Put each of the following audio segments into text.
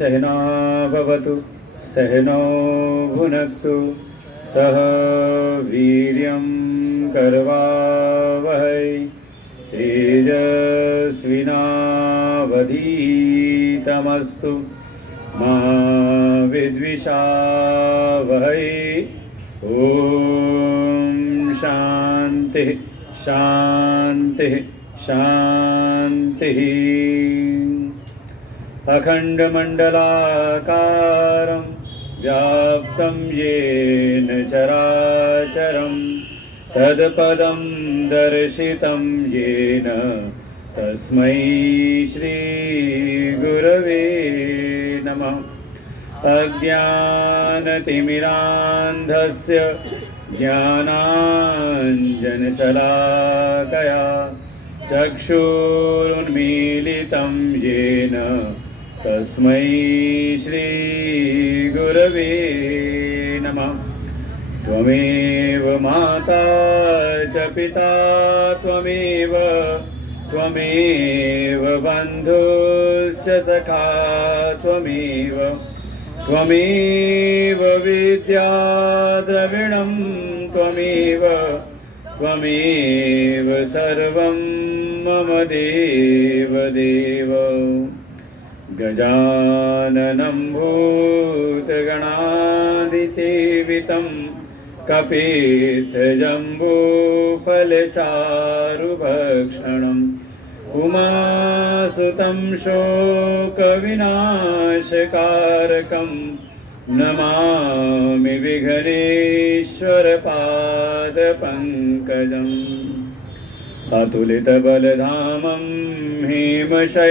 सहना भवतु सहनौ भुनक्तु सह वीर्यं करवावहै तेजस्विनावधीतमस्तु मा विद्विषावहै। ॐ शान्ति शान्ति शान्तिः। अखण्डमण्डलाकारं व्याप्तं येन चराचरं तत्पदं दर्शितं येन तस्मै श्रीगुरवे नमः। अज्ञानतिमिरान्धस्य ज्ञानाञ्जनशलाकया चक्षुरुन्मीलितं येन तस्मै श्रीगुरवे नमः। त्वमेव माता च पिता त्वमेव बन्धुश्च सखा त्वमेव विद्या द्रविणं त्वमेव सर्वं मम देवदेव। गजाननं भूतगणादिसेवितं कपित्थजम्बूफलचारुभक्षणम् उमासुतं शोकविनाशकारकं नमामि विघ्नेश्वरपादपङ्कजम्। अतुलितबलधामं हेमशैलावदेहं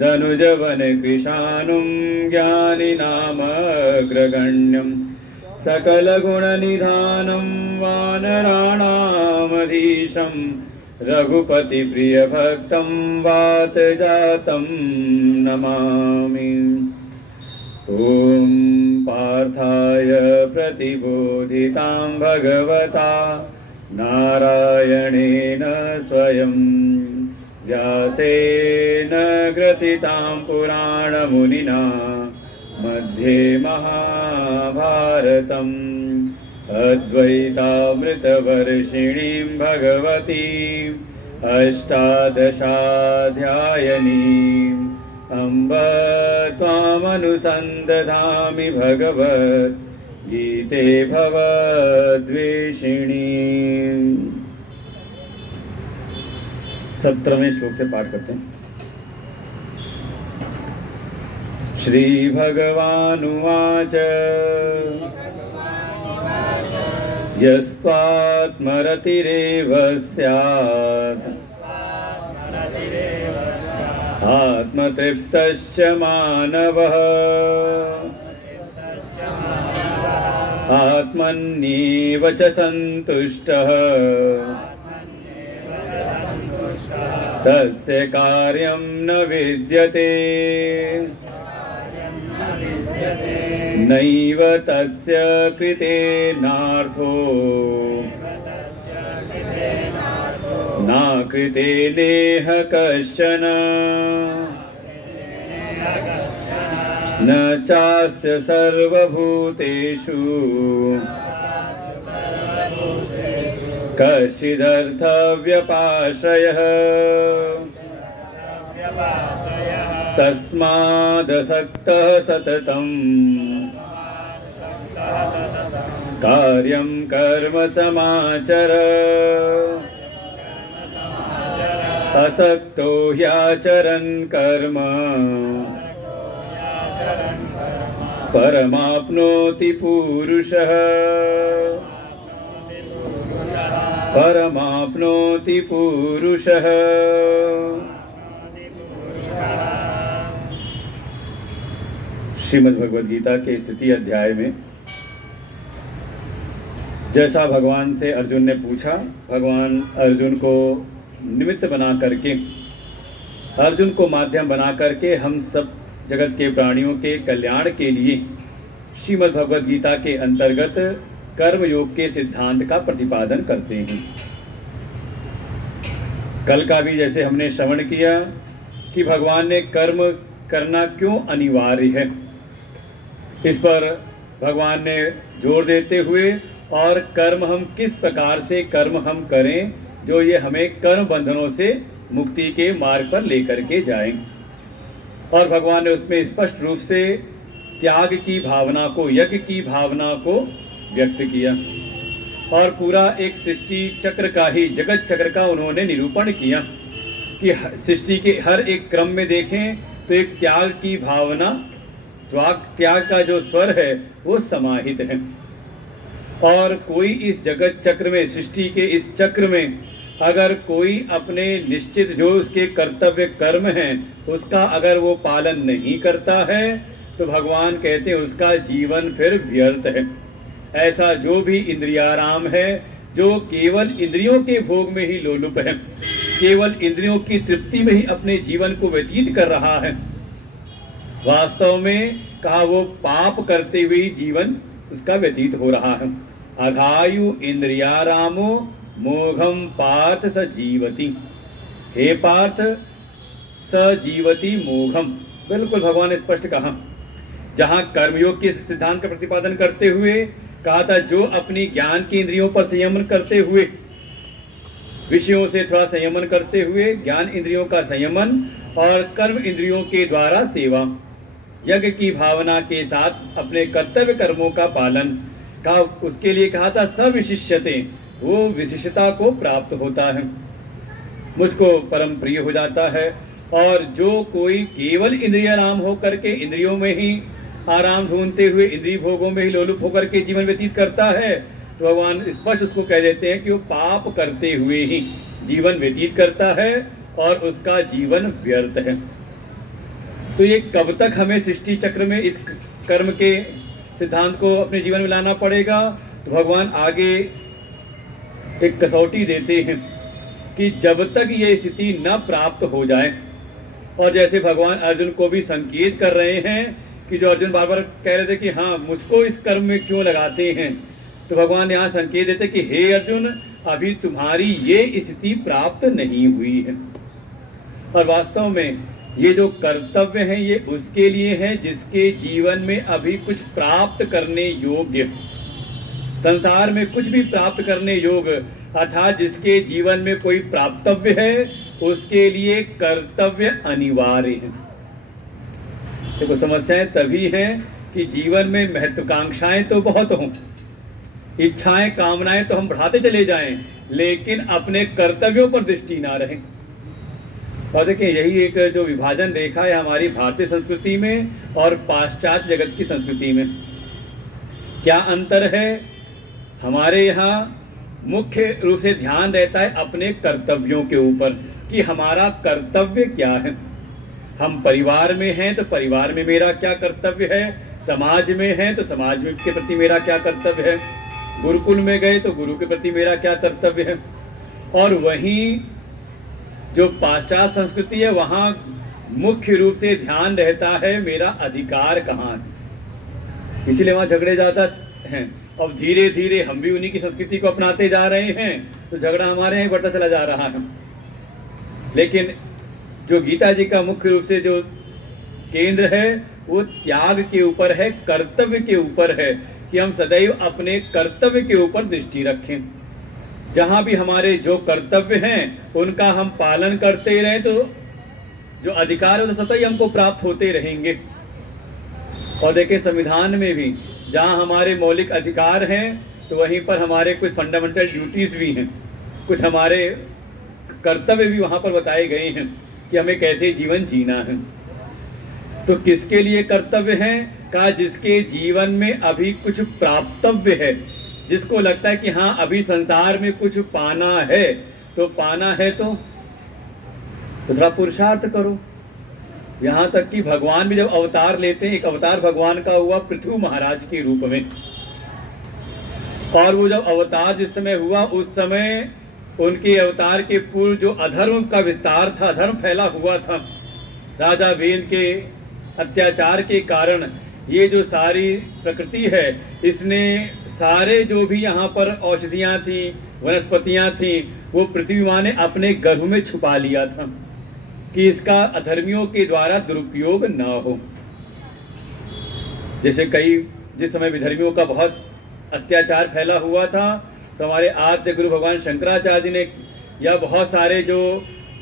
धनुजवनकृशानुं ज्ञानिनामग्रगण्यं सकलगुणनिधानं वानराणामधीशं रघुपतिप्रियभक्तं वातजातं नमामि। ॐ पार्थाय प्रतिबोधितां भगवता नारायणेन स्वयं व्यासेन ग्रथितां पुराणमुनिना मध्ये महाभारतम् अद्वैतामृतवर्षिणीं भगवतीम् अष्टादशाध्यायनीम् अम्ब त्वामनुसन्दधामि भगवद्गीते भवद्वेषिणी। 17वें श्लोक से पाठ करते हैं। श्री भगवानुवाच यस्त्वात्मरतिरेव स्यात् आत्मतृप्तश्च मानवः आत्मन्येव च सन्तुष्टः तस्य कार्यं न विद्यते नैव तस्य कृतेनार्थो न कृतेनेह कश्चन न चास्य सर्वभूतेषु कश्चिदर्थव्यपाश्रयः तस्मादसक्तः सततं कार्यं कर्म समाचर असक्तो ह्याचरन् कर्म परमाप्नोति पुरुषः परमाप्नोति पुरुषः। श्रीमद् भगवद गीता के स्थिति अध्याय में जैसा भगवान से अर्जुन ने पूछा, भगवान अर्जुन को निमित्त बना करके, अर्जुन को माध्यम बना करके हम सब जगत के प्राणियों के कल्याण के लिए श्रीमद् भगवद गीता के अंतर्गत कर्म योग के सिद्धांत का प्रतिपादन करते हैं। कल का भी जैसे हमने श्रवण किया कि भगवान ने कर्म करना क्यों अनिवार्य है। इस पर भगवान ने जोर देते हुए और कर्म हम किस प्रकार से कर्म हम करें जो ये हमें कर्म बंधनों से मुक्ति के मार्ग पर लेकर के जाएं। और भगवान ने उसमें स्पष्ट रूप से त्याग की भावना को, यज्ञ की भावना को व्यक्त किया और पूरा एक सृष्टि चक्र का ही, जगत चक्र का उन्होंने निरूपण किया कि सृष्टि के हर एक क्रम में देखें तो एक त्याग की भावना, त्याग का जो स्वर है वो समाहित है। और कोई इस जगत चक्र में, सृष्टि के इस चक्र में अगर कोई अपने निश्चित जो उसके कर्तव्य कर्म हैं उसका अगर वो पालन नहीं करता है तो भगवान कहते हैं उसका जीवन फिर व्यर्थ है। ऐसा जो भी इंद्रियाराम है, जो केवल इंद्रियों के भोग में ही लोलुप है, केवल इंद्रियों की तृप्ति में ही अपने जीवन को व्यतीत कर रहा है, वास्तव में कहा वो पाप करते हुए जीवन उसका व्यतीत हो रहा है। अघायु इंद्रियारामो मोघम पार्थ स जीवति। हे पार्थ, स जीवति मोघम। बिल्कुल भगवान ने स्पष्ट कहा। जहां कर्मयोग के सिद्धांत का प्रतिपादन करते हुए कहा था जो अपनी ज्ञान के इंद्रियों पर संयमन करते हुए, विषयों से थोड़ा संयमन करते हुए ज्ञान इंद्रियों का संयमन और कर्म इंद्रियों के द्वारा सेवा, यज्ञ की भावना के साथ अपने कर्तव्य कर्मों का पालन का, उसके लिए कहा था सविशिष्यते, वो विशिष्टता को प्राप्त होता है, मुझको परम प्रिय हो जाता है। और जो कोई केवल इंद्रियाराम होकर के इंद्रियों में ही आराम ढूंढते हुए इंद्रिय भोगों में ही लोलुप होकर के जीवन व्यतीत करता है तो भगवान स्पष्ट उसको कह देते हैं कि वो पाप करते हुए ही जीवन व्यतीत करता है और उसका जीवन व्यर्थ है। तो ये कब तक हमें सृष्टि चक्र में इस कर्म के सिद्धांत को अपने जीवन में लाना पड़ेगा, तो भगवान आगे एक कसौटी देते हैं कि जब तक ये स्थिति न प्राप्त हो जाए। और जैसे भगवान अर्जुन को भी संकेत कर रहे हैं कि जो अर्जुन बार बार कह रहे थे कि हाँ मुझको इस कर्म में क्यों लगाते हैं, तो भगवान यहाँ संकेत देते कि हे अर्जुन, अभी तुम्हारी ये स्थिति प्राप्त नहीं हुई है। और वास्तव में ये जो कर्तव्य हैं ये उसके लिए है जिसके जीवन में अभी कुछ प्राप्त करने योग्य, संसार में कुछ भी प्राप्त करने योग्य, अर्थात जिसके जीवन में कोई प्राप्तव्य है उसके लिए कर्तव्य अनिवार्य है। देखो समस्याएं तभी हैं कि जीवन में महत्वाकांक्षाएं तो बहुत हों, इच्छाएं कामनाएं तो हम बढ़ाते चले जाएं, लेकिन अपने कर्तव्यों पर दृष्टि ना रहे। और देखिए यही एक जो विभाजन रेखा है हमारी भारतीय संस्कृति में और पाश्चात्य जगत की संस्कृति में। क्या अंतर है? हमारे यहाँ मुख्य रूप से ध्यान रहता है अपने कर्तव्यों के ऊपर कि हमारा कर्तव्य क्या है। हम परिवार में हैं तो परिवार में मेरा क्या कर्तव्य है, समाज में है तो समाज में के प्रति मेरा क्या कर्तव्य है, गुरुकुल में गए तो गुरु के प्रति मेरा क्या कर्तव्य है। और वहीं जो पाश्चात्य संस्कृति है वहाँ मुख्य रूप से ध्यान रहता है मेरा अधिकार कहाँ है, इसीलिए वहाँ झगड़े ज़्यादा हैं। अब धीरे धीरे हम भी उन्हीं की संस्कृति को अपनाते जा रहे हैं तो झगड़ा हमारे यहाँ बढ़ता चला जा रहा है। लेकिन जो गीता जी का मुख्य रूप से जो केंद्र है वो त्याग के ऊपर है, कर्तव्य के ऊपर है कि हम सदैव अपने कर्तव्य के ऊपर दृष्टि रखें। जहाँ भी हमारे जो कर्तव्य हैं उनका हम पालन करते रहें तो जो अधिकार है वो तो सतत हमको प्राप्त होते रहेंगे। और देखिए संविधान में भी जहाँ हमारे मौलिक अधिकार हैं तो वहीं पर हमारे कुछ फंडामेंटल ड्यूटीज़ भी हैं, कुछ हमारे कर्तव्य भी वहाँ पर बताए गए हैं कि हमें कैसे जीवन जीना है। तो किसके लिए कर्तव्य हैं? का जिसके जीवन में अभी कुछ प्राप्तव्य है, जिसको लगता है कि हाँ अभी संसार में कुछ पाना है, तो पाना है तो थोड़ा पुरुषार्थ करो। यहाँ तक कि भगवान भी जब अवतार लेते हैं, एक अवतार भगवान का हुआ पृथु महाराज के रूप में, और वो जब अवतार जिस समय हुआ उस समय उनके अवतार के पूर्व जो अधर्म का विस्तार था, अधर्म फैला हुआ था, राजा वेन के अत्याचार के कारण ये जो सारी प्रकृति है इसने सारे जो भी यहाँ पर औषधियाँ थी, वनस्पतियाँ थी, वो पृथ्वी माँ ने अपने गर्भ में छुपा लिया था। कि इसका अधर्मियों के द्वारा दुरुपयोग न हो। जैसे जिस समय विधर्मियों का बहुत अत्याचार फैला हुआ था, तो हमारे आद्य गुरु भगवान शंकराचार्य ने या बहुत सारे जो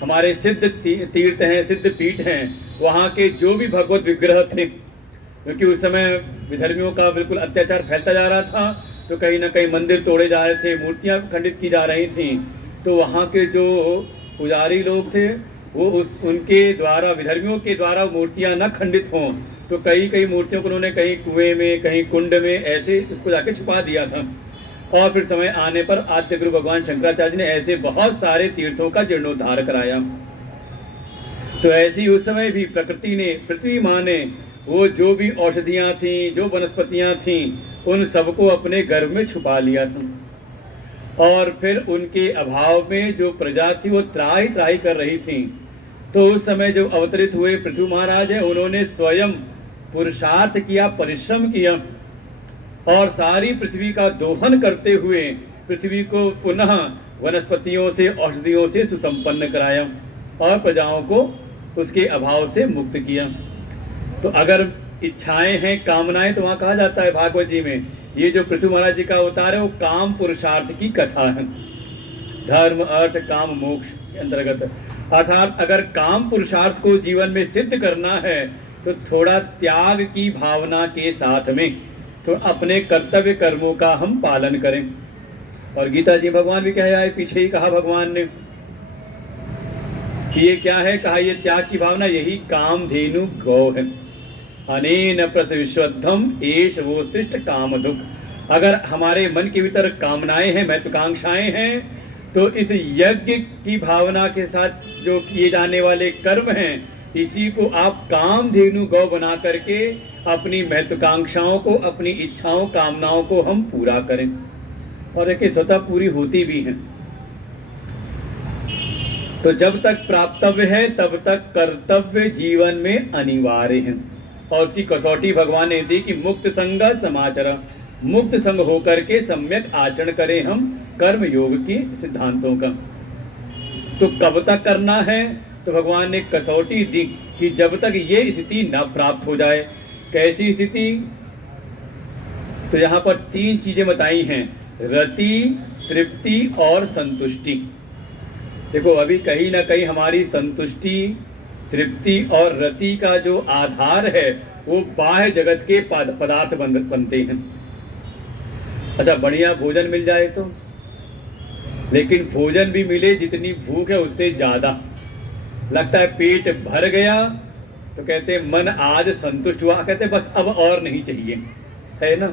हमारे सिद्ध तीर्थ हैं, सिद्ध पीठ हैं, वहाँ के जो भी भगवत विग्रह थे, क्योंकि उस समय विधर्मियों का बिल्कुल अत्याचार फैलता जा रहा था, तो कहीं ना कहीं मंदिर तोड़े जा रहे थे, मूर्तियाँ खंडित की जा रही थीं, तो वहाँ के जो पुजारी लोग थे वो उनके द्वारा, विधर्मियों के द्वारा मूर्तियाँ न खंडित हों, तो कई मूर्तियों को उन्होंने कहीं कुएं में, कहीं कुंड में ऐसे उसको जाके छुपा दिया था। और फिर समय आने पर आद्य गुरु भगवान शंकराचार्य ने ऐसे बहुत सारे तीर्थों का जीर्णोद्धार कराया। तो ऐसी उस समय भी प्रकृति ने, पृथ्वी माँ ने, वो जो भी औषधियाँ थीं, जो वनस्पतियाँ थीं, उन सबको अपने गर्भ में छुपा लिया था। और फिर उनके अभाव में जो प्रजा थी वो त्राही त्राही कर रही थी। तो उस समय जो अवतरित हुए पृथ्वी महाराज हैं, उन्होंने स्वयं पुरुषार्थ किया, परिश्रम किया और सारी पृथ्वी का दोहन करते हुए पृथ्वी को पुनः वनस्पतियों से, औषधियों से सुसंपन्न कराया और प्रजाओं को उसके अभाव से मुक्त किया। तो अगर इच्छाएं हैं, कामनाएं, तो वहाँ कहा जाता है भागवत जी में, ये जो पृथ्वी महाराज जी का अवतार है वो काम पुरुषार्थ की कथा है, धर्म अर्थ काम मोक्ष के अंतर्गत। अर्थात अगर काम पुरुषार्थ को जीवन में सिद्ध करना है तो थोड़ा त्याग की भावना के साथ में तो अपने कर्तव्य कर्मों का हम पालन करें। और गीता जी भगवान भी कह आए, पीछे ही कहा भगवान ने कि ये क्या है, कहा ये त्याग की भावना, यही कामधेनु गौ है। अनेन प्रसविश्वद्धम एष वोत्तिष्ठ कामधुक्। अगर हमारे मन के भीतर कामनाएं हैं, महत्वाकांक्षाएं हैं, तो इस यज्ञ की भावना के साथ जो किए जाने वाले कर्म हैं, इसी को आप कामधेनु गौ बना करके अपनी महत्वाकांक्षाओं को, अपनी इच्छाओं, कामनाओं को हम पूरा करें। और देखिए स्वतः पूरी होती भी हैं। तो जब तक प्राप्तव्य है तब तक कर्तव्य जीवन में अनिवार्य है। और उसकी कसौटी भगवान ने दी कि मुक्त संग समाचर, मुक्त संग होकर के सम्यक आचरण करें हम कर्म योग की सिद्धांतों का। तो कब तक करना है, तो भगवान ने कसौटी दी कि जब तक ये स्थिति न प्राप्त हो जाए। कैसी स्थिति, तो यहाँ पर 3 चीजें बताई हैं, रति, तृप्ति और संतुष्टि। देखो अभी कहीं ना कहीं हमारी संतुष्टि, तृप्ति और रति का जो आधार है वो बाह्य जगत के पदार्थ बनते हैं। अच्छा बढ़िया भोजन मिल जाए तो, लेकिन भोजन भी मिले जितनी भूख है उससे ज्यादा, लगता है पेट भर गया तो कहते हैं मन आज संतुष्ट हुआ, कहते हैं बस अब और नहीं चाहिए, है ना।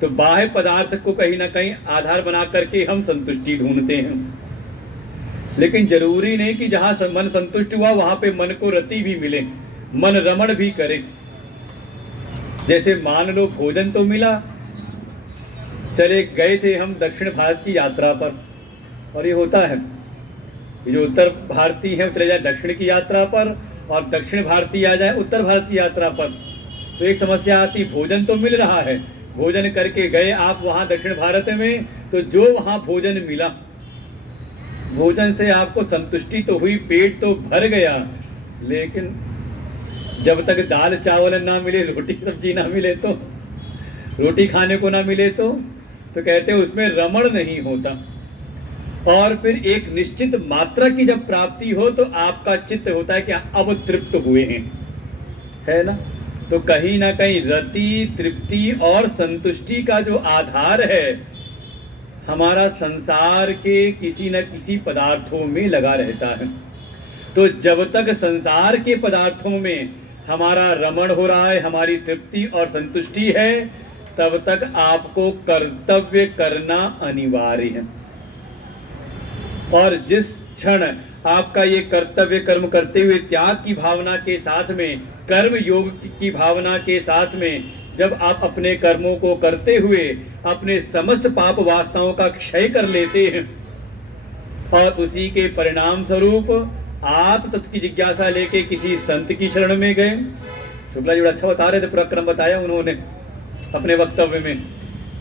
तो बाह्य पदार्थ को कहीं ना कहीं आधार बना करके हम संतुष्टि ढूंढते हैं, लेकिन जरूरी नहीं कि जहां मन संतुष्ट हुआ वहां पे मन को रति भी मिले, मन रमण भी करे। जैसे मान लो भोजन तो मिला, चले गए थे हम दक्षिण भारत की यात्रा पर, और ये होता है ये जो उत्तर भारतीय है चले जाए दक्षिण की यात्रा पर और दक्षिण भारतीय आ जाए उत्तर भारत की यात्रा पर, तो एक समस्या आती, भोजन तो मिल रहा है, भोजन करके गए आप वहाँ दक्षिण भारत में, तो जो वहाँ भोजन मिला, भोजन से आपको संतुष्टि तो हुई, पेट तो भर गया, लेकिन जब तक दाल चावल ना मिले, रोटी सब्जी ना मिले, तो रोटी खाने को ना मिले तो कहते हैं उसमें रमण नहीं होता। और फिर एक निश्चित मात्रा की जब प्राप्ति हो तो आपका चित्त होता है कि अब तृप्त हुए हैं, है ना। तो कहीं ना कहीं रति, तृप्ति और संतुष्टि का जो आधार है हमारा संसार के किसी न किसी पदार्थों में लगा रहता है। तो जब तक संसार के पदार्थों में हमारा रमण हो रहा है, हमारी तृप्ति और संतुष्टि है, तब तक आपको कर्तव्य करना अनिवार्य है। और जिस क्षण आपका ये कर्तव्य कर्म करते हुए त्याग की भावना के साथ में, कर्म योग की भावना के साथ में, जब आप अपने कर्मों को करते हुए अपने समस्त पाप वासनाओं का क्षय कर लेते हैं और उसी के परिणाम स्वरूप आप तत्व की जिज्ञासा लेके किसी संत की शरण में गए। शुक्ला जी बड़ा अच्छा बता रहे थे, पूरा क्रम बताया उन्होंने अपने वक्तव्य में।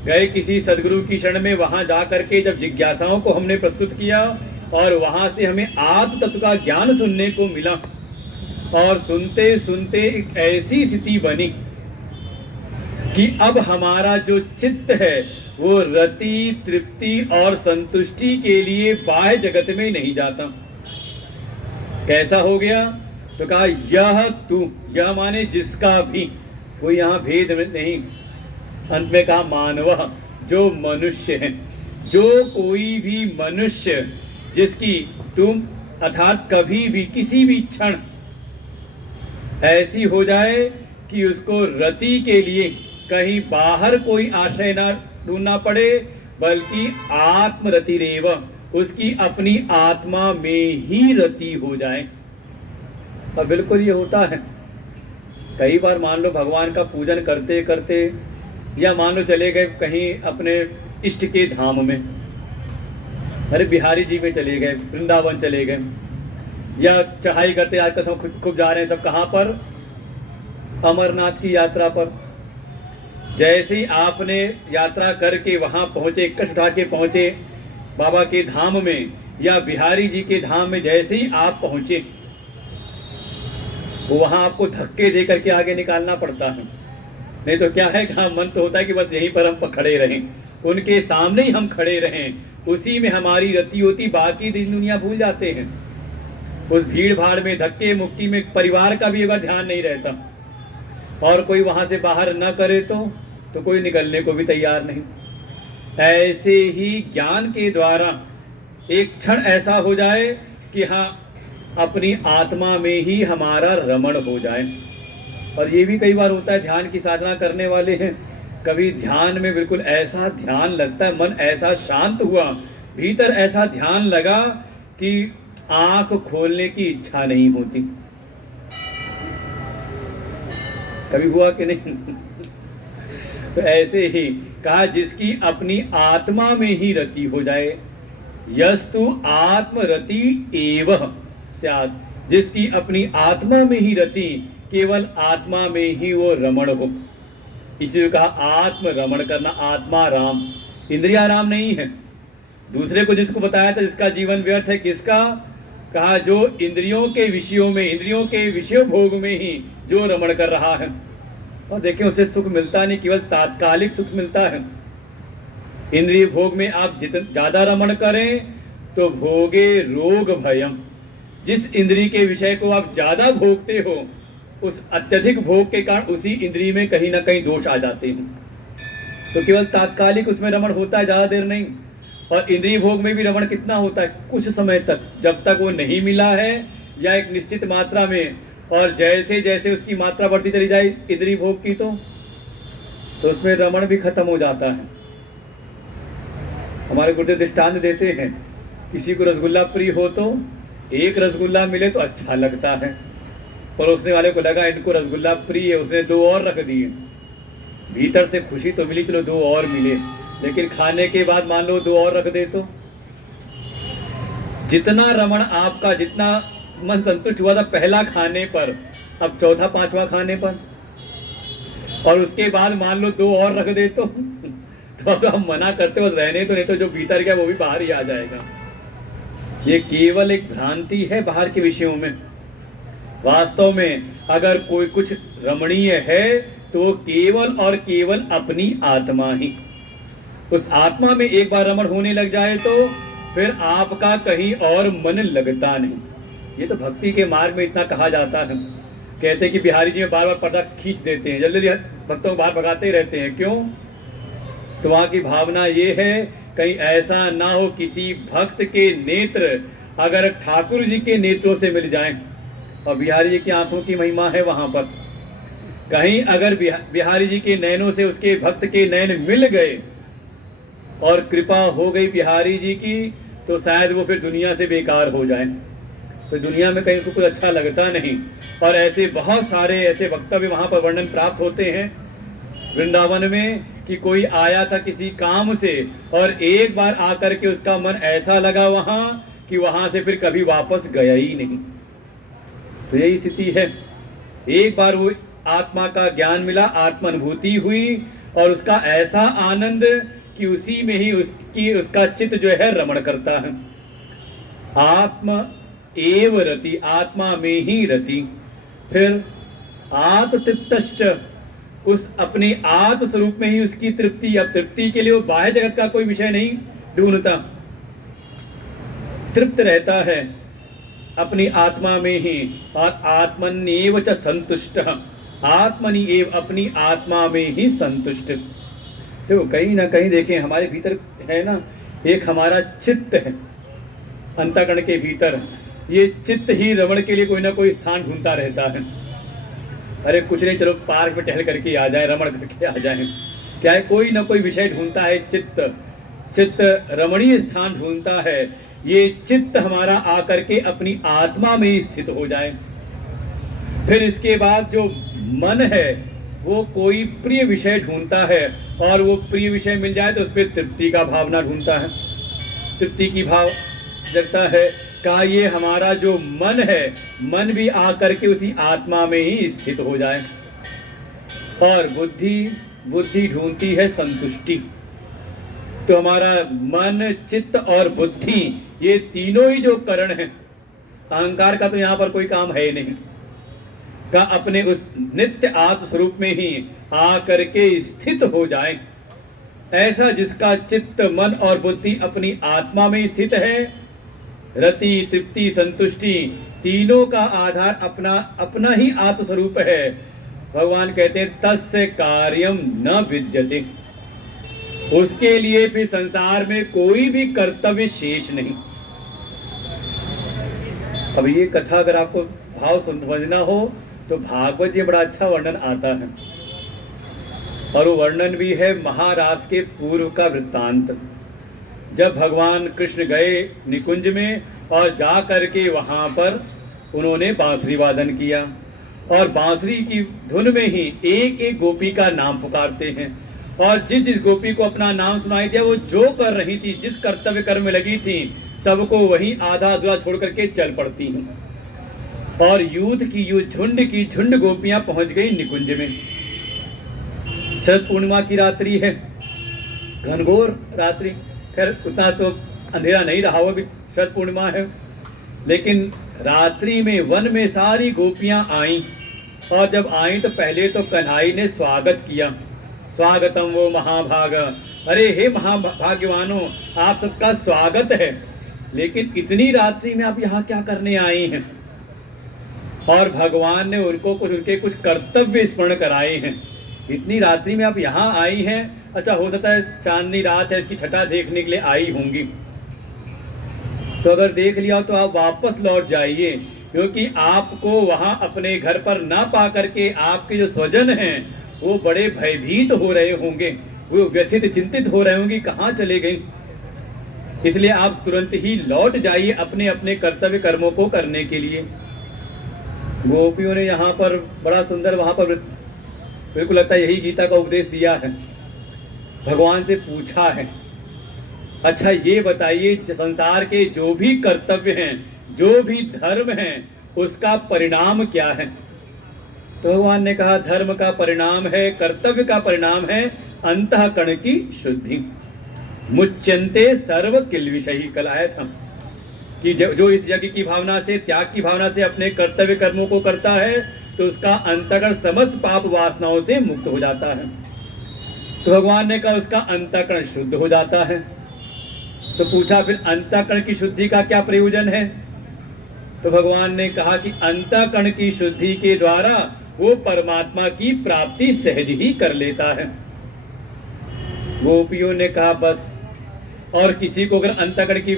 गए किसी सदगुरु की शरण में, वहां जा करके जब जिज्ञासाओं को हमने प्रस्तुत किया और वहां से हमें आत्म तत्व का ज्ञान सुनने को मिला, और सुनते सुनते एक ऐसी स्थिति बनी कि अब हमारा जो चित्त है वो रति, तृप्ति और संतुष्टि के लिए बाह्य जगत में नहीं जाता। कैसा हो गया? तो कहा यह तू, यह माने जिसका भी, कोई यहाँ भेद नहीं। अंत में कहा मानव, जो मनुष्य है, जो कोई भी मनुष्य जिसकी तुम अर्थात कभी भी किसी भी क्षण ऐसी हो जाए कि उसको रति के लिए कहीं बाहर कोई आश्रय ना ढूंढना पड़े, बल्कि आत्मरति रेव, उसकी अपनी आत्मा में ही रति हो जाए। और बिल्कुल ये होता है। कई बार मान लो भगवान का पूजन करते करते, या मान लो चले गए कहीं अपने इष्ट के धाम में, अरे बिहारी जी में चले गए, वृंदावन चले गए, या चढ़ाई करते आज का सब खूब जा रहे हैं सब कहाँ पर, अमरनाथ की यात्रा पर। जैसे ही आपने यात्रा करके वहां पहुंचे, कष्ट उठा के पहुंचे बाबा के धाम में या बिहारी जी के धाम में, जैसे ही आप पहुंचे वो वहां आपको धक्के दे करके आगे निकालना पड़ता है। नहीं तो क्या है, कहा मन तो होता है कि बस यहीं पर हम खड़े रहें, उनके सामने ही हम खड़े रहें, उसी में हमारी रति होती, बाकी दिन दुनिया भूल जाते हैं। उस भीड़ भाड़ में, धक्के मुक्की में परिवार का भी एक बार ध्यान नहीं रहता, और कोई वहां से बाहर न करे तो कोई निकलने को भी तैयार नहीं। ऐसे ही ज्ञान के द्वारा एक क्षण ऐसा हो जाए कि हाँ, अपनी आत्मा में ही हमारा रमण हो जाए। और ये भी कई बार होता है, ध्यान की साधना करने वाले हैं, कभी ध्यान में बिल्कुल ऐसा ध्यान लगता है, मन ऐसा शांत हुआ, भीतर ऐसा ध्यान लगा कि आंख खोलने की इच्छा नहीं होती। कभी हुआ कि नहीं? तो ऐसे ही कहा जिसकी अपनी आत्मा में ही रति हो जाए, यस्तु आत्मरति एव स्यात्, जिसकी अपनी आत्मा में ही रति, केवल आत्मा में ही वो रमण हो। इसी कहा आत्म रमण करना, आत्मा राम, इंद्रिया राम नहीं है। दूसरे को जिसको बताया था जिसका जीवन व्यर्थ है, किसका? कहा जो इंद्रियों के विषयों में, इंद्रियों के विषय भोग में ही जो रमण कर रहा है। और देखिए उसे सुख मिलता नहीं, केवल तात्कालिक सुख मिलता है। इंद्रिय भोग में आप जितना ज्यादा रमण करें तो भोगे रोग भयम, जिस इंद्रिय के विषय को आप ज्यादा भोगते हो, उस अत्यधिक भोग के कारण उसी इंद्रिय में कहीं ना कहीं दोष आ जाते हैं। तो केवल तात्कालिक उसमें रमण होता है, ज्यादा देर नहीं। और इंद्रिय भोग में भी रमण कितना होता है? कुछ समय तक, जब तक वो नहीं मिला है या एक निश्चित मात्रा में, और जैसे जैसे उसकी मात्रा बढ़ती चली जाए इंद्रिय भोग की, तो उसमें रमण भी खत्म हो जाता है। हमारे गुरुदेव दृष्टांत देते हैं, किसी को रसगुल्ला प्रिय हो तो एक रसगुल्ला मिले तो अच्छा लगता है, परोसने वाले को लगा इनको रसगुल्ला प्रिय है, उसने 2 और रख दिए, भीतर से खुशी तो मिली, चलो 2 और मिले, लेकिन खाने के बाद मान लो 2 और रख दे तो जितना रमण आपका, जितना मन संतुष्ट हुआ था पहला खाने पर, अब चौथा पांचवा खाने पर, और उसके बाद मान लो 2 और रख दे तो हम मना करते बस रहने तो, नहीं तो जो भीतर गया वो भी बाहर ही आ जाएगा। ये केवल एक भ्रांति है बाहर के विषयों में। वास्तव में अगर कोई कुछ रमणीय है तो केवल और केवल अपनी आत्मा ही। उस आत्मा में एक बार रमण होने लग जाए तो फिर आपका कहीं और मन लगता नहीं। ये तो भक्ति के मार्ग में इतना कहा जाता है। कहते हैं कि बिहारी जी में बार बार पर्दा खींच देते हैं, जल्दी जल्दी भक्तों को बाहर भगाते ही रहते हैं। क्यों? तो वहाँ की भावना ये है कहीं ऐसा ना हो किसी भक्त के नेत्र अगर ठाकुर जी के नेत्रों से मिल जाएं, और बिहारी जी की आंखों की महिमा है वहां पर, कहीं अगर बिहारी जी के नैनों से उसके भक्त के नैन मिल गए और कृपा हो गई बिहारी जी की, तो शायद वो फिर दुनिया से बेकार हो जाए। तो दुनिया में कहीं उसको कुछ अच्छा लगता नहीं। और ऐसे बहुत सारे ऐसे वक्तव्य वहाँ पर वर्णन प्राप्त होते हैं वृंदावन में कि कोई आया था किसी काम से और एक बार आकर के उसका मन ऐसा लगा वहाँ कि वहाँ से फिर कभी वापस गया ही नहीं। तो यही स्थिति है। एक बार वो आत्मा का ज्ञान मिला, आत्म अनुभूति हुई और उसका ऐसा आनंद कि उसी में ही उसका चित्त जो है रमण करता है। आत्मा एव रति, आत्मा में ही रति। फिर आत्मतृप्तश्च, उस अपने आत्म स्वरूप में ही उसकी तृप्ति। अब तृप्ति के लिए वो बाह्य जगत का कोई विषय नहीं ढूंढता, तृप्त रहता है अपनी आत्मा में ही। और आत्मन्येव च संतुष्टः, आत्मनि एव, अपनी आत्मा में ही संतुष्ट। तो कहीं ना कहीं देखें हमारे भीतर है ना, एक हमारा चित्त है अंतःकरण के भीतर। ये चित्त ही रमण के लिए कोई ना कोई स्थान ढूंढता रहता है। अरे कुछ नहीं, चलो पार्क में टहल करके आ जाए, रमण करके आ जाए, क्या है, कोई ना कोई विषय ढूंढता है चित्त। चित्त रमणीय स्थान ढूंढता है। ये चित्त हमारा आकर के अपनी आत्मा में ही स्थित हो जाए। फिर इसके बाद जो मन है वो कोई प्रिय विषय ढूंढता है, और वो प्रिय विषय मिल जाए तो उस पर तृप्ति का भावना ढूंढता है, तृप्ति की भाव जगता है। का ये हमारा जो मन है, मन भी आकर के उसी आत्मा में ही स्थित हो जाए। और बुद्धि ढूंढती है संतुष्टि। तो हमारा मन, चित्त और बुद्धि, ये तीनों ही जो करण हैं, अहंकार का तो यहाँ पर कोई काम है ही नहीं, का अपने उस नित्य आत्म स्वरूप में ही आकर के स्थित हो जाए। ऐसा जिसका चित्त, मन और बुद्धि अपनी आत्मा में स्थित है, रति, तृप्ति, संतुष्टि, तीनों का आधार अपना ही आत्म स्वरूप है। भगवान कहते हैं तस्य कार्यम न विद्यते, उसके लिए भी संसार में कोई भी कर्तव्य शेष नहीं। अब ये कथा अगर आपको भाव समझना हो तो भागवत जी बड़ा अच्छा वर्णन आता है, और वो वर्णन भी है महाराज के पूर्व का वृत्तांत। जब भगवान कृष्ण गए निकुंज में और जा करके वहाँ पर उन्होंने बांसुरी वादन किया, और बांसुरी की धुन में ही एक एक गोपी का नाम पुकारते हैं, और जिस जिस गोपी को अपना नाम सुनाई दिया वो जो कर रही थी, जिस कर्तव्य कर्म में लगी थी, सबको वहीं आधा अधूरा छोड़ करके चल पड़ती हैं। और यूथ की झुंड की झुंड गोपियां पहुंच गई निकुंज में। शरद पूर्णिमा की रात्रि है, घनघोर रात्रि, खैर उतना तो अंधेरा नहीं रहा होगा, शरद पूर्णिमा है, लेकिन रात्रि में वन में सारी गोपियां आईं, और जब आईं तो पहले तो कन्हई ने स्वागत किया, स्वागतम वो महाभाग, अरे हे महाभाग्यवानों, आप सबका स्वागत है, लेकिन इतनी रात्रि में आप यहाँ क्या करने आए हैं। और भगवान ने उनको उनके कुछ कर्तव्य स्मरण कराए हैं। इतनी रात्रि में आप यहाँ आई हैं, अच्छा हो सकता है चांदनी रात है, इसकी छटा देखने के लिए आई होंगी, तो अगर देख लिया तो आप वापस लौट जाइए, क्योंकि आपको वहाँ अपने घर पर ना पा करके आपके जो स्वजन हैं वो बड़े भयभीत हो रहे होंगे, वो व्यथित चिंतित हो रहे होंगे, कहाँ चले गए। इसलिए आप तुरंत ही लौट जाइए अपने अपने कर्तव्य कर्मों को करने के लिए। गोपियों ने यहाँ पर बड़ा सुंदर, वहाँ पर बिल्कुल लगता है यही गीता का उपदेश दिया है। भगवान से पूछा है, अच्छा ये बताइए संसार के जो भी कर्तव्य हैं, जो भी धर्म हैं, उसका परिणाम क्या है। तो भगवान ने कहा धर्म का परिणाम है, कर्तव्य का परिणाम है अंतःकरण की शुद्धि। मुच्यन्ते सर्व किल्बिषैः, कल आया था कि जो इस यज्ञ की भावना से, त्याग की भावना से अपने कर्तव्य कर्मों को करता है तो उसका अंतःकरण समस्त पाप वासनाओं से मुक्त हो जाता है। तो भगवान ने कहा उसका अंतःकरण शुद्ध हो जाता है। तो पूछा फिर अंतःकरण की शुद्धि का क्या प्रयोजन है। तो भगवान ने कहा कि अंतःकरण की शुद्धि के द्वारा वो परमात्मा की प्राप्ति सहज ही कर लेता है। गोपियों ने कहा बस, और किसी को अगर अंतःकरण की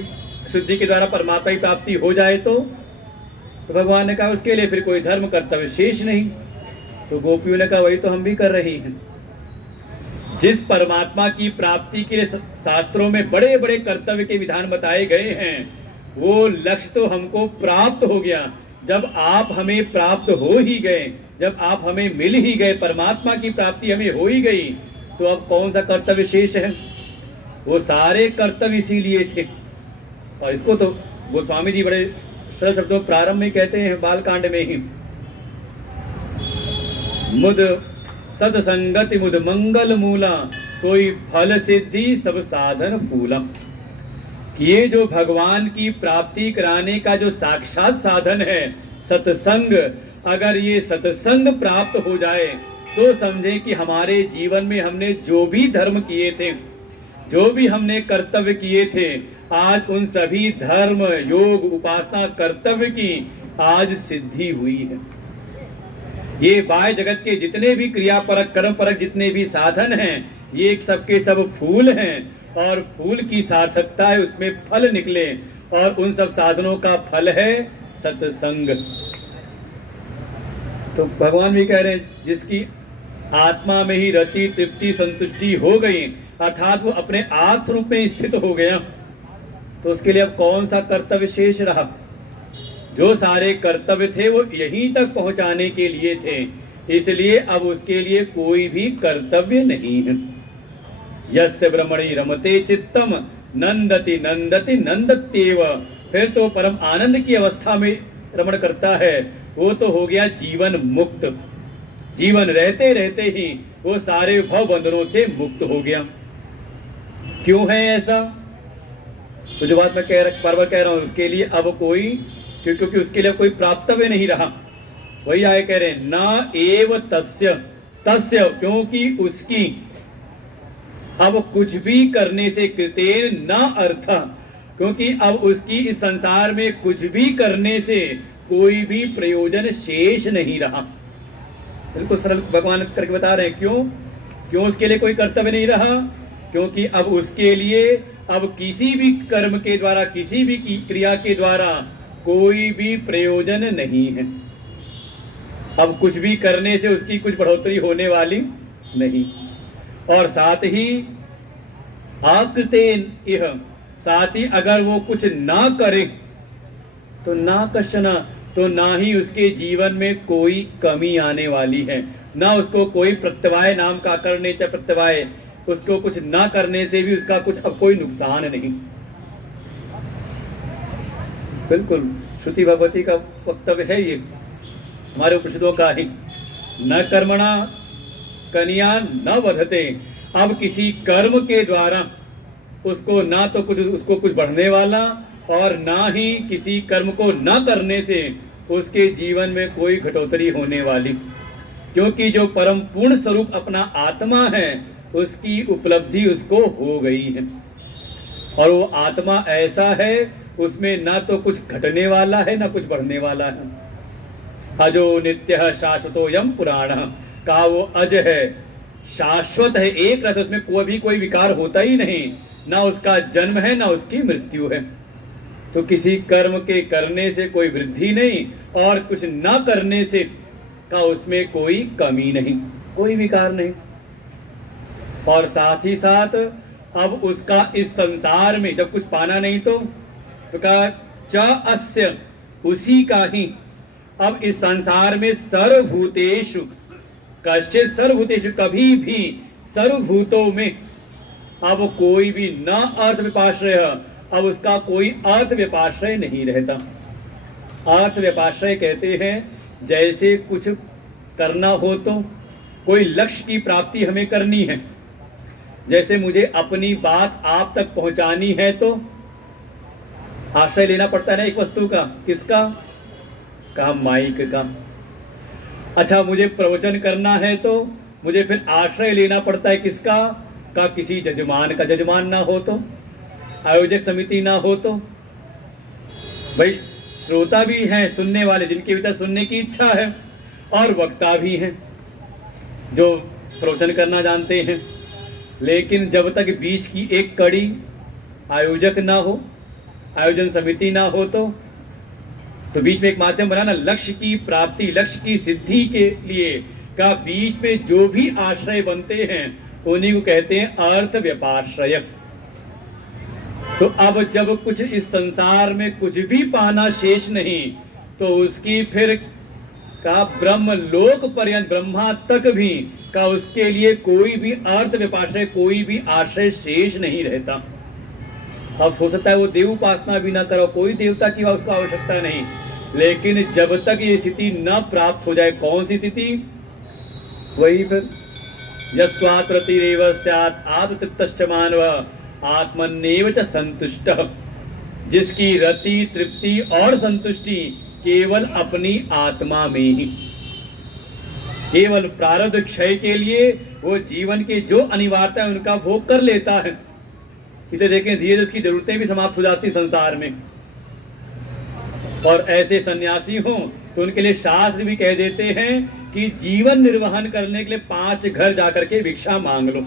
शुद्धि के द्वारा परमात्मा की प्राप्ति हो जाए तो भगवान ने कहा उसके लिए फिर कोई धर्म कर्तव्य शेष नहीं। तो गोपियों ने कहा वही तो हम भी कर रही हैं। जिस परमात्मा की प्राप्ति के लिए शास्त्रों में बड़े बड़े कर्तव्य के विधान बताए गए हैं, वो लक्ष्य तो हमको प्राप्त हो गया। जब आप हमें प्राप्त हो ही गए, जब आप हमें मिल ही गए, परमात्मा की प्राप्ति हमें हो ही गई, तो अब कौन सा कर्तव्य शेष है। वो सारे कर्तव्य इसीलिए थे। और इसको तो गोस्वामी जी बड़े सरल शब्दों प्रारंभ में कहते हैं, बालकांड में ही, मुद सत्संगति मुद मंगल मूला, सोई फल सिद्धि सब साधन फूला। कि ये जो भगवान की प्राप्ति कराने का जो साक्षात साधन है सत्संग, अगर ये सत्संग प्राप्त हो जाए तो समझें कि हमारे जीवन में हमने जो भी धर्म किए थे, जो भी हमने कर्तव्य किए थे, आज उन सभी धर्म, योग, उपासना, कर्तव्य की आज सिद्धि हुई है। ये बाह्य जगत के जितने भी क्रियापरक, कर्म परक जितने भी साधन हैं, ये सबके सब फूल हैं, और फूल की सार्थकता है उसमें फल निकले, और उन सब साधनों का फल है सत्संग। तो भगवान भी कह रहे हैं, जिसकी आत्मा में ही रति, तृप्ति, संतुष्टि हो गई, अर्थात वो अपने आत्मरूप में स्थित हो गया, तो उसके लिए अब कौन सा कर्तव्य शेष रहा? जो सारे कर्तव्य थे वो यहीं तक पहुंचाने के लिए थे, इसलिए अब उसके लिए कोई भी कर्तव्य नहीं है। यस्य ब्रह्मणि रमते चित्तम नंदति नंदति नंदत्येव, फिर तो परम आनंद की अवस्था में रमण करता है, वो तो हो गया जीवन मुक्त। जीवन रहते रहते ही वो सारे भव बंधनों से मुक्त हो गया। क्यों है ऐसा? तो जो बात मैं बार बार कह रहा हूं, उसके लिए अब कोई, क्योंकि उसके लिए कोई प्राप्तव्य नहीं रहा। वही आए कह रहे हैं, न एव तस्य तस्य, क्योंकि उसकी अब कुछ भी करने से कृतेन न अर्थ, क्योंकि अब उसकी इस संसार में कुछ भी करने से कोई भी प्रयोजन शेष नहीं रहा। बिल्कुल सरल भगवान करके बता रहे हैं। क्यों उसके लिए कोई कर्तव्य नहीं रहा? क्योंकि अब उसके लिए अब किसी भी कर्म के द्वारा, किसी भी क्रिया के द्वारा कोई भी प्रयोजन नहीं है। अब कुछ भी करने से उसकी कुछ बढ़ोतरी होने वाली नहीं। और साथ ही आकृतेन इह, साथ ही अगर वो कुछ ना करे तो ना कशना, तो ना ही उसके जीवन में कोई कमी आने वाली है, ना उसको कोई प्रत्यवाय नाम का करने च प्रत्यवाय, उसको कुछ ना करने से भी उसका कुछ अब कोई नुकसान नहीं। बिल्कुल श्रुति भगवती का वक्तव्य है ये, हमारे उपनिषदों का ही। न कर्मणा कन्या न वधते, अब किसी कर्म के द्वारा उसको ना तो कुछ, उसको कुछ बढ़ने वाला, और ना ही किसी कर्म को ना करने से उसके जीवन में कोई घटोतरी होने वाली। क्योंकि जो परम पूर्ण स्वरूप अपना आत्मा है, उसकी उपलब्धि उसको हो गई है, और वो आत्मा ऐसा है, उसमें ना तो कुछ घटने वाला है ना कुछ बढ़ने वाला है। अजो नित्य शाश्वतो यम पुराण, कहा वो अज है, शाश्वत है, एक रस, उसमें कोई विकार होता ही नहीं, ना उसका जन्म है ना उसकी मृत्यु है। तो किसी कर्म के करने से कोई वृद्धि नहीं, और कुछ ना करने से का उसमें कोई कमी नहीं, कोई विकार नहीं। और साथ ही साथ अब उसका इस संसार में जब कुछ पाना नहीं तो कहा च अस्य, उसी का ही अब इस संसार में सर्वभूतेषु, कश्चित् सर्वभूतेषु, कभी भी सर्वभूतों में अब कोई भी न अर्थ व्यपाश्रय, अब उसका कोई अर्थ व्यपाश्रय नहीं रहता। अर्थ व्यपाश्रय कहते हैं, जैसे कुछ करना हो तो कोई लक्ष्य की प्राप्ति हमें करनी है, जैसे मुझे अपनी बात आप तक पहुंचानी है तो आश्रय लेना पड़ता है ना एक वस्तु का। किसका? कहा माइक का। अच्छा, मुझे प्रवचन करना है तो मुझे फिर आश्रय लेना पड़ता है किसका? का किसी जजमान का। जजमान ना हो तो, आयोजक समिति ना हो तो, भाई श्रोता भी हैं, सुनने वाले जिनके भीतर सुनने की इच्छा है, और वक्ता भी हैं जो प्रवचन करना जानते हैं। लेकिन जब तक बीच की एक कड़ी आयोजक ना हो, आयोजन समिति ना हो तो बीच में एक माध्यम बनाना, लक्ष्य की प्राप्ति, लक्ष्य की सिद्धि के लिए का बीच में जो भी आश्रय बनते हैं उन्हीं को कहते हैं अर्थ व्यपाश्रय। तो अब जब कुछ इस संसार में कुछ भी पाना शेष नहीं, तो उसकी फिर का ब्रह्म लोक पर्यंत, ब्रह्मा तक भी का उसके लिए कोई भी अर्थ व्यपाश्रय, कोई भी आश्रय शेष नहीं रहता। अब हो सकता है वो देव उपासना भी ना करो, कोई देवता की उसको आवश्यकता नहीं, लेकिन जब तक ये स्थिति न प्राप्त हो जाए, कौन सी स्थिति? वही फिर यस्त्वात् प्रतिरेव स्यात् आत्मतृप्तश्च मानव आत्मन्नेव च संतुष्टः, जिसकी रति, तृप्ति और संतुष्टि केवल अपनी आत्मा में ही, केवल प्रारब्ध क्षय के लिए वो जीवन के जो अनिवार्यता है उनका भोग कर लेता है। इसे देखें, धीरे धीरे उसकी जरूरतें भी समाप्त हो जाती संसार में। और ऐसे सन्यासी हों तो उनके लिए शास्त्र भी कह देते हैं कि जीवन निर्वहन करने के लिए 5 घर जाकर के भिक्षा मांग लो।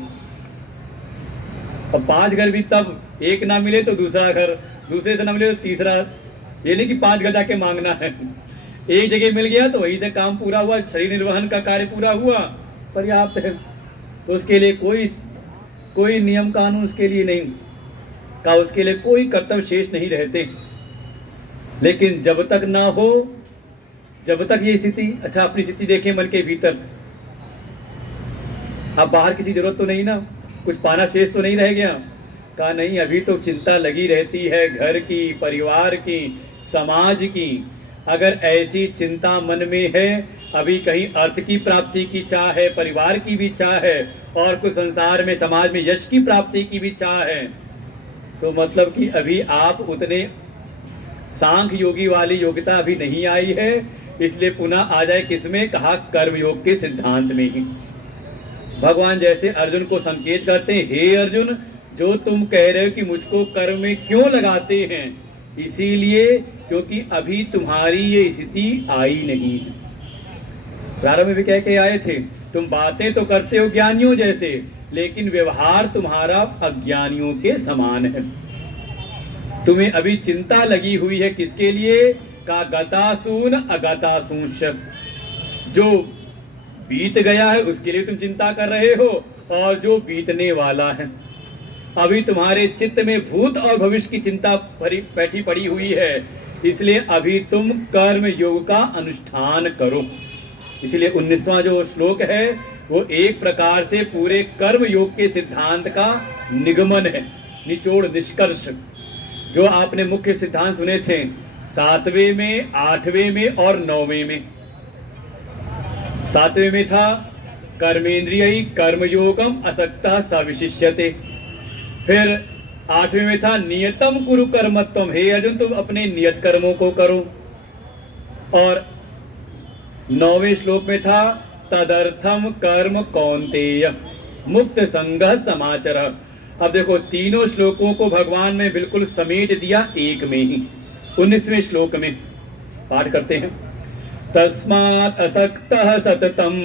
अब 5 घर भी तब, एक ना मिले तो दूसरा घर, दूसरे से ना मिले तो तीसरा। ये नहीं कि 5 घर जाके मांगना है, एक जगह मिल गया तो वहीं से काम पूरा हुआ, शरीर निर्वहन का कार्य पूरा हुआ, पर्याप्त है। तो उसके लिए कोई नियम कानून उसके लिए नहीं का, उसके लिए कोई कर्तव्य शेष नहीं रहते। लेकिन जब तक ना हो, जब तक ये स्थिति, अच्छा अपनी स्थिति देखें मन के भीतर, अब बाहर किसी जरूरत तो नहीं ना, कुछ पाना शेष तो नहीं रह गया। कहा नहीं, अभी तो चिंता लगी रहती है घर की, परिवार की, समाज की। अगर ऐसी चिंता मन में है, अभी कहीं अर्थ की प्राप्ति की चाह है, परिवार की भी चाह है, और कुछ संसार में समाज में यश की प्राप्ति की भी चाह है, तो मतलब कि अभी आप उतने सांख्य योगी वाली योग्यता अभी नहीं आई है। इसलिए पुनः आ जाए किसमें, कहा कर्मयोग के सिद्धांत में ही। भगवान जैसे अर्जुन को संकेत करते हैं, हे अर्जुन, जो तुम कह रहे हो कि मुझको कर्म में क्यों लगाते हैं, इसीलिए क्योंकि अभी तुम्हारी ये स्थिति आई नहीं है। प्रारंभ में भी कह के आए थे, तुम बातें तो करते हो ज्ञानियों जैसे, लेकिन व्यवहार तुम्हारा अज्ञानियों के समान है। तुम्हें अभी चिंता लगी हुई है किसके लिए, का गतासून अगतासूंश, जो बीत गया है उसके लिए तुम चिंता कर रहे हो, और जो बीतने वाला है। अभी तुम्हारे चित्त में भूत और भविष्य की चिंता बैठी पड़ी हुई है, इसलिए अभी तुम कर्म योग का अनुष्ठान करो। इसलिए 19वां जो श्लोक है वो एक प्रकार से पूरे कर्म योग के सिद्धांत का निगमन है, निचोड़, निष्कर्ष। जो आपने मुख्य सिद्धांत सुने थे 7वें में, 8वें में और 9वें में। 7वें में था कर्मेंद्रिय कर्मयोगम असक्तः सविशिष्यते। फिर 8वें में था नियतम कुरु कर्मत्वम, हे अर्जुन तुम अपने नियत कर्मों को करो। और 9वें श्लोक में था तदर्थम कर्म कौन्तेय मुक्त संगः समाचर। अब देखो, तीनों श्लोकों को भगवान ने बिल्कुल समेट दिया एक में ही। 19वें श्लोक में पाठ करते हैं, तस्मात् असक्तः सततम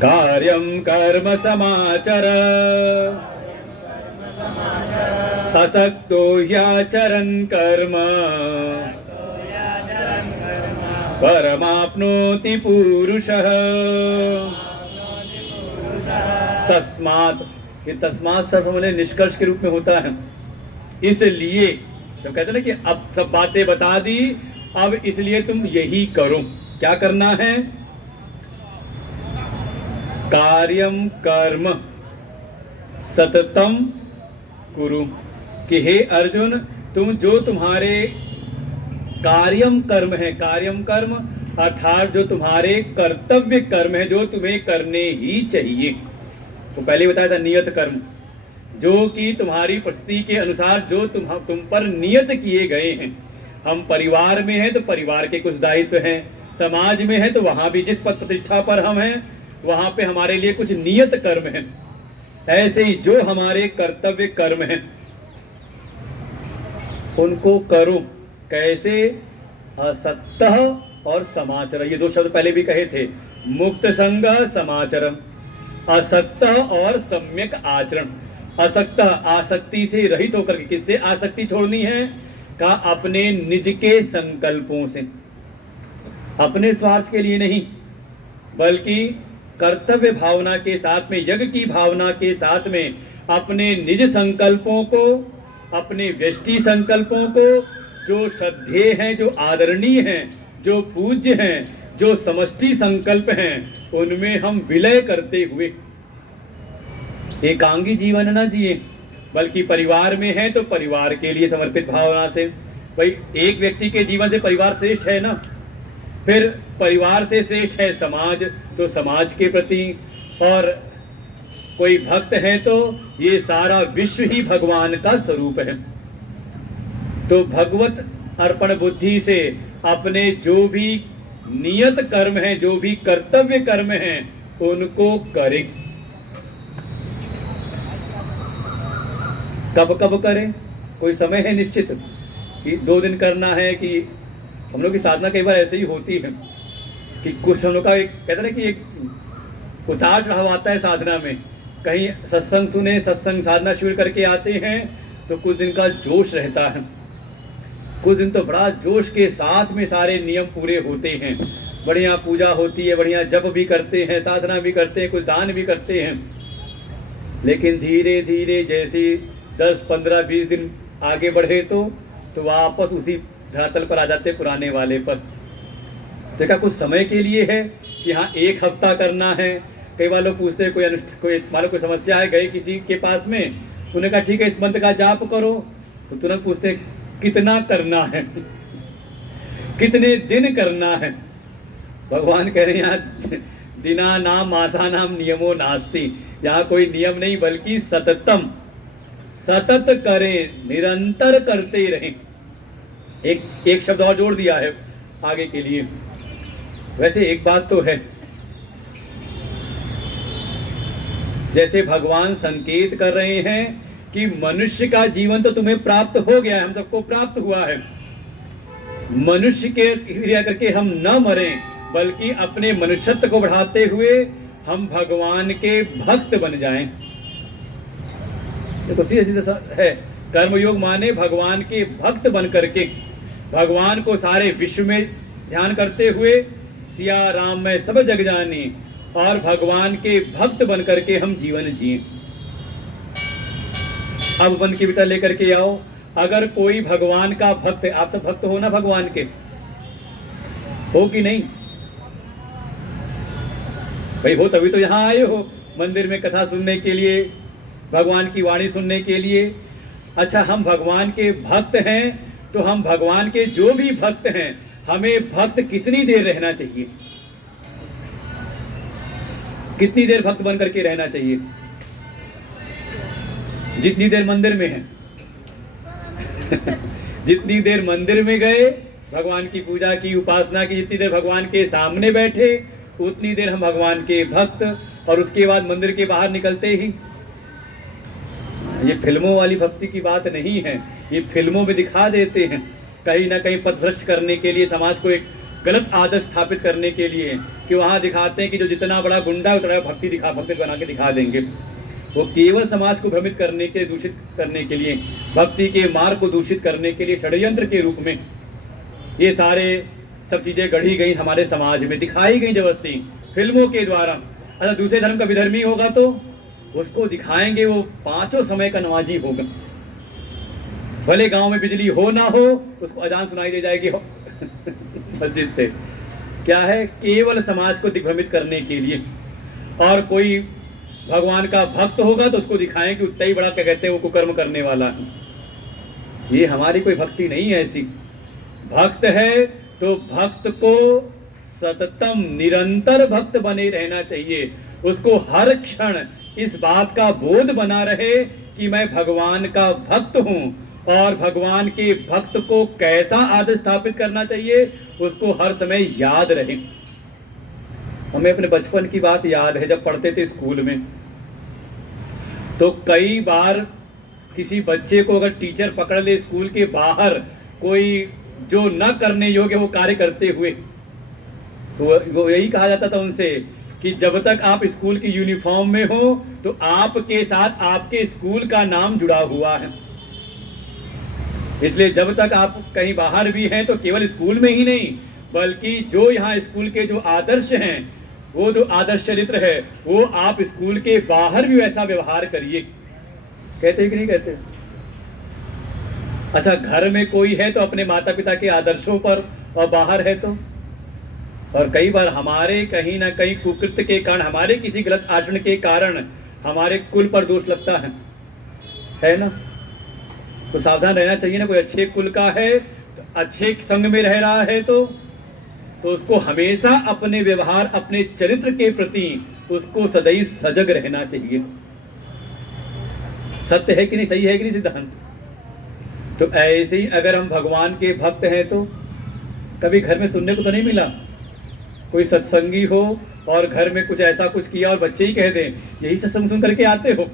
कार्यम कर्म समाचर असक्तो ह्याचरन् कर्म परमाप्नोति पुरुषः। तस्मात्, ये तस्मात् सर्वमूल्य निष्कर्ष के रूप में होता है। इसलिए तो कहते हैं ना कि अब सब बातें बता दी, अब इसलिए तुम यही करो। क्या करना है, कार्यम कर्म सततम कुरु, कि हे अर्जुन तुम जो तुम्हारे कार्यम कर्म है, कार्यम कर्म अर्थात जो तुम्हारे कर्तव्य कर्म है, जो तुम्हें करने ही चाहिए। तो पहले बताया था नियत कर्म, जो कि तुम्हारी परिस्थिति के अनुसार जो तुम पर नियत किए गए हैं। हम परिवार में हैं तो परिवार के कुछ दायित्व हैं, समाज में है तो वहां भी जिस पद प्रतिष्ठा पर हम हैं वहां पे हमारे लिए कुछ नियत कर्म हैं। ऐसे ही जो हमारे कर्तव्य कर्म हैं उनको करो। कैसे, असक्तः और समाचर, ये 2 शब्द पहले भी कहे थे, मुक्त संग समाचरम, असक्तः और सम्यक आचरण। असक्तः आसक्ति से रहित होकर के, किससे आसक्ति छोड़नी है, का अपने निज के संकल्पों से, अपने स्वार्थ के लिए नहीं बल्कि कर्तव्य भावना के साथ में, यज्ञ की भावना के साथ में अपने निज संकल्पों को, अपने व्यष्टि संकल्पों को, जो श्रद्धेय हैं, जो आदरणीय हैं, जो पूज्य हैं, जो समष्टि संकल्प हैं, उनमें हम विलय करते हुए एकांगी जीवन न जिए, बल्कि परिवार में है तो परिवार के लिए समर्पित भावना से। भाई एक व्यक्ति के जीवन से परिवार श्रेष्ठ है ना, फिर परिवार से श्रेष्ठ है समाज, तो समाज के प्रति, और कोई भक्त है तो ये सारा विश्व ही भगवान का स्वरूप है। तो भगवत अर्पण बुद्धि से अपने जो भी नियत कर्म हैं, जो भी कर्तव्य कर्म हैं, उनको करें। कब कब करें? कोई समय है निश्चित कि 2 दिन करना है? कि हम लोग की साधना कई बार ऐसे ही होती है कि कुछ हम लोग का एक कहते हैं ना कि एक उतार चढ़ाव आता है साधना में। कहीं सत्संग सुने, सत्संग साधना शिविर करके आते हैं तो कुछ दिन का जोश रहता है, कुछ दिन तो बड़ा जोश के साथ में सारे नियम पूरे होते हैं, बढ़िया पूजा होती है, बढ़िया जप भी करते हैं, साधना भी करते हैं, कुछ दान भी करते हैं। लेकिन धीरे धीरे जैसे 10, 15, 20 दिन आगे बढ़े तो वापस उसी धरातल पर आ जाते पुराने वाले पर। देखा कुछ समय के लिए है कि हाँ 1 हफ्ता करना है। कई बार लोग पूछते हैं कोई मानो कोई समस्या है, गए किसी के पास में, उन्होंने कहा ठीक है इस मंत्र का जाप करो, तो तुरंत पूछते कितना करना है, कितने दिन करना है। भगवान कह रहे हैं यहाँ दिना नाम मासा नाम नियमो नास्ति, यहाँ कोई नियम नहीं बल्कि सततम, सतत करें, निरंतर करते रहें। एक शब्द और जोड़ दिया है आगे के लिए। वैसे एक बात तो है, जैसे भगवान संकेत कर रहे हैं कि मनुष्य का जीवन तो तुम्हें प्राप्त हो गया है, हम सबको प्राप्त हुआ है। मनुष्य के क्रिया करके हम न मरें, बल्कि अपने मनुष्यत्व को बढ़ाते हुए हम भगवान के भक्त बन जाएं। तो सीधा है कर्मयोग माने भगवान के भक्त बन करके भगवान को सारे विश्व में ध्यान करते हुए सिया राम में सब जग जानी, और भगवान के भक्त बन करके हम जीवन जिए। अब मन की विता लेकर के आओ, अगर कोई भगवान का भक्त है, आप सब भक्त हो ना भगवान के, हो कि नहीं भाई? हो तभी तो यहाँ आए हो मंदिर में कथा सुनने के लिए, भगवान की वाणी सुनने के लिए। अच्छा, हम भगवान के भक्त हैं तो हम भगवान के जो भी भक्त हैं, हमें भक्त कितनी देर रहना चाहिए? कितनी देर भक्त बन करके रहना चाहिए? जितनी देर मंदिर में है जितनी देर मंदिर में गए, भगवान की पूजा की, उपासना की, जितनी देर भगवान के सामने बैठे, उतनी देर हम भगवान के भक्त। और उसके बाद मंदिर के बाहर निकलते ही, ये फिल्मों वाली भक्ति की बात नहीं है, ये फिल्मों में दिखा देते हैं कहीं ना कहीं पथभ्रष्ट करने के लिए, समाज को एक गलत आदत स्थापित करने के लिए, कि वहाँ दिखाते हैं कि जो जितना बड़ा गुंडा उतना भक्ति बना के दिखा देंगे। वो केवल समाज को भ्रमित करने के, दूषित करने के लिए, भक्ति के मार्ग को दूषित करने के लिए षड्यंत्र के रूप में ये सारे सब चीजें गढ़ी गई, हमारे समाज में दिखाई गई जबरदस्ती फिल्मों के द्वारा। अच्छा, दूसरे धर्म का विधर्मी होगा तो उसको दिखाएंगे वो 5 समय का नमाजी होगा, भले गांव में बिजली हो ना हो, उसको अजान सुनाई दे जाएगी मस्जिद से। क्या है? केवल समाज को दिग्भ्रमित करने के लिए। और कोई भगवान का भक्त होगा तो उसको दिखाएं कि उतना ही बड़ा क्या कहते हैं वो कुकर्म करने वाला है। ये हमारी कोई भक्ति नहीं है ऐसी। भक्त है तो भक्त को सततम निरंतर भक्त बने रहना चाहिए, उसको हर क्षण इस बात का बोध बना रहे कि मैं भगवान का भक्त हूं, और भगवान के भक्त को कैसा आदत स्थापित करना चाहिए उसको हर समय याद रहे। हमें अपने बचपन की बात याद है, जब पढ़ते थे स्कूल में, तो कई बार किसी बच्चे को अगर टीचर पकड़ ले स्कूल के बाहर कोई जो न करने योग्य वो कार्य करते हुए, तो वो यही कहा जाता था उनसे कि जब तक आप स्कूल की यूनिफॉर्म में हो तो आपके साथ आपके स्कूल का नाम जुड़ा हुआ है। इसलिए जब तक आप कहीं बाहर भी हैं तो केवल स्कूल में ही नहीं, बल्कि जो यहाँ स्कूल के जो आदर्श हैं, वो जो आदर्श चरित्र है, वो आप स्कूल के बाहर भी वैसा व्यवहार करिए। कहते हैं कि नहीं कहते? अच्छा, घर में कोई है तो अपने माता पिता के आदर्शों पर, और बाहर है तो। और कई बार हमारे कहीं ना कहीं कुकृत्य के कारण, हमारे किसी गलत आचरण के कारण हमारे कुल पर दोष लगता है ना? तो सावधान रहना चाहिए ना। कोई अच्छे कुल का है तो अच्छे संग में रह रहा है तो उसको हमेशा अपने व्यवहार, अपने चरित्र के प्रति उसको सदैव सजग रहना चाहिए। सत्य है कि नहीं, सही है कि नहीं सिद्धांत? तो ऐसे ही अगर हम भगवान के भक्त हैं तो कभी घर में सुनने को तो नहीं मिला कोई सत्संगी हो और घर में कुछ ऐसा कुछ किया और बच्चे ही कह दें यही सत्संग सुन करके आते हो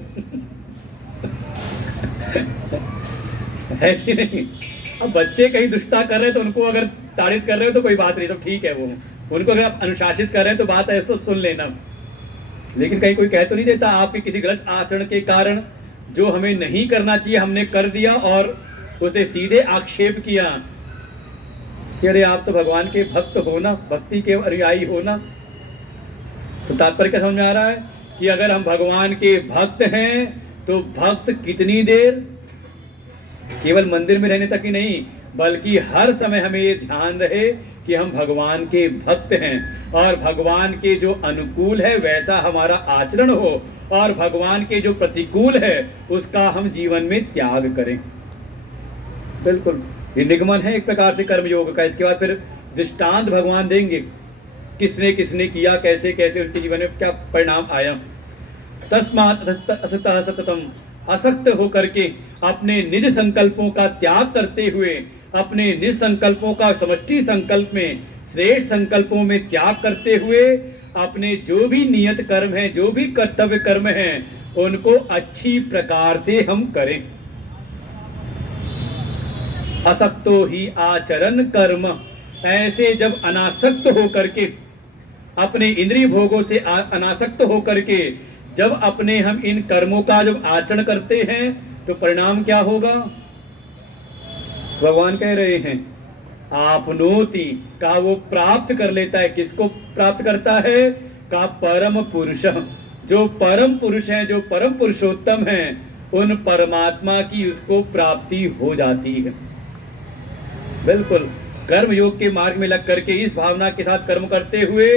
है कि नहीं। अब बच्चे कहीं दुष्टता कर रहे हैं तो उनको अगर तारीफ कर रहे हो तो कोई बात नहीं, तो ठीक है, वो उनको अगर आप अनुशासित कर रहे हैं तो बात है तो सुन लेना। लेकिन कहीं कोई कह तो नहीं देता आपके किसी गलत आचरण के कारण जो हमें नहीं करना चाहिए हमने कर दिया और उसे सीधे आक्षेप किया कि अरे आप तो भगवान के भक्त हो ना, भक्ति के अनुयायी हो ना। तो तात्पर्य क्या समझ में आ रहा है कि अगर हम भगवान के भक्त हैं तो भक्त कितनी देर, केवल मंदिर में रहने तक ही नहीं बल्कि हर समय हमें ये ध्यान रहे कि हम भगवान के भक्त हैं और भगवान के जो अनुकूल है वैसा हमारा आचरण हो और भगवान के जो प्रतिकूल है उसका हम जीवन में त्याग करें। बिल्कुल, ये निगमन है एक प्रकार से कर्मयोग का। इसके बाद फिर दृष्टांत भगवान देंगे किसने किसने किया, कैसे कैसे उनके जीवन में क्या परिणाम आया। तस्मात् असतः सततम, असक्त होकर के अपने निज संकल्पों का त्याग करते हुए अपने निज संकल्पों का समष्टि संकल्प में श्रेष्ठ संकल्पों में त्याग करते हुए अपने जो भी नियत कर्म है, जो भी कर्तव्य कर्म है उनको अच्छी प्रकार से हम करें। असक्तो ही आचरण कर्म, ऐसे जब अनासक्त होकर के अपने इंद्रिय भोगों से अनासक्त होकर के जब अपने हम इन कर्मों का जब आचरण करते हैं तो परिणाम क्या होगा। भगवान कह रहे हैं आपनोति का वो प्राप्त कर लेता है। किसको प्राप्त करता है का परम पुरुष, जो परम पुरुष है, जो परम पुरुषोत्तम है, उन परमात्मा की उसको प्राप्ति हो जाती है। बिल्कुल, कर्म योग के मार्ग में लग करके इस भावना के साथ कर्म करते हुए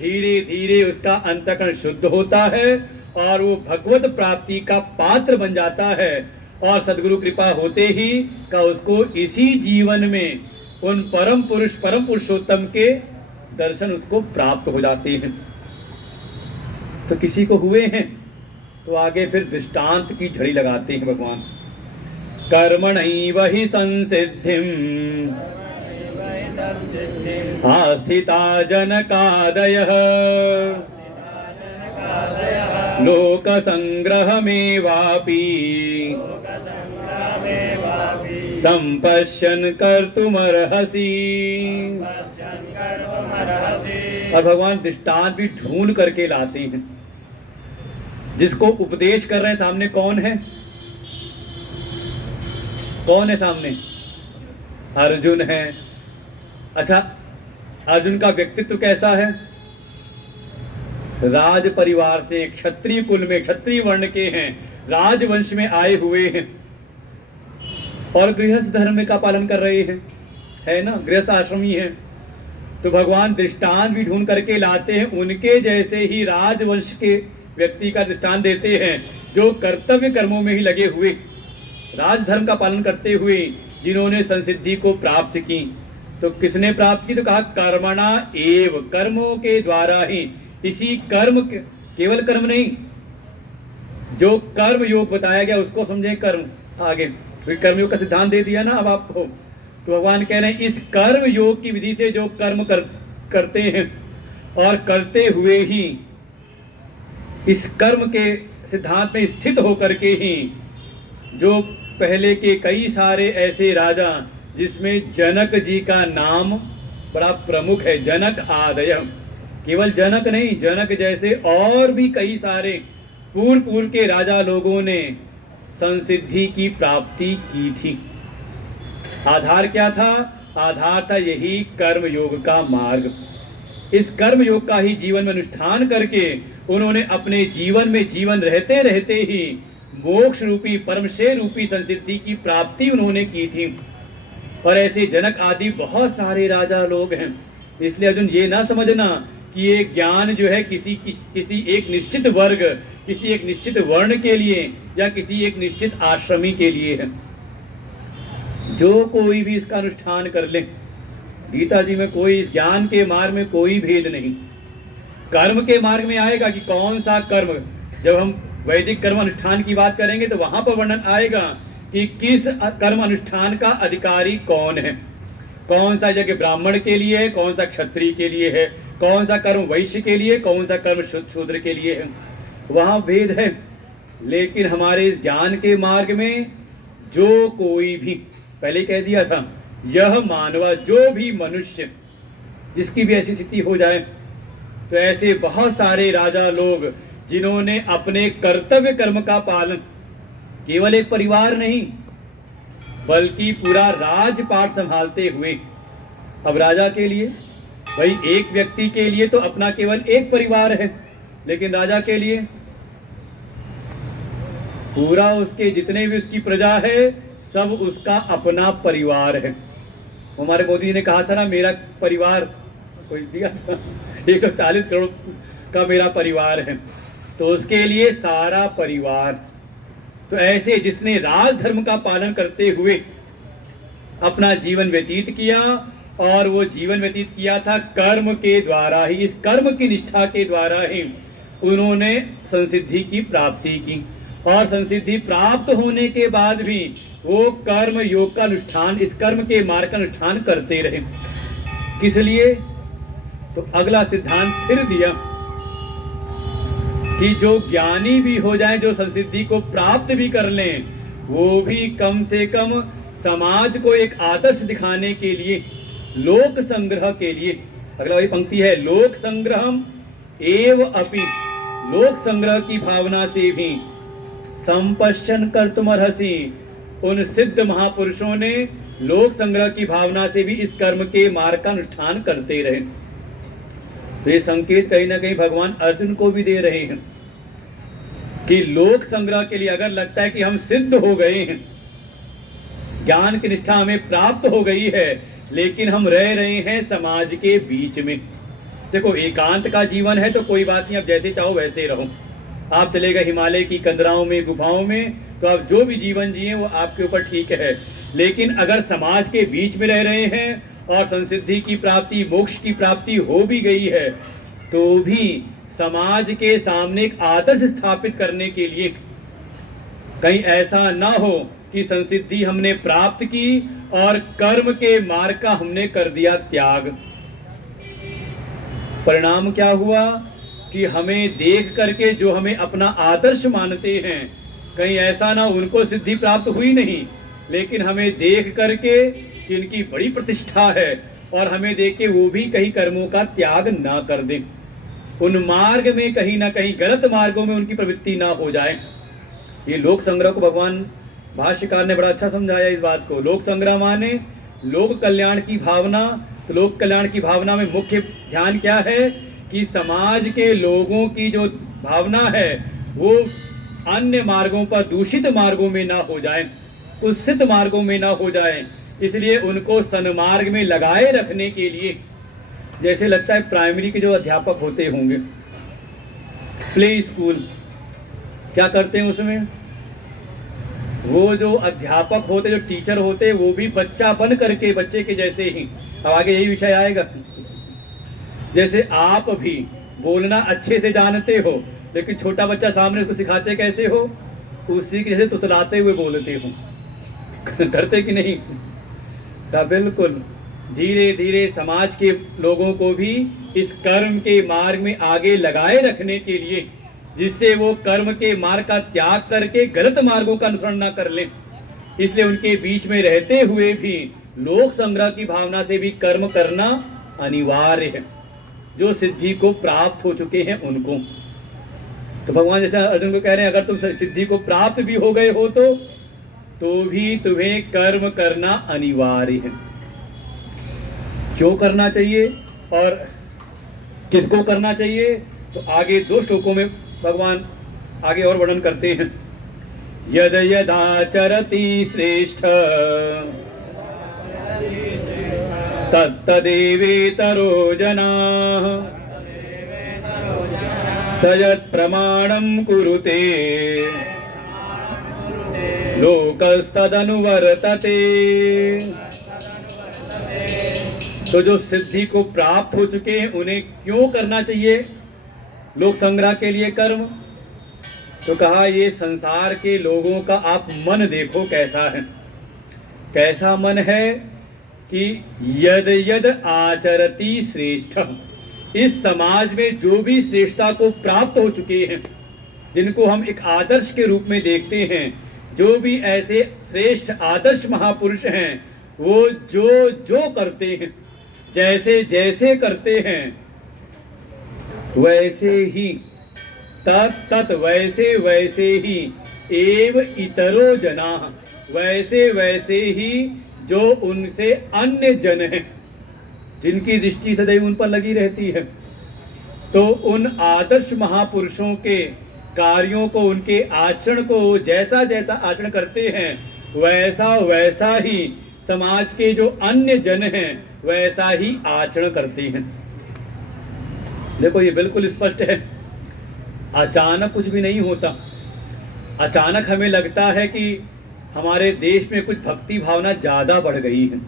धीरे धीरे उसका अंतःकरण शुद्ध होता है और वो भगवत प्राप्ति का पात्र बन जाता है और सद्गुरु कृपा होते ही का उसको इसी जीवन में उन परम पुरुष परम पुरुषोत्तम के दर्शन उसको प्राप्त हो जाते हैं। तो किसी को हुए हैं तो आगे फिर दृष्टांत की झड़ी लगाते हैं भगवान। कर्मणैव हि संसिद्धिम् आस्थिता जनकादयः लोक संग्रहमेवापि संपश्यन् कर्तुमर्हसि। और भगवान दृष्टांत भी ढूंढ करके लाते हैं। जिसको उपदेश कर रहे हैं सामने कौन है, कौन है सामने, अर्जुन है। अच्छा, अर्जुन का व्यक्तित्व कैसा है, राज परिवार से, क्षत्रिय कुल में, क्षत्रिय वर्ण के हैं, राजवंश में आए हुए हैं और गृहस्थ धर्म का पालन कर रहे हैं, है ना, गृहस्थ आश्रमी है। तो भगवान दृष्टांत भी ढूंढ करके लाते हैं, उनके जैसे ही राजवंश के व्यक्ति का दृष्टांत देते हैं जो कर्तव्य कर्मों में ही लगे हुए, राजधर्म का पालन करते हुए जिन्होंने संसिद्धि को प्राप्त की। तो किसने प्राप्त की, तो कहा कर्मणा एव, कर्मों के द्वारा ही। इसी कर्म, केवल कर्म नहीं, जो कर्म योग बताया गया उसको समझे कर्म आगे, कर्म योग का सिद्धांत दे दिया ना अब आपको। तो भगवान कह रहे हैं इस कर्म योग की विधि से जो कर्म करते हैं और करते हुए ही इस कर्म के सिद्धांत में स्थित होकर के ही जो पहले के कई सारे ऐसे राजा, जिसमें जनक जी का नाम बड़ा प्रमुख है, जनक आदय, केवल जनक नहीं, जनक जैसे और भी कई सारे पूर्व के राजा लोगों ने संसिद्धि की प्राप्ति की थी। आधार क्या था, आधार था यही कर्म योग का मार्ग। इस कर्म योग का ही जीवन में अनुष्ठान करके उन्होंने अपने जीवन में जीवन रहते रहते ही मोक्ष रूपी परमशे रूपी संसिद्धि की प्राप्ति उन्होंने की थी। और ऐसे जनक आदि बहुत सारे राजा लोग हैं। इसलिए अर्जुन ये ना समझना कि ये ज्ञान जो है किसी एक निश्चित वर्ग, किसी एक निश्चित वर्ण के लिए या किसी एक निश्चित आश्रमी के लिए है। जो कोई भी इसका अनुष्ठान कर ले, गीता जी में कोई इस ज्ञान के मार्ग में कोई भेद नहीं। कर्म के मार्ग में आएगा कि कौन सा कर्म, जब हम वैदिक कर्म अनुष्ठान की बात करेंगे तो वहां पर वर्णन आएगा कि किस कर्म अनुष्ठान का अधिकारी कौन है, कौन सा यज्ञ ब्राह्मण के लिए है, कौन सा क्षत्रिय के लिए है, कौन सा कर्म वैश्य के लिए, कौन सा कर्म शूद्र के लिए है, वहाँ भेद है। लेकिन हमारे इस ज्ञान के मार्ग में जो कोई भी, पहले कह दिया था, यह मानवा, जो भी मनुष्य, जिसकी भी ऐसी स्थिति हो जाए, तो ऐसे बहुत सारे राजा लोग जिन्होंने अपने कर्तव्य कर्म का पालन, केवल एक परिवार नहीं बल्कि पूरा राजपाट संभालते हुए, अब राजा के लिए, भाई एक व्यक्ति के लिए तो अपना केवल एक परिवार है, लेकिन राजा के लिए पूरा उसके जितने भी उसकी प्रजा है सब उसका अपना परिवार है। हमारे मोदी जी ने कहा था ना, मेरा परिवार, कोई दिया था 140 करोड़ का मेरा परिवार है, तो उसके लिए सारा परिवार। तो ऐसे जिसने राजधर्म का पालन करते हुए अपना जीवन व्यतीत किया, और वो जीवन व्यतीत किया था कर्म के द्वारा ही, इस कर्म की निष्ठा के द्वारा ही उन्होंने संसिद्धि की प्राप्ति की, और संसिद्धि प्राप्त होने के बाद भी वो कर्म योग का अनुष्ठान, इस कर्म के मार्ग का अनुष्ठान करते रहे। किस लिए? तो अगला सिद्धांत फिर दिया कि जो ज्ञानी भी हो जाए, जो संसिद्धि को प्राप्त भी कर लें, वो भी कम से कम समाज को एक आदर्श दिखाने के लिए, लोक संग्रह के लिए, अगला वही पंक्ति है, लोक संग्रहम एव अपि, लोक संग्रह की भावना से भी संपश्चन कर्तुमर्हसि, उन सिद्ध महापुरुषों ने लोक संग्रह की भावना से भी इस कर्म के मार्ग का अनुष्ठान करते रहे। तो ये संकेत कहीं ना कहीं भगवान अर्जुन को भी दे रहे हैं कि लोक संग्रह के लिए अगर लगता है कि हम सिद्ध हो गए हैं, ज्ञान की निष्ठा हमें प्राप्त हो गई है, लेकिन हम रह रहे हैं समाज के बीच में। देखो, एकांत का जीवन है तो कोई बात नहीं, अब जैसे चाहो वैसे रहो। आप चले गए हिमालय की कंदराओं में, गुफाओं में, तो आप जो भी जीवन जिए वो आपके ऊपर ठीक है। लेकिन अगर समाज के बीच में रह रहे हैं और संसिद्धि की प्राप्ति, मोक्ष की प्राप्ति हो भी गई है, तो भी समाज के सामने एक आदर्श स्थापित करने के लिए कहीं ऐसा ना हो कि संसिद्धि हमने प्राप्त की और कर्म के मार्ग का हमने कर दिया त्याग। परिणाम क्या हुआ कि हमें देख करके जो हमें अपना आदर्श मानते हैं, कहीं ऐसा ना, उनको सिद्धि प्राप्त हुई नहीं, लेकिन हमें देख करके कि इनकी बड़ी प्रतिष्ठा है, और हमें देख के वो भी कहीं कर्मों का त्याग ना कर दें, उन मार्ग में कहीं ना कहीं गलत मार्गों में उनकी प्रवृत्ति ना हो जाए। ये लोक संग्रह को भगवान भाष्यकार ने बड़ा अच्छा समझाया इस बात को। लोक संग्रह माने लोक कल्याण की भावना। तो लोक कल्याण की भावना में मुख्य ध्यान क्या है कि समाज के लोगों की जो भावना है वो अन्य मार्गों पर, दूषित मार्गों में ना हो जाए, कुत्सित मार्गों में ना हो जाए। इसलिए उनको सन्मार्ग में लगाए रखने के लिए, जैसे लगता है प्राइमरी के जो अध्यापक होते होंगे, प्ले स्कूल, क्या करते हैं उसमें, वो जो अध्यापक होते, जो टीचर होते, वो भी बच्चा बन करके, बच्चे के जैसे ही, अब आगे यही विषय आएगा, जैसे आप भी बोलना अच्छे से जानते हो, लेकिन छोटा बच्चा सामने उसको सिखाते कैसे हो, उसी के जैसे तुतलाते हुए बोलते हो। करते कि नहीं? तो बिल्कुल धीरे धीरे समाज के लोगों को भी इस कर्म के मार्ग में आगे लगाए रखने के लिए, जिससे वो कर्म के मार्ग का त्याग करके गलत मार्गों का अनुसरण ना कर लें, इसलिए उनके बीच में रहते हुए भी लोक संग्रह की भावना से भी कर्म करना अनिवार्य है, जो सिद्धि को प्राप्त हो चुके हैं उनको। तो भगवान जैसे अर्जुन को कह रहे हैं, अगर तुम सिद्धि को प्राप्त भी हो गए हो तो भी तुम्हें कर्म करना अनिवार्य है। क्यों करना चाहिए और किसको करना चाहिए, तो आगे 2 श्लोकों में भगवान आगे और वर्णन करते हैं। यद यदाचरति श्रेष्ठ तत्तदेवेतरो जनाः स यत् प्रमाणं कुरुते लोकस्तदनुवर्तते। तो जो सिद्धि को प्राप्त हो चुके हैं उन्हें क्यों करना चाहिए लोक संग्रह के लिए कर्म, तो कहा ये संसार के लोगों का आप मन देखो कैसा है, कैसा मन है कि यद यद आचरति श्रेष्ठ, इस समाज में जो भी श्रेष्ठता को प्राप्त हो चुके हैं, जिनको हम एक आदर्श के रूप में देखते हैं, जो भी ऐसे श्रेष्ठ आदर्श महापुरुष हैं, वो जो जो करते हैं, जैसे जैसे करते हैं, वैसे ही तत् तत् वैसे वैसे ही एव इतरो जना, वैसे वैसे ही जो उनसे अन्य जन हैं, जिनकी दृष्टि सदैव उन पर लगी रहती है, तो उन आदर्श महापुरुषों के कार्यों को, उनके आचरण को जैसा जैसा आचरण करते हैं, वैसा वैसा ही समाज के जो अन्य जन हैं वैसा ही आचरण करते हैं। देखो ये बिल्कुल स्पष्ट है, अचानक कुछ भी नहीं होता। अचानक हमें लगता है कि हमारे देश में कुछ भक्ति भावना ज़्यादा बढ़ गई है,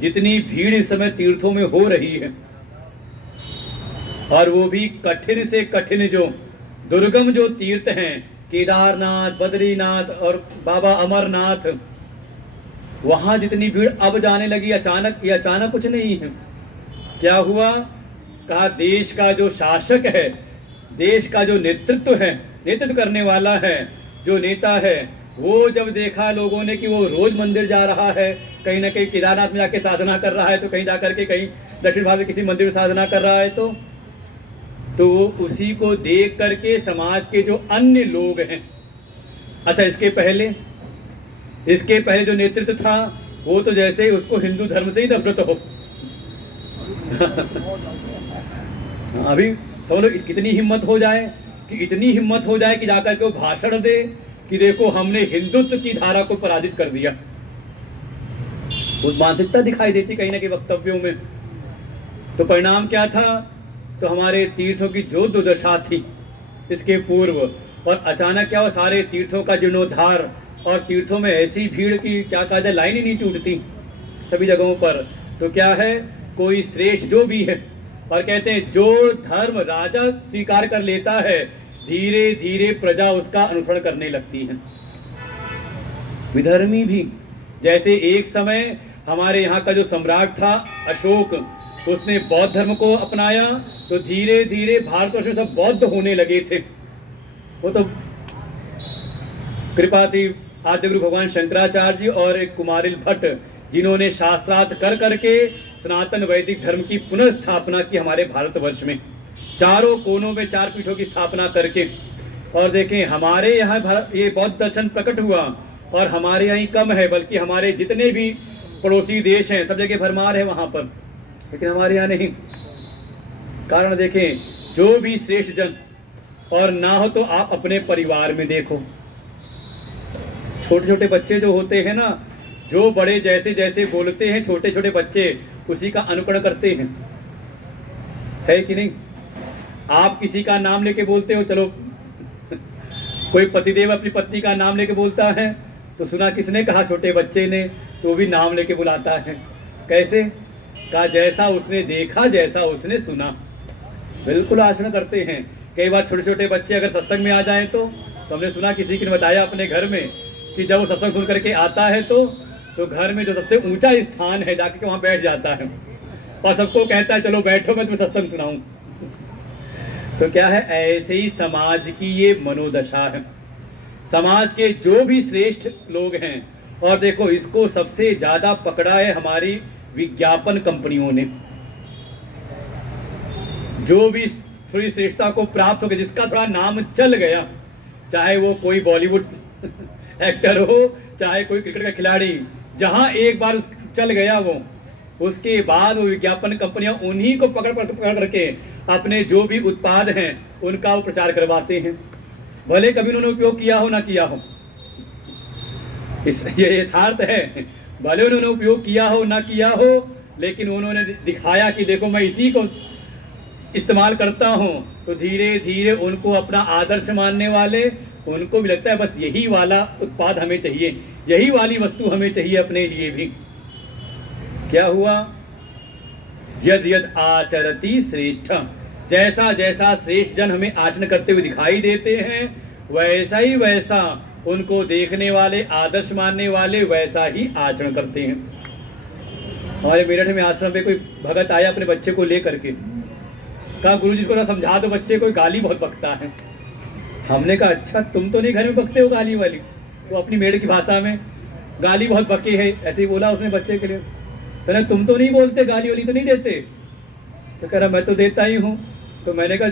जितनी भीड़ इस समय तीर्थों में हो रही है, और वो भी कठिन से कठिन जो दुर्गम जो तीर्थ हैं, केदारनाथ, बद्रीनाथ और बाबा अमरनाथ, वहाँ जितनी भीड़ अब जाने लगी अचानक, ये अचानक कुछ नहीं है। क्या हुआ? कहा देश का जो शासक है, देश का जो नेतृत्व है, नेतृत्व करने वाला है, जो नेता है, वो जब देखा लोगों ने कि वो रोज मंदिर जा रहा है, कहीं ना कहीं केदारनाथ में जाके साधना कर रहा है, तो कहीं जाकर के कहीं दक्षिण भारत में किसी मंदिर में साधना कर रहा है, तो वो उसी को देख करके समाज के जो अन्य लोग हैं, अच्छा इसके पहले जो नेतृत्व था वो तो जैसे उसको हिंदू धर्म से ही नफरत हो। अभी सब लोग कितनी हिम्मत हो जाए कि इतनी हिम्मत हो जाए कि जाकर के वो भाषण दे कि देखो हमने हिंदुत्व की धारा को पराजित कर दिया। वो मानसिकता दिखाई देती कहीं ना कहीं वक्तव्यों में। तो परिणाम क्या था? तो हमारे तीर्थों की जो दुर्दशा थी इसके पूर्व, और अचानक क्या हुआ, सारे तीर्थों का जीर्णोद्धार, और तीर्थों में ऐसी भीड़ की क्या कहा जाए, लाइन ही नहीं टूटती सभी जगहों पर। तो क्या है, कोई श्रेष्ठ जो भी है, और कहते हैं जो धर्म राजा स्वीकार कर लेता है, धीरे धीरे प्रजा उसका अनुसरण करने लगती है। विधर्मी भी, जैसे एक समय हमारे यहाँ का जो सम्राट था अशोक, उसने बौद्ध धर्म को अपनाया, तो धीरे धीरे भारतवर्ष में सब बौद्ध होने लगे थे। वो तो कृपा थी आद्य गुरु भगवान शंकराचार्य जी और एक कुमारिल भट्ट, जिन्होंने शास्त्रार्थ कर करके सनातन वैदिक धर्म की पुनर्स्थापना की हमारे भारतवर्ष में, चारों कोनों में 4 पीठों की स्थापना करके। और देखें हमारे यहाँ ये बौद्ध दर्शन प्रकट हुआ, और हमारे यहाँ ही कम है, बल्कि हमारे जितने भी पड़ोसी देश हैं सब जगह भरमार है वहाँ पर, लेकिन हमारे यहाँ नहीं। कारण देखें, जो भी श्रेष्ठ जन, और ना हो तो आप अपने परिवार में देखो, छोटे छोटे बच्चे जो होते हैं ना, जो बड़े जैसे जैसे बोलते हैं, छोटे छोटे बच्चे उसी का अनुकरण करते हैं, है कि नहीं? आप किसी का नाम लेके बोलते हो, चलो कोई पतिदेव अपनी पत्नी का नाम लेके बोलता है, तो सुना किसने कहा? छोटे बच्चे ने, तो भी नाम लेके बुलाता है। कैसे? कहा जैसा उसने देखा, जैसा उसने सुना, बिल्कुल आचरण करते हैं। कई बार छोटे छोटे बच्चे अगर सत्संग में आ जाए तो हमने सुना किसी ने बताया अपने घर में कि जब वो सत्संग सुन करके आता है तो घर में जो सबसे ऊंचा स्थान है जाके वहाँ बैठ जाता है, और सबको कहता है चलो बैठो मैं तुम्हें सत्संग सुनाऊं। तो क्या है, ऐसे ही समाज की ये मनोदशा है। समाज के जो भी श्रेष्ठ लोग हैं, और देखो इसको सबसे ज्यादा पकड़ा है हमारी विज्ञापन कंपनियों ने। जो भी थोड़ी श्रेष्ठता को प्राप्त हो गया, जिसका थोड़ा नाम चल गया, चाहे वो कोई बॉलीवुड एक्टर हो, चाहे कोई क्रिकेट का खिलाड़ी, जहां एक बार चल गया वो, उसके बाद वो विज्ञापन कंपनियां उन्हीं को पकड़ करके अपने जो भी उत्पाद हैं उनका वो प्रचार करवाते हैं, भले कभी उन्होंने उपयोग किया हो ना किया हो। ये यथार्थ है, भले उन्होंने उपयोग किया हो ना किया हो, लेकिन उन्होंने दिखाया कि देखो मैं इसी को इस्तेमाल करता हूँ, तो धीरे धीरे उनको अपना आदर्श मानने वाले, उनको भी लगता है बस यही वाला उत्पाद हमें चाहिए, यही वाली वस्तु हमें चाहिए अपने लिए भी। क्या हुआ? यद यद आचरति श्रेष्ठ, जैसा जैसा श्रेष्ठ जन हमें आचरण करते हुए दिखाई देते हैं, वैसा ही वैसा उनको देखने वाले, आदर्श मानने वाले वैसा ही आचरण करते हैं। हमारे मेरठ में आश्रम पे कोई भगत आया अपने बच्चे को ले करके, कहा गुरुजी इसको ना समझा दो, बच्चे को गाली बहुत बकता है। हमने कहा अच्छा तुम तो नहीं घर में बकते हो गाली वाली? तो अपनी मेढ़ की भाषा में गाली बहुत बकी है ऐसे ही बोला उसने बच्चे के लिए। तो ना तुम तो नहीं बोलते, गाली वाली तो नहीं देते? तो कह रहा मैं तो देता ही हूँ। तो मैंने कहा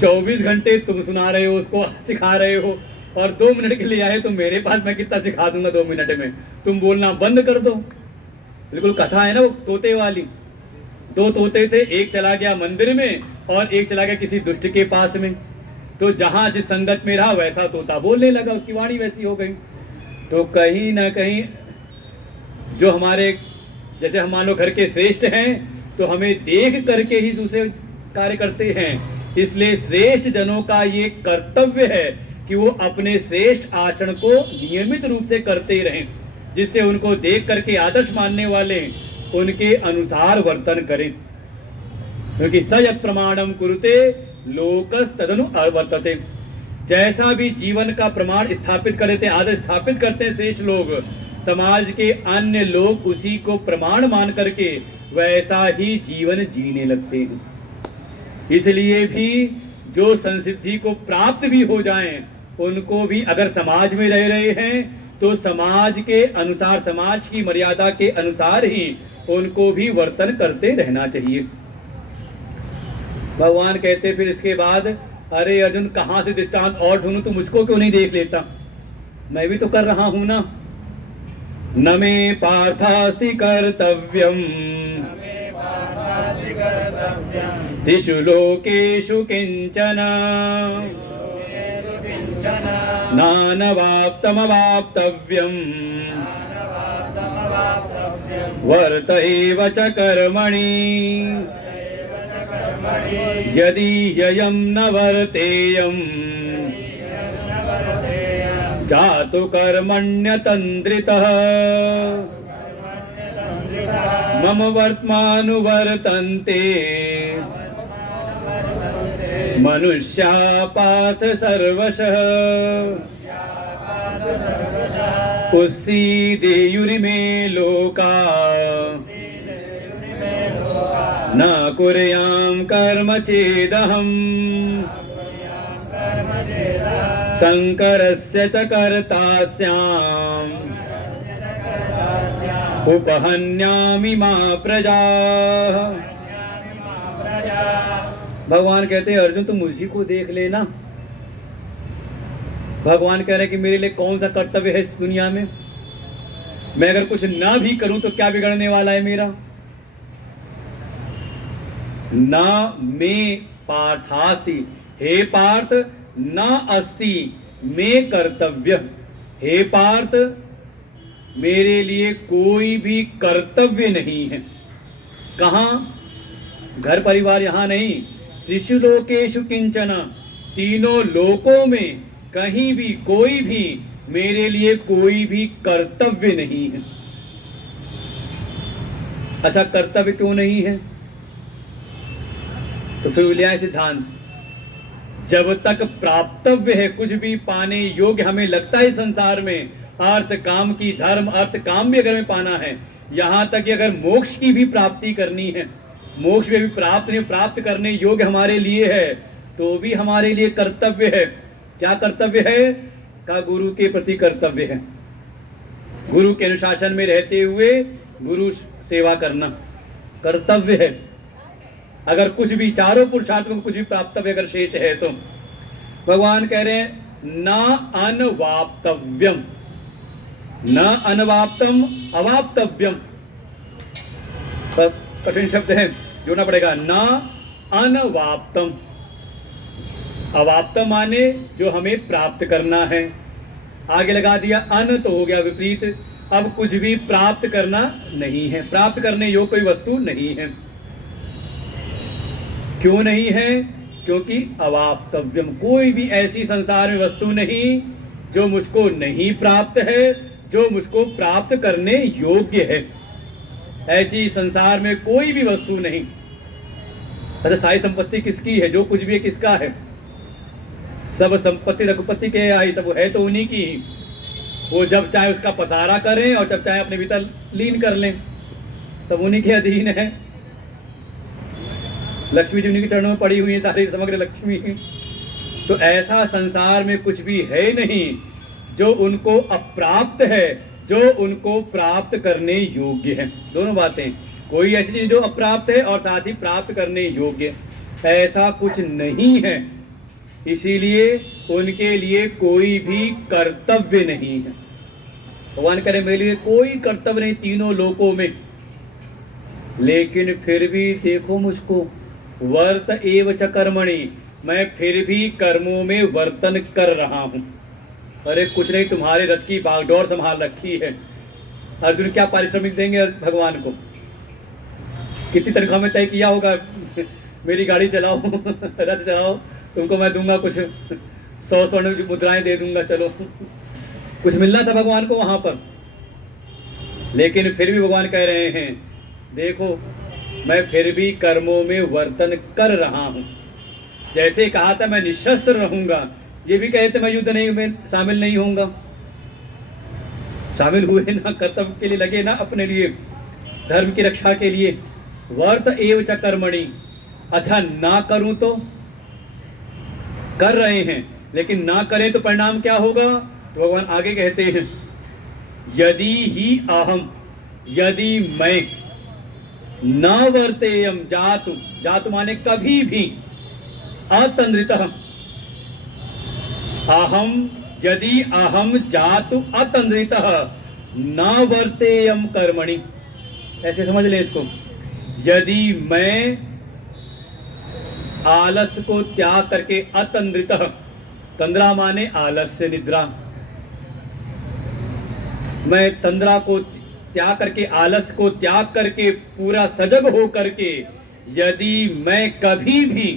24 घंटे तुम सुना रहे हो उसको, सिखा रहे हो, और 2 मिनट के लिए आए तो मेरे पास मैं कितना सिखा दूंगा 2 मिनट में, तुम बोलना बंद कर दो। बिल्कुल कथा है ना वो तोते वाली। 2 तोते थे, एक चला गया मंदिर में और एक चला गया किसी दुष्ट के पास में। तो जहां जिस संगत में रहा वैसा तोता बोलने लगा, उसकी वाणी वैसी हो गई। तो कहीं ना कहीं जो हमारे जैसे हम मान लो घर के श्रेष्ठ हैं तो हमें देख करके ही दूसरे कार्य करते हैं। इसलिए श्रेष्ठ जनों का ये कर्तव्य है कि वो अपने श्रेष्ठ आचरण को नियमित रूप से करते रहें, जिससे उनको देख करके आदर्श मानने वाले उनके अनुसार वर्तन करें। क्योंकि सयत् प्रमाणम कुरुते लोकस तदनु वर्तते। जैसा भी जीवन का प्रमाण स्थापित कर देते हैं, आदर्श स्थापित करते हैं श्रेष्ठ लोग, समाज के अन्य लोग उसी को प्रमाण मान करके वैसा ही जीवन जीने लगते हैं। इसलिए भी जो संसिद्धि को प्राप्त भी हो जाएं, उनको भी अगर समाज में रह रहे हैं तो समाज के अनुसार, समाज की मर्यादा के अनुसार ही उनको भी वर्तन करते रहना चाहिए। भगवान कहते फिर इसके बाद, अरे अर्जुन कहाँ से दृष्टांत और ढूंढूं, तू मुझको क्यों नहीं देख लेता? मैं भी तो कर रहा हूं ना। न मे पार्थास्ति कर्तव्यम त्रिषु लोकेषु किंचन नानवाप्तमवाप्तव्यम वर्त एव च कर्मणि यदि ह्ययं न वर्तेयं जातु कर्मण्यतन्द्रितः मम वर्त्मानुवर्तन्ते मनुष्या पार्थ सर्वशः उस्सीदेयुरिमे लोका न कुर्यां कर्म चेदहम् शंकरस्य च कर्ता स्याम् उपहन्यामि मा प्रजा। भगवान कहते हैं अर्जुन तुम मुझी को देख लेना। भगवान कह रहे हैं कि मेरे लिए कौन सा कर्तव्य है इस दुनिया में? मैं अगर कुछ ना भी करूं तो क्या बिगड़ने वाला है मेरा? न मे पार्थास्ति, हे पार्थ न अस्ति मे कर्तव्य। हे पार्थ मेरे लिए कोई भी कर्तव्य नहीं है। कहाँ? घर परिवार यहाँ नहीं। त्रिषु लोकेषु किंचन, तीनों लोकों में कहीं भी कोई भी मेरे लिए कोई भी कर्तव्य नहीं है। अच्छा कर्तव्य क्यों नहीं है? तो फिर लिया सिद्धांत, जब तक प्राप्तव्य है, कुछ भी पाने योग्य हमें लगता है संसार में, अर्थ काम की, धर्म अर्थ काम भी अगर हमें पाना है, यहाँ तक कि अगर मोक्ष की भी प्राप्ति करनी है, मोक्ष में भी प्राप्त करने योग्य हमारे लिए है, तो भी हमारे लिए कर्तव्य है। क्या कर्तव्य है? का गुरु के प्रति कर्तव्य है। गुरु के अनुशासन में रहते हुए गुरु सेवा करना कर्तव्य है। अगर कुछ भी चारों पुरुषार्थ में कुछ भी प्राप्तव्य अगर शेष है तो भगवान कह रहे हैं न अनवाप्तव्यम, न अनवाप्तम अवाप्तव्यम। कठिन शब्द है, जोड़ना पड़ेगा। न अनवाप्तम, अवाप्तम माने जो हमें प्राप्त करना है, आगे लगा दिया अन तो हो गया विपरीत। अब कुछ भी प्राप्त करना नहीं है, प्राप्त करने योग्य कोई वस्तु नहीं है। क्यों नहीं है? क्योंकि अवाप्तव्यम, कोई भी ऐसी संसार में वस्तु नहीं जो मुझको नहीं प्राप्त है, जो मुझको प्राप्त करने योग्य है। ऐसी संसार में कोई भी वस्तु नहीं। अच्छा सारी संपत्ति किसकी है? जो कुछ भी है किसका है? सब संपत्ति रघुपति के आई, सब है तो उन्हीं की। वो जब चाहे उसका पसारा करें और जब चाहे अपने भीतर लीन कर लें, सब उन्हीं के अधीन है। लक्ष्मी जी उन्हीं के चरणों में पड़ी हुई है, सारी समग्र लक्ष्मी। तो ऐसा संसार में कुछ भी है नहीं जो उनको अप्राप्त है, जो उनको प्राप्त करने योग्य है। दोनों बातें, कोई ऐसी चीज जो अप्राप्त है और साथ ही प्राप्त करने योग्य, ऐसा कुछ नहीं है। इसीलिए उनके लिए कोई भी कर्तव्य नहीं है। भगवान करे मेरे लिए कोई कर्तव्य नहीं तीनों लोकों में, लेकिन फिर भी देखो मुझको, वर्त एव च कर्मणि, मैं फिर भी कर्मों में वर्तन कर रहा हूं। अरे कुछ नहीं, तुम्हारे रथ की बागडोर संभाल रखी है। अर्जुन क्या पारिश्रमिक देंगे भगवान को? कितनी तनख्वाह में तय किया होगा, मेरी गाड़ी चलाओ रथ चलाओ, तुमको मैं दूंगा कुछ 100 स्वर्ण मुद्राएं दे दूंगा, चलो। कुछ मिलना था भगवान को वहां पर, लेकिन फिर भी भगवान कह रहे हैं देखो मैं फिर भी कर्मों में वर्तन कर रहा हूं। जैसे कहा था मैं निशस्त्र रहूंगा, ये भी कहते मैं युद्ध नहीं में शामिल नहीं होऊंगा। शामिल हुए ना, कर्तव्य के लिए लगे ना, अपने लिए धर्म की रक्षा के लिए। वर्त एव च कर्मणि, अच्छा ना करूं तो? कर रहे हैं, लेकिन ना करें तो परिणाम क्या होगा? तो भगवान आगे कहते हैं यदि ही अहम, यदि मैं न वर्तेयम जातु, जातु माने कभी भी, अतंद्रितः, अहम यदि अहम जातु अतंद्रितः न वर्तेयम कर्मणि, ऐसे समझ लें इसको। यदि मैं आलस को त्याग करके, अतंद्रितः, तंद्रा माने आलस्य निद्रा, मैं तंद्रा को त्याग करके, आलस को त्याग करके पूरा सजग हो करके यदि मैं कभी भी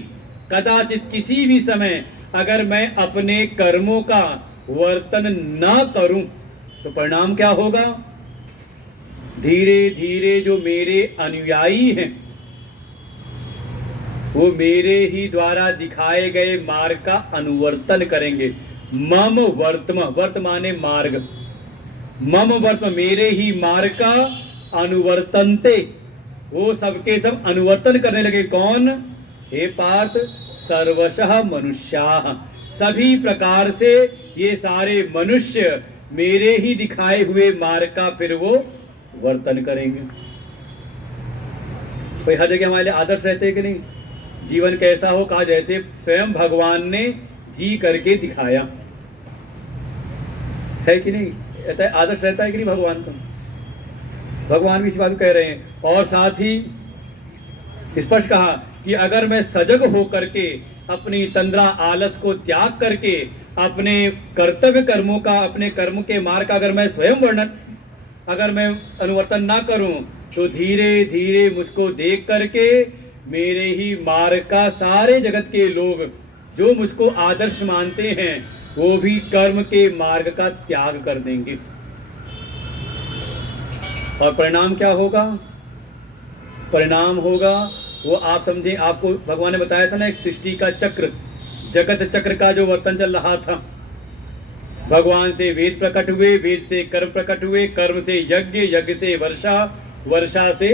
कदाचित किसी भी समय अगर मैं अपने कर्मों का वर्तन न करूं तो परिणाम क्या होगा? धीरे धीरे जो मेरे अनुयायी हैं वो मेरे ही द्वारा दिखाए गए मार्ग का अनुवर्तन करेंगे। मम वर्तम, वर्तमाने मार्ग, मम वर्तम, मेरे ही मार्ग का अनुवर्तनते, वो सबके सब अनुवर्तन करने लगे। कौन? हे पार्थ, सर्वशः मनुष्याः, सभी प्रकार से ये सारे मनुष्य मेरे ही दिखाए हुए मार्ग का फिर वो वर्तन करेंगे। कोई हर जगह हमारे लिए आदर्श रहते हैं कि नहीं? जीवन कैसा हो, कहा जैसे स्वयं भगवान ने जी करके दिखाया है कि नहीं? आदर्श रहता है कि नहीं भगवान का? भगवान भी इसी बात को कह रहे हैं। और साथ ही स्पष्ट कहा कि अगर मैं सजग हो करके अपनी तंद्रा आलस को त्याग करके अपने कर्तव्य कर्मों का, अपने कर्म के मार्ग का अगर मैं स्वयं वर्णन, अगर मैं अनुवर्तन ना करूं तो धीरे धीरे मुझको देख करके मेरे ही मार्ग का सारे जगत के लोग जो मुझको आदर्श मानते हैं वो भी कर्म के मार्ग का त्याग कर देंगे। और परिणाम क्या होगा? परिणाम होगा वो आप समझें, आपको भगवान ने बताया था ना एक सृष्टि का चक्र, जगत चक्र का जो वर्तन चल रहा था। भगवान से वेद प्रकट हुए, वेद से कर्म प्रकट हुए, कर्म से यज्ञ, यज्ञ से वर्षा, वर्षा से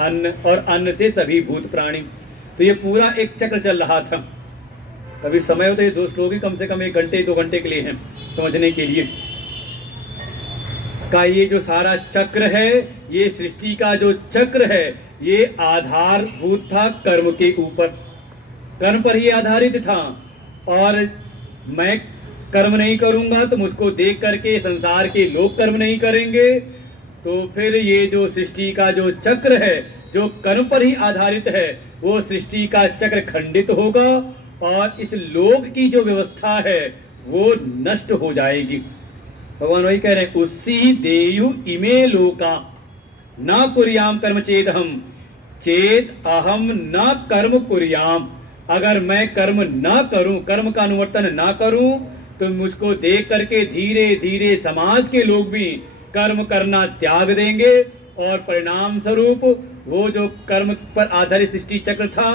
अन्न और अन्न से सभी भूत प्राणी। तो ये पूरा एक चक्र चल रहा था। अभी समय होता है, दो श्लोक ही कम से कम 1 घंटे 2 घंटे के लिए हैं समझने के लिए। का ये जो सारा चक्र है, ये सृष्टि का जो चक्र है, ये आधारभूत था कर्म के ऊपर, कर्म पर ही आधारित था। और मैं कर्म नहीं करूंगा तो मुझको देख करके संसार के लोग कर्म नहीं करेंगे, तो फिर ये जो सृष्टि का जो चक्र है जो कर्म पर ही आधारित है, वो सृष्टि का चक्र खंडित होगा और इस लोक की जो व्यवस्था है वो नष्ट हो जाएगी। भगवान वही कह रहे हैं, उसी देयु इमे लोका न कुर्याम कर्म चेत हम चेत अहम न कर्म कुर्याम। अगर मैं कर्म ना करूं, कर्म का अनुवर्तन ना करूं, तो मुझको देख करके धीरे धीरे समाज के लोग भी कर्म करना त्याग देंगे और परिणाम स्वरूप वो जो कर्म पर आधारित सृष्टि चक्र था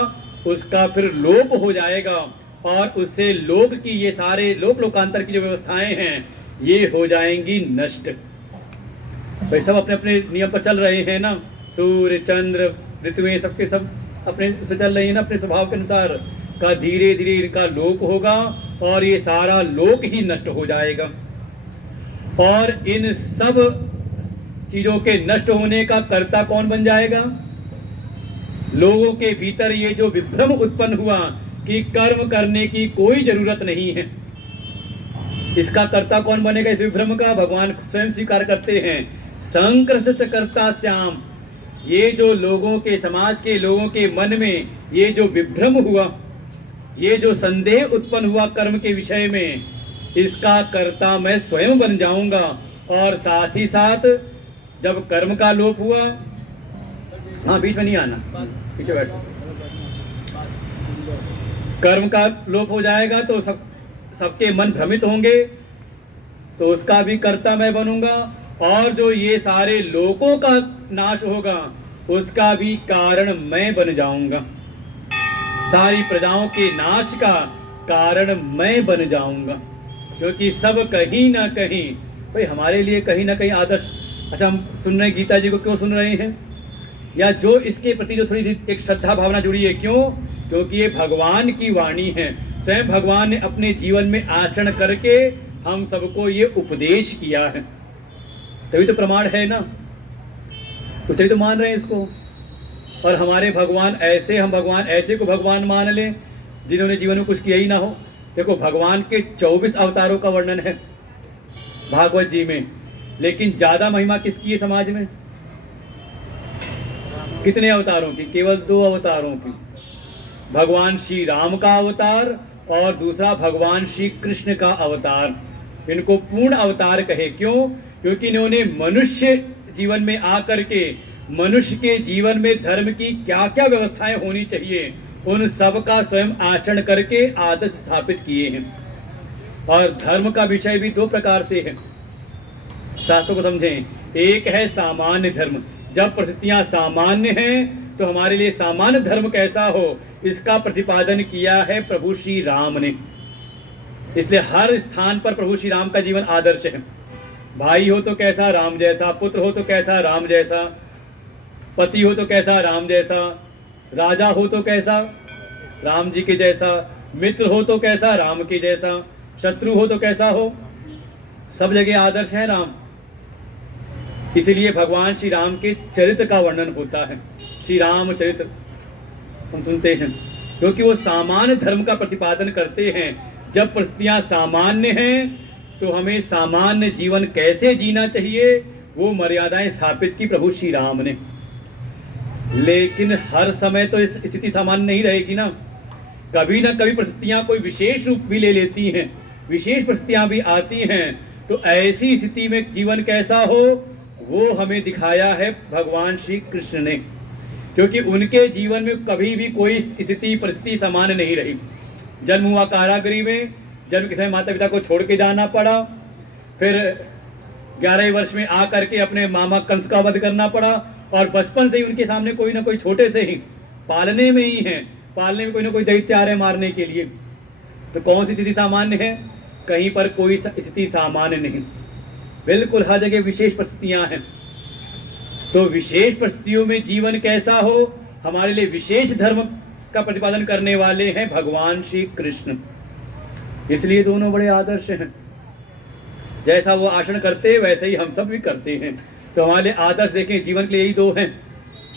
उसका फिर लोप हो जाएगा और उससे लोक की ये सारे लोकांतर की जो व्यवस्थाएं हैं ये हो जाएंगी नष्ट। भाई सब अपने अपने नियम पर चल रहे हैं ना, सूर्य चंद्र ऋतुएं सबके सब अपने पे चल रही है ना, अपने स्वभाव के अनुसार का धीरे धीरे इनका लोप होगा और ये सारा लोक ही नष्ट हो जाएगा। और इन सब चीजों के नष्ट होने का कर्ता कौन बन जाएगा? लोगों के भीतर ये जो विभ्रम उत्पन्न हुआ कि कर्म करने की कोई जरूरत नहीं है, इसका कर्ता कौन बनेगा? इस विभ्रम का भगवान स्वयं स्वीकार करते हैं, संकृष्ट कर्ता श्याम। ये जो लोगों के, समाज के लोगों के मन में ये जो विभ्रम हुआ, ये जो संदेह उत्पन्न हुआ कर्म के विषय में, इसका कर्ता मैं स्वयं बन जाऊंगा। और साथ ही साथ जब कर्म का लोप हुआ, हाँ बीच में नहीं आना, पीछे बैठो, कर्म का लोप हो जाएगा तो सबके मन भ्रमित होंगे, तो उसका भी कर्ता मैं बनूंगा। और जो ये सारे लोकों का नाश होगा उसका भी कारण मैं बन जाऊंगा, सारी प्रजाओं के नाश का कारण मैं बन जाऊंगा। क्योंकि सब कहीं ना कहीं भाई हमारे लिए कहीं ना कहीं आदर्श। अच्छा, हम सुन रहे हैं गीता जी को, क्यों सुन रहे हैं? या जो इसके प्रति जो थोड़ी एक श्रद्धा भावना जुड़ी है, क्यों? क्योंकि ये भगवान की वाणी है, स्वयं भगवान ने अपने जीवन में आचरण करके हम सबको ये उपदेश किया है, तभी तो प्रमाण है ना, तभी तो मान रहे हैं इसको। और हमारे भगवान ऐसे, हम भगवान ऐसे को भगवान मान लें जिन्होंने जीवन में कुछ किया ही ना हो। देखो भगवान के 24 अवतारों का वर्णन है भागवत जी में, लेकिन ज्यादा महिमा किसकी है समाज में? कितने अवतारों की? केवल 2 अवतारों की। भगवान श्री राम का अवतार और दूसरा भगवान श्री कृष्ण का अवतार। इनको पूर्ण अवतार कहे, क्यों? क्योंकि इन्होंने मनुष्य जीवन में आकर के मनुष्य के जीवन में धर्म की क्या क्या व्यवस्थाएं होनी चाहिए उन सब का स्वयं आचरण करके आदर्श स्थापित किए हैं। और धर्म का विषय भी 2 प्रकार से है, शास्त्रों को समझें। एक है सामान्य धर्म, जब परिस्थितियां सामान्य हैं तो हमारे लिए सामान्य धर्म कैसा हो इसका प्रतिपादन किया है प्रभु श्री राम ने। इसलिए हर स्थान पर प्रभु श्री राम का जीवन आदर्श है। भाई हो तो कैसा? राम जैसा। पुत्र हो तो कैसा? राम जैसा। पति हो तो कैसा? राम जैसा। राजा हो तो कैसा? राम जी के जैसा। मित्र हो तो कैसा? राम के जैसा। शत्रु हो तो कैसा हो? सब जगह आदर्श है राम। इसलिए भगवान श्री राम के चरित्र का वर्णन होता है, श्री राम चरित्र हम सुनते हैं, क्योंकि वो सामान्य धर्म का प्रतिपादन करते हैं। जब परिस्थितियां सामान्य हैं तो हमें सामान्य जीवन कैसे जीना चाहिए वो मर्यादाएं स्थापित की प्रभु श्री राम ने। लेकिन हर समय तो इस स्थिति सामान्य नहीं रहेगी ना, कभी ना कभी परिस्थितियां कोई विशेष रूप भी ले लेती हैं, विशेष परिस्थितियां भी आती हैं। तो ऐसी स्थिति में जीवन कैसा हो वो हमें दिखाया है भगवान श्री कृष्ण ने, क्योंकि उनके जीवन में कभी भी कोई स्थिति परिस्थिति सामान्य नहीं रही। जन्म हुआ कारागृह में, जन्म के समय माता पिता को छोड़ के जाना पड़ा, फिर 11 वर्ष में आकर के अपने मामा कंस का वध करना पड़ा, और बचपन से ही उनके सामने कोई ना कोई छोटे से ही पालने में ही है, पालने में कोई ना कोई दैत्य आ रहे मारने के लिए। तो कौन सी स्थिति सामान्य है? कहीं पर कोई स्थिति सामान्य नहीं, बिल्कुल हर जगह विशेष परिस्थितियां हैं। तो विशेष परिस्थितियों में जीवन कैसा हो, हमारे लिए विशेष धर्म का प्रतिपादन करने वाले हैं भगवान श्री कृष्ण। इसलिए दोनों बड़े आदर्श हैं, जैसा वो आचरण करते वैसे ही हम सब भी करते हैं। तो हमारे आदर्श देखें जीवन के लिए यही 2 हैं,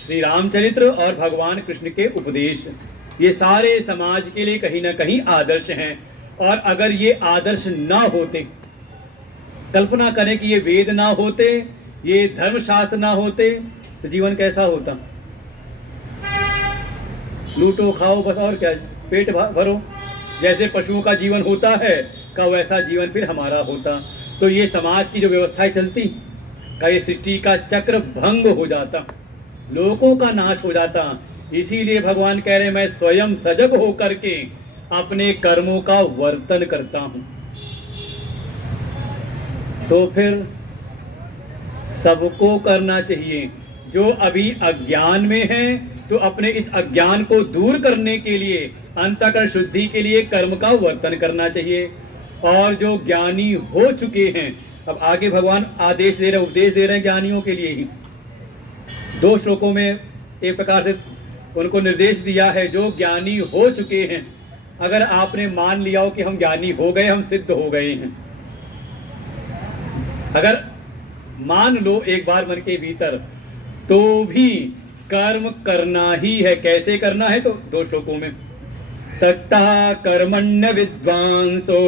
श्री रामचरित्र और भगवान कृष्ण के उपदेश। ये सारे समाज के लिए कहीं ना कहीं आदर्श हैं। और अगर ये आदर्श ना होते, कल्पना करें कि ये वेद ना होते, ये धर्मशास्त्र ना होते, तो जीवन कैसा होता? लूटो खाओ बस, और क्या, पेट भरो, जैसे पशुओं का जीवन होता है का वैसा जीवन फिर हमारा होता। तो ये समाज की जो व्यवस्थाएं चलती का ये सृष्टि का चक्र भंग हो जाता, लोगों का नाश हो जाता। इसीलिए भगवान कह रहे मैं स्वयं सजग होकर के अपने कर्मों का वर्तन करता हूं। तो फिर सबको करना चाहिए। जो अभी अज्ञान में है तो अपने इस अज्ञान को दूर करने के लिए अंतःकरण शुद्धि के लिए कर्म का वर्तन करना चाहिए। और जो ज्ञानी हो चुके हैं, अब आगे भगवान आदेश दे रहे, उपदेश दे रहे हैं ज्ञानियों के लिए ही। 2 श्लोकों में एक प्रकार से उनको निर्देश दिया है। जो ज्ञानी हो चुके हैं, अगर आपने मान लिया हो कि हम ज्ञानी हो गए, हम सिद्ध हो गए हैं, अगर मान लो एक बार मन के भीतर, तो भी कर्म करना ही है। कैसे करना है? तो 2 श्लोकों में, सक्ता कर्मण्य विद्वांसो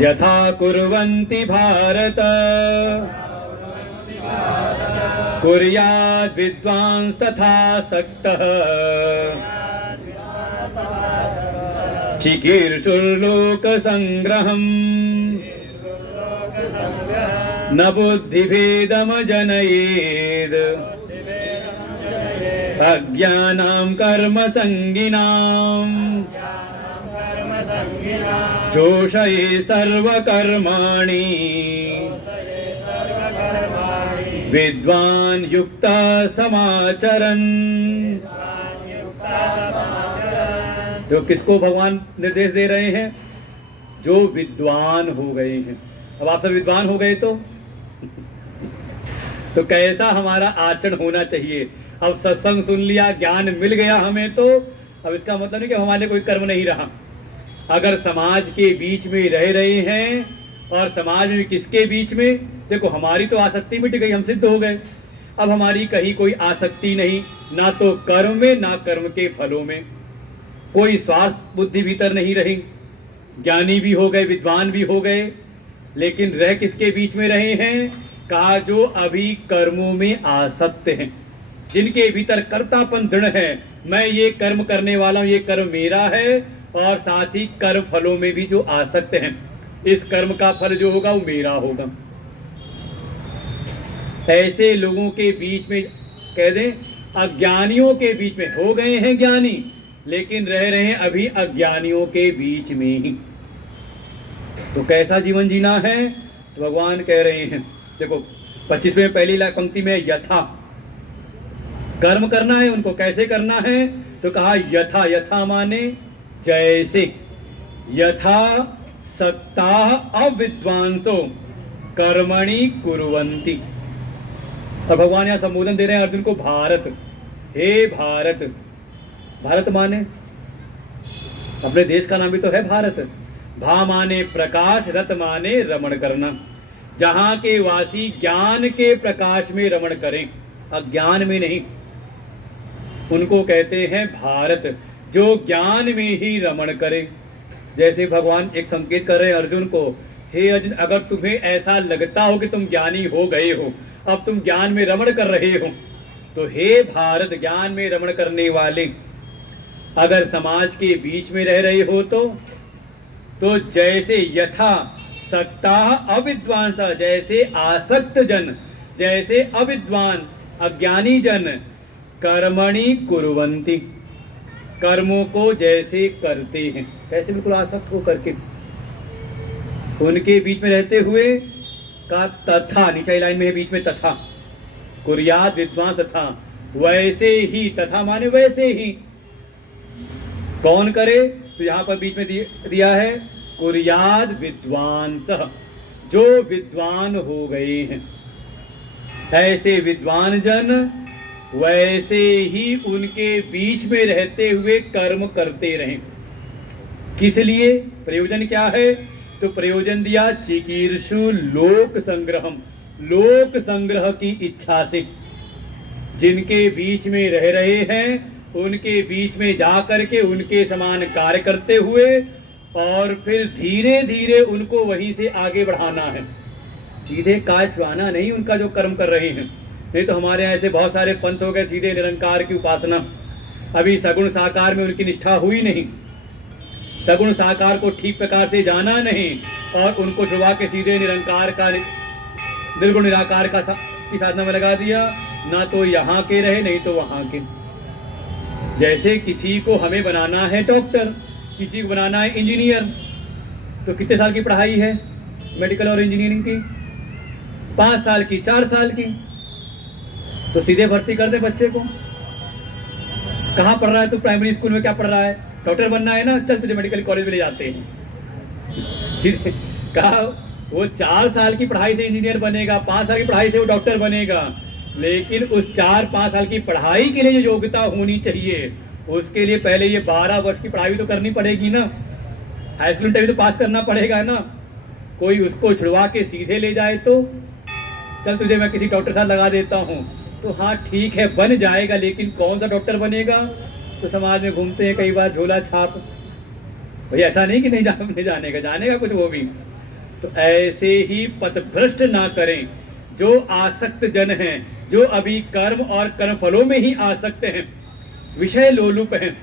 यथा कुर्वन्ति भारत कुर्याद् विद्वांस तथा सक्तः चिकीर्षुर्लोक संग्रहम् न बुद्धिभेदम जनयेद अज्ञानां कर्म संगिनां जोषये सर्वकर्माणि विद्वान युक्तः समाचरन्। तो किसको भगवान निर्देश दे रहे हैं? जो विद्वान हो गए हैं। अब आप सब विद्वान हो गए तो कैसा हमारा आचरण होना चाहिए? अब सत्संग सुन लिया, ज्ञान मिल गया हमें, तो अब इसका मतलब नहीं कि हमारे कोई कर्म नहीं रहा। अगर समाज के बीच में रह रहे हैं, और समाज में किसके बीच में? देखो, हमारी तो आसक्ति मिट गई, हम सिद्ध हो गए। अब हमारी कहीं कोई आसक्ति नहीं, ना तो कर्म में ना कर्म के फलों में। कोई स्वार्थ बुद्धि भीतर नहीं रही। ज्ञानी भी हो गए, विद्वान भी हो गए, लेकिन रह किसके बीच में रहे हैं? कहा जो अभी कर्मों में आसक्त हैं, जिनके भीतर कर्तापन दृढ़ है, मैं ये कर्म करने वाला हूं, ये कर्म मेरा है, और साथ ही कर्म फलों में भी जो आसक्त हैं, इस कर्म का फल जो होगा वो मेरा होगा। ऐसे लोगों के बीच में कह दें, अज्ञानियों के बीच में हो गए हैं ज्ञानी, लेकिन रह रहे हैं अभी अज्ञानियों के बीच में ही। तो कैसा जीवन जीना है? तो भगवान कह रहे हैं, देखो 25वें पहली पंक्ति में, यथा कर्म करना है उनको। कैसे करना है? तो कहा यथा। यथा माने जैसे। यथा सक्ता अविद्वांसो कर्मणि कुर्वन्ति। और भगवान यहाँ संबोधन दे रहे हैं अर्जुन को, भारत, हे भारत। भारत माने अपने देश का नाम भी तो है भारत। भा माने प्रकाश, रत माने रमण करना। जहाँ के वासी ज्ञान के प्रकाश में रमण करें, अज्ञान में नहीं, उनको कहते हैं भारत। जो ज्ञान में ही रमण करे। जैसे भगवान एक संकेत कर रहे हैं अर्जुन को, हे अर्जुन, अगर तुम्हें ऐसा लगता हो कि तुम ज्ञानी हो गए हो, अब तुम ज्ञान में रमण कर रहे हो, तो हे भारत, ज्ञान में रमण करने वाले, अगर समाज के बीच में रह रहे हो तो जैसे यथा सक्ता अविद्वान, जैसे आसक्त जन, जैसे अविद्वान अज्ञानी जन, कर्मणि कुर्वन्ति, कर्मों को जैसे करते हैं, कैसे बिल्कुल आसक्त हो करके, उनके बीच में रहते हुए का तथा, नीचे लाइन में है बीच में तथा, कुर्याद विद्वान तथा, वैसे ही, तथा माने वैसे ही। कौन करे? तो यहाँ पर बीच में दिया है कुर्याद विद्वान सह, जो विद्वान हो गए हैं, ऐसे विद्वान जन वैसे ही उनके बीच में रहते हुए कर्म करते रहें। किस लिए? प्रयोजन क्या है? तो प्रयोजन दिया चिकीर्षु लोक संग्रहम, लोक संग्रह की इच्छा से। जिनके बीच में रह रहे हैं उनके बीच में जा करके उनके समान कार्य करते हुए और फिर धीरे धीरे उनको वहीं से आगे बढ़ाना है, सीधे काज छुड़ाना नहीं उनका जो कर्म कर रहे हैं। नहीं तो हमारे यहाँ ऐसे बहुत सारे पंथ हो गए सीधे निरंकार की उपासना, अभी सगुण साकार में उनकी निष्ठा हुई नहीं, सगुण साकार को ठीक प्रकार से जाना नहीं, और उनको छुड़वा के सीधे निरंकार का, निर्गुण निराकार का की साधना में लगा दिया। ना तो यहाँ के रहे नहीं तो वहाँ के। जैसे किसी को हमें बनाना है डॉक्टर, किसी को बनाना है इंजीनियर, तो कितने साल की पढ़ाई है मेडिकल और इंजीनियरिंग की? 5 साल की, 4 साल की। तो सीधे भर्ती कर दे बच्चे को, कहाँ पढ़ रहा है तू, प्राइमरी स्कूल में क्या पढ़ रहा है, डॉक्टर बनना है ना, चल तुझे मेडिकल कॉलेज में ले जाते हैं। सीधे कहा वो 4 साल की पढ़ाई से इंजीनियर बनेगा, 5 साल की पढ़ाई से वो डॉक्टर बनेगा, लेकिन उस 4-5 साल की पढ़ाई के लिए जो योग्यता होनी चाहिए उसके लिए पहले ये 12 वर्ष की पढ़ाई तो करनी पड़ेगी ना, हाई स्कूल इंटरव्यू तो पास करना पड़ेगा ना। कोई उसको छुड़वा के सीधे ले जाए तो चल तुझे मैं किसी डॉक्टर साथ लगा देता हूँ, तो हाँ ठीक है बन जाएगा, लेकिन कौन सा डॉक्टर बनेगा। तो समाज में घूमते हैं कई बार झोला छाप, भाई ऐसा नहीं कि नहीं जाने का, जानेगा कुछ वो भी। तो ऐसे ही पथभ्रष्ट ना करें जो आसक्त जन हैं, जो अभी कर्म और कर्म फलों में ही आसक्त हैं, विषय लोलुप हैं,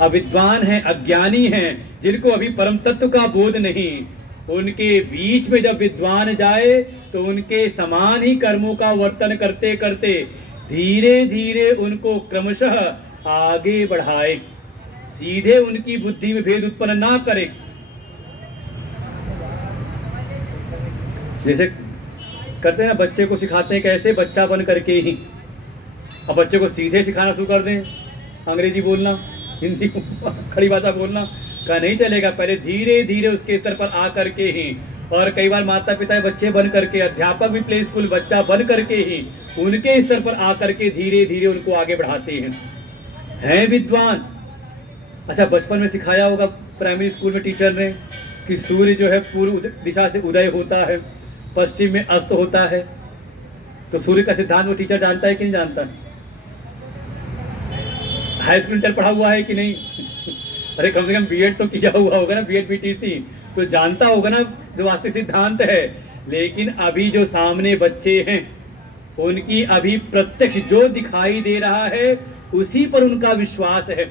अविद्वान हैं, अज्ञानी हैं, जिनको अभी परम तत्व का बोध नहीं, उनके बीच में जब विद्वान जाए तो उनके समान ही कर्मों का वर्तन करते करते धीरे धीरे उनको क्रमशः आगे बढ़ाए, सीधे उनकी बुद्धि में भेद उत्पन्न ना करे। जैसे करते हैं ना, बच्चे को सिखाते हैं कैसे, बच्चा बन करके ही। अब बच्चे को सीधे सिखाना शुरू कर दें, अंग्रेजी बोलना, हिंदी खड़ी भाषा बोलना, का नहीं चलेगा। पहले धीरे धीरे उसके स्तर पर आ करके ही, और कई बार माता पिता बच्चे बन करके, अध्यापक भी प्ले स्कूल बच्चा बन करके ही उनके स्तर पर आ करके धीरे धीरे उनको आगे बढ़ाते हैं विद्वान। अच्छा, बचपन में सिखाया होगा प्राइमरी स्कूल में टीचर ने कि सूर्य जो है पूर्व दिशा से उदय होता है, पश्चिम में अस्त होता है, तो सूर्य का सिद्धांत वो टीचर जानता है कि नहीं जानता? हाई स्कूल इंटर पढ़ा हुआ है कि नहीं? अरे कम से कम बीएड तो किया हुआ होगा ना, बीएड बीटीसी तो जानता होगा ना जो वास्तविक सिद्धांत है। लेकिन अभी जो सामने बच्चे हैं उनकी अभी प्रत्यक्ष जो दिखाई दे रहा है उसी पर उनका विश्वास है,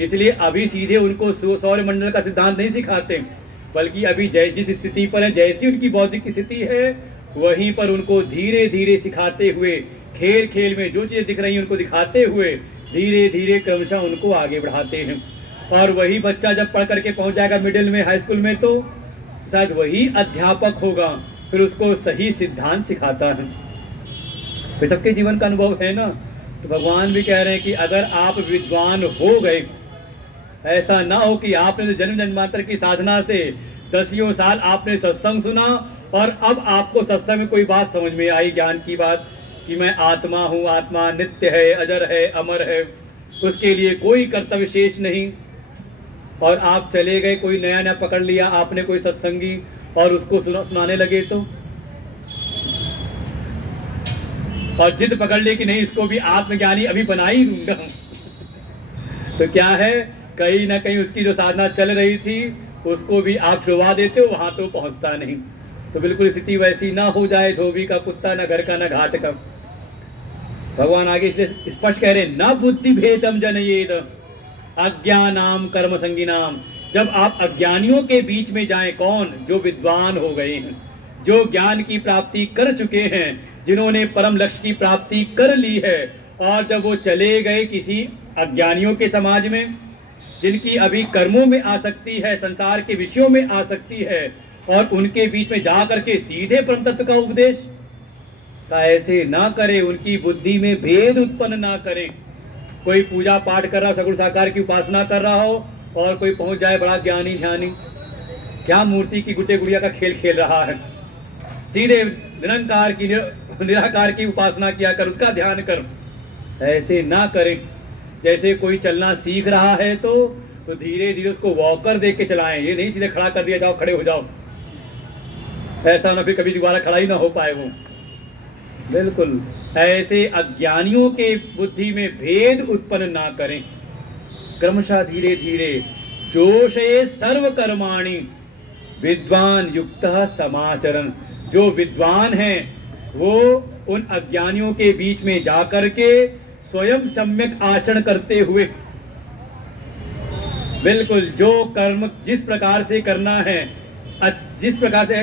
इसलिए अभी सीधे उनको सौर मंडल का सिद्धांत नहीं सिखाते, बल्कि अभी जिस स्थिति पर है, जैसी उनकी बौद्धिक स्थिति है वहीं पर उनको धीरे धीरे सिखाते हुए, खेल खेल में जो चीजें दिख रही हैं उनको दिखाते हुए धीरे धीरे क्रमशः उनको आगे बढ़ाते हैं। और वही बच्चा जब पढ़ करके पहुंच जाएगा मिडिल में, हाई स्कूल में, तो शायद वही अध्यापक होगा, फिर उसको सही सिद्धांत सिखाता है। तो सबके जीवन का अनुभव है ना। तो भगवान भी कह रहे हैं कि अगर आप विद्वान हो गए, ऐसा ना हो कि आपने तो जन्म जन्मांतर की साधना से 10 साल आपने सत्संग सुना और अब आपको सत्संग में कोई बात समझ में आई, ज्ञान की बात, कि मैं आत्मा हूँ, आत्मा नित्य है, अजर है, अमर है, उसके लिए कोई कर्तव्य शेष नहीं, और आप चले गए, कोई नया नया पकड़ लिया आपने कोई सत्संगी और उसको सुनाने लगे, तो और जिद पकड़ ली कि नहीं इसको भी आत्मज्ञानी अभी बना ही दूंगा। तो क्या है, कहीं ना कहीं उसकी जो साधना चल रही थी उसको भी आप छुड़वा देते हो, वहां तो पहुंचता नहीं। तो बिल्कुल स्थिति वैसी ना हो जाए, धोबी का कुत्ता, न घर का न घाट का। भगवान आगे इसलिए स्पष्ट कह रहे, न बुद्धि भेदम जनयेद अज्ञानाम कर्म संगिनाम। जब आप अज्ञानियों के बीच में जाएं, कौन? जो विद्वान हो गए हैं, जो ज्ञान की प्राप्ति कर चुके हैं, जिन्होंने परम लक्ष्य की प्राप्ति कर ली है, और जब वो चले गए किसी अज्ञानियों के समाज में, जिनकी अभी कर्मों में आसक्ति है, संसार के विषयों में आसक्ति है, और उनके बीच में जा करके सीधे परम तत्व का उपदेश का ऐसे ना करे, उनकी बुद्धि में भेद उत्पन्न ना करें। कोई पूजा पाठ कर रहा हो, सगुण साकार की उपासना कर रहा हो, और कोई पहुंच जाए बड़ा ज्ञानी ध्यानी, क्या मूर्ति की गुड्डे गुड़िया का खेल खेल रहा है, सीधे निरंकार की निराकार की उपासना किया कर, उसका ध्यान कर। ऐसे ना करें। जैसे कोई चलना सीख रहा है तो धीरे धीरे उसको वॉकर देख के चलाएं, ये नहीं सीधे खड़ा कर दिया जाओ खड़े हो जाओ, ऐसा ना फिर कभी दोबारा खड़ा ही ना हो पाए वो। बिल्कुल ऐसे अज्ञानियों के बुद्धि में भेद उत्पन्न ना करें, क्रमशः धीरे धीरे जोशे सर्व कर्माणि विद्वान युक्तः समाचरण। जो विद्वान हैं वो उन अज्ञानियों के बीच में जाकर के स्वयं सम्यक आचरण करते हुए, बिल्कुल जो कर्म जिस प्रकार से करना है, जिस प्रकार से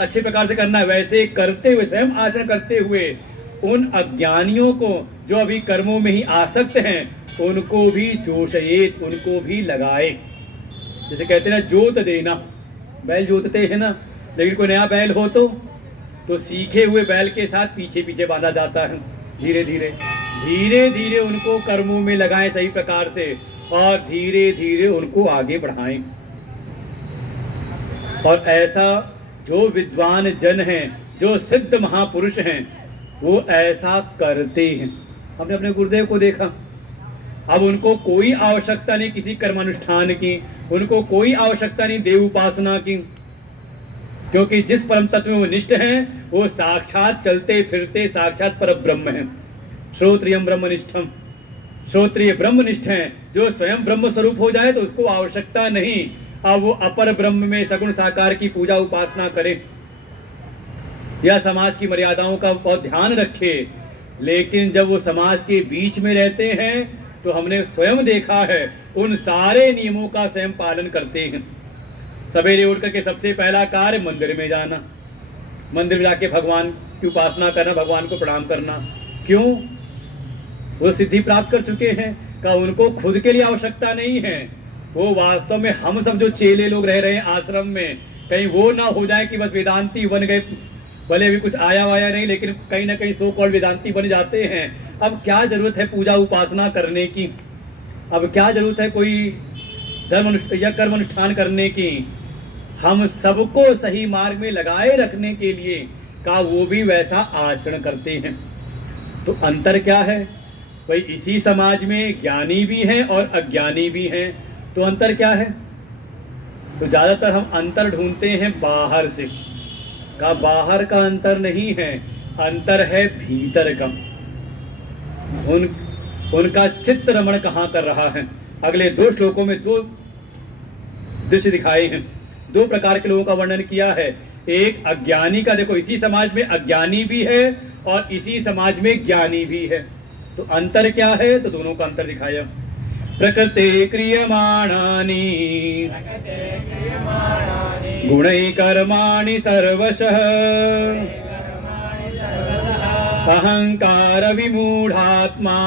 अच्छे प्रकार से करना है, वैसे करते हुए, स्वयं आचरण करते हुए, उन अज्ञानियों को जो अभी कर्मों में ही आसक्त हैं उनको भी जोशयेत, उनको भी लगाए। जैसे कहते हैं ना, जोत देना, बैल जोतते हैं ना, लेकिन कोई नया बैल हो तो सीखे हुए बैल के साथ पीछे पीछे बांधा जाता है, धीरे धीरे धीरे धीरे उनको कर्मों में लगाएं सही प्रकार से और धीरे धीरे उनको आगे बढ़ाएं। और ऐसा जो विद्वान जन हैं, जो सिद्ध महापुरुष हैं, वो ऐसा करते हैं। हमने अपने गुरुदेव को देखा, अब उनको कोई आवश्यकता नहीं किसी कर्मानुष्ठान की, उनको कोई आवश्यकता नहीं देव उपासना की, क्योंकि जिस परम तत्व में वो निष्ठ हैं वो साक्षात चलते फिरते साक्षात पर ब्रह्म हैं। श्रोत्रियम ब्रह्मनिष्ठम, श्रोत्रिय ब्रह्मनिष्ठ हैं। जो स्वयं ब्रह्म स्वरूप हो जाए तो उसको आवश्यकता नहीं अब वो अपर ब्रह्म में सगुण साकार की पूजा उपासना करे या समाज की मर्यादाओं का बहुत ध्यान रखे। लेकिन जब वो समाज के बीच में रहते हैं तो हमने स्वयं देखा है उन सारे नियमों का स्वयं पालन करते हैं। सवेरे उठ करके सबसे पहला कार्य मंदिर में जाना, मंदिर में जाके भगवान की उपासना करना, भगवान को प्रणाम करना। क्यों? वो सिद्धि प्राप्त कर चुके हैं का उनको खुद के लिए आवश्यकता नहीं है। वो वास्तव में हम सब जो चेले लोग रह रहे हैं आश्रम में, कहीं वो ना हो जाए कि बस वेदांती बन गए, भले अभी कुछ आया वाया नहीं लेकिन कहीं ना कहीं सो कॉल्ड वेदांती बन जाते हैं। अब क्या जरूरत है पूजा उपासना करने की? अब क्या जरूरत है कोई धर्म या कर्म अनुष्ठान करने की? हम सबको सही मार्ग में लगाए रखने के लिए का वो भी वैसा आचरण करते हैं। तो अंतर क्या है भाई? इसी समाज में ज्ञानी भी हैं और अज्ञानी भी हैं। तो अंतर क्या है? तो ज्यादातर हम अंतर ढूंढते हैं बाहर से, का बाहर का अंतर नहीं है, अंतर है भीतर का। उनका चित्त रमण कहाँ कर रहा है। अगले 2 श्लोकों में 2 दृश्य दिखाए हैं, 2 प्रकार के लोगों का वर्णन किया है। एक अज्ञानी का, देखो इसी समाज में अज्ञानी भी है और इसी समाज में ज्ञानी भी है। तो अंतर क्या है? तो दोनों का अंतर दिखाया। प्रकृते क्रियमाणानि गुणै कर्माणि सर्वशः अहंकार विमूढ़ात्मा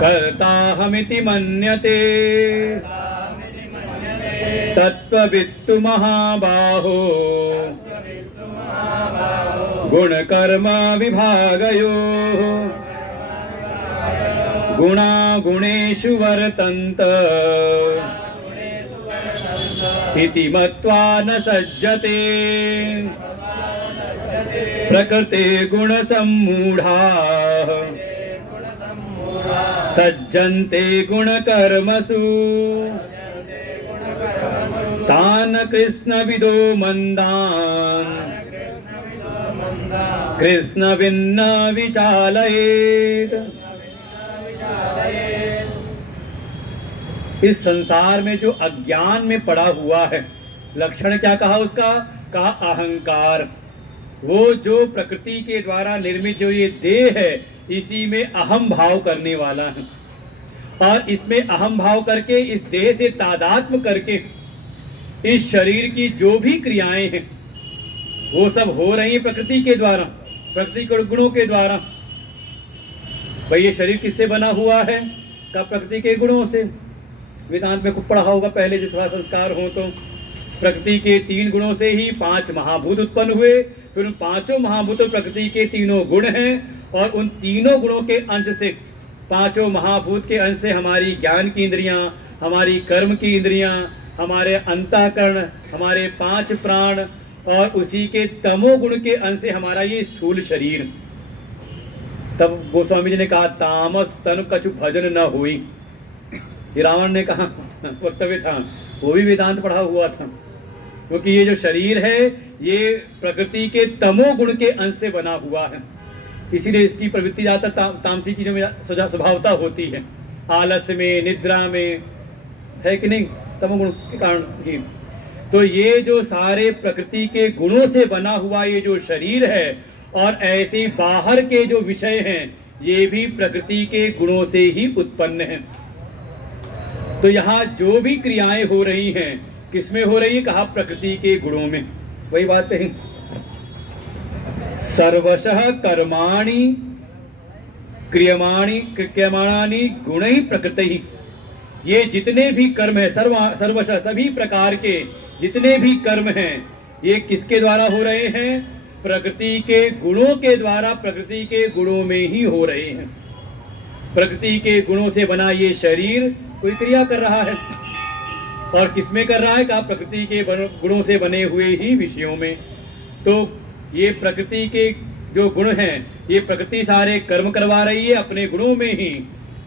कर्ताहमिति मन्यते तत्त्ववित्तु महाबाहो गुण कर्म विभागयोः गुणा गुणेषु वर्तन्त इति मत्वा न सज्जते प्रकृते गुण सम्मूढ़ाः सज्जन्ते गुण कर्मसु तान् कृष्णविदो मन्दान् कृष्णविन्न विचालयेत्। इस संसार में जो अज्ञान में पड़ा हुआ है, लक्षण क्या कहा उसका? कहा अहंकार। वो जो प्रकृति के द्वारा निर्मित जो ये देह है, इसी में अहम भाव करने वाला है और इसमें अहम भाव करके इस देह से तादात्म्य करके इस शरीर की जो भी क्रियाएं हैं वो सब हो रही है प्रकृति के द्वारा, प्रकृति के गुणों के द्वारा। भाई ये शरीर किससे बना हुआ है? का प्रकृति के गुणों से। वेदांत में खूब पढ़ा होगा पहले जो थोड़ा संस्कार हो तो। प्रकृति के 3 गुणों से ही 5 महाभूत उत्पन्न हुए, फिर उन 5 महाभूतों प्रकृति के 3 गुण हैं और उन 3 गुणों के अंश से, 5 महाभूत के अंश से हमारी ज्ञान की इंद्रियां, हमारी कर्म की इंद्रियां, हमारे अंतःकरण, हमारे 5 प्राण और उसी के तमोगुण के अंश से हमारा ये स्थूल शरीर। तब गोस्वामी जी ने कहा तामस तनु कछु भजन न हुई। ये रावण ने कहा वक्तव्य था, वो भी वेदांत पढ़ा हुआ था, क्योंकि ये जो शरीर है ये प्रकृति के तमोगुण के अंश से बना हुआ है, इसीलिए इसकी प्रवृत्ति ज्यादा तामसी चीजों में स्वभावता होती है, आलस्य में, निद्रा में, है कि नहीं, तमोगुण के कारण ही। तो ये जो सारे प्रकृति के गुणों से बना हुआ ये जो शरीर है और ऐसे बाहर के जो विषय हैं ये भी प्रकृति के गुणों से ही उत्पन्न हैं। तो यहाँ जो भी क्रियाएं हो रही हैं किसमें हो रही है? कहा प्रकृति के गुणों में। वही बात कही, सर्वशः कर्माणि क्रियमाणानि गुणैः प्रकृतिः। ये जितने भी कर्म है, सर्वशः सभी प्रकार के जितने भी कर्म हैं ये किसके द्वारा हो रहे हैं? प्रकृति के गुणों के द्वारा प्रकृति के गुणों में ही हो रहे हैं। प्रकृति के गुणों से बना ये शरीर कोई क्रिया कर रहा है, और किसमें कर रहा है? कहा प्रकृति के गुणों से बने हुए ही विषयों में। तो ये प्रकृति के जो गुण हैं, ये प्रकृति सारे कर्म करवा रही है अपने गुणों में ही,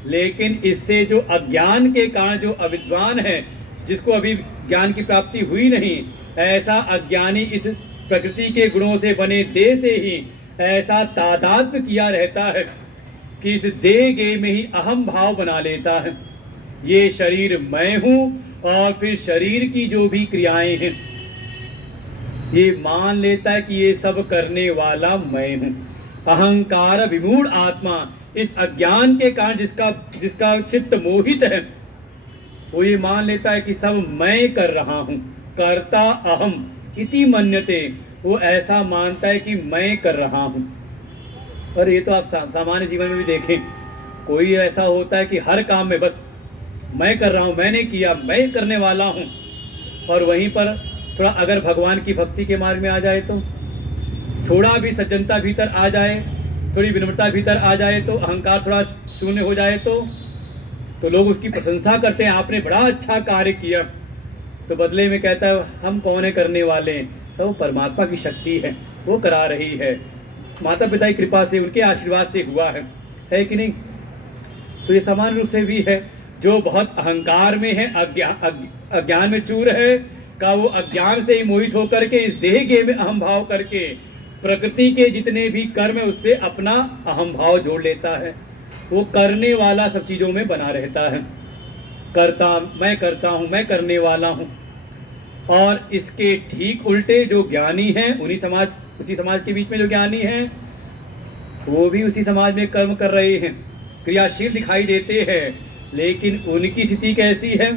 लेकिन इससे जो अज्ञान के कारण जो अविद्वान है, जिसको अभी ज्ञान की प्राप्ति हुई नहीं, ऐसा अज्ञानी इस प्रकृति के गुणों से बने देह से ही ऐसा तादात्म्य किया रहता है कि इस देह में ही अहम भाव बना लेता है। ये शरीर मैं हूँ, और फिर शरीर की जो भी क्रियाएं हैं ये मान लेता है कि ये सब करने वाला मैं हूँ। अहंकार विमूढ़ आत्मा, इस अज्ञान के कारण जिसका चित्त मोहित है, वो ये मान लेता है कि सब मैं कर रहा हूँ। कर्ता अहम इति मन्यते, वो ऐसा मानता है कि मैं कर रहा हूँ। और ये तो आप सामान्य जीवन में भी देखें, कोई ऐसा होता है कि हर काम में बस मैं कर रहा हूँ, मैंने किया, मैं करने वाला हूँ। और वहीं पर थोड़ा अगर भगवान की भक्ति के मार्ग में आ जाए, तो थोड़ा भी सज्जनता भीतर आ जाए, थोड़ी विनम्रता भीतर आ जाए, तो अहंकार थोड़ा शून्य हो जाए, तो लोग उसकी प्रशंसा करते हैं, आपने बड़ा अच्छा कार्य किया। तो बदले में कहता है हम कौन है करने वाले, सब परमात्मा की शक्ति है, वो करा रही है, माता पिता की कृपा से, उनके आशीर्वाद से हुआ है कि नहीं? तो ये समान रूप से भी है, जो बहुत अहंकार में है, अज्ञान में चूर है, का वो अज्ञान से ही मोहित होकर के इस देह के में अहम भाव करके प्रकृति के जितने भी कर्म है उससे अपना अहम भाव जोड़ लेता है। वो करने वाला सब चीज़ों में बना रहता है, मैं करता हूँ, मैं करने वाला हूँ। और इसके ठीक उल्टे जो ज्ञानी हैं, उसी समाज के बीच में जो ज्ञानी हैं, वो भी उसी समाज में कर्म कर रहे हैं, क्रियाशील दिखाई देते हैं, लेकिन उनकी स्थिति कैसी है?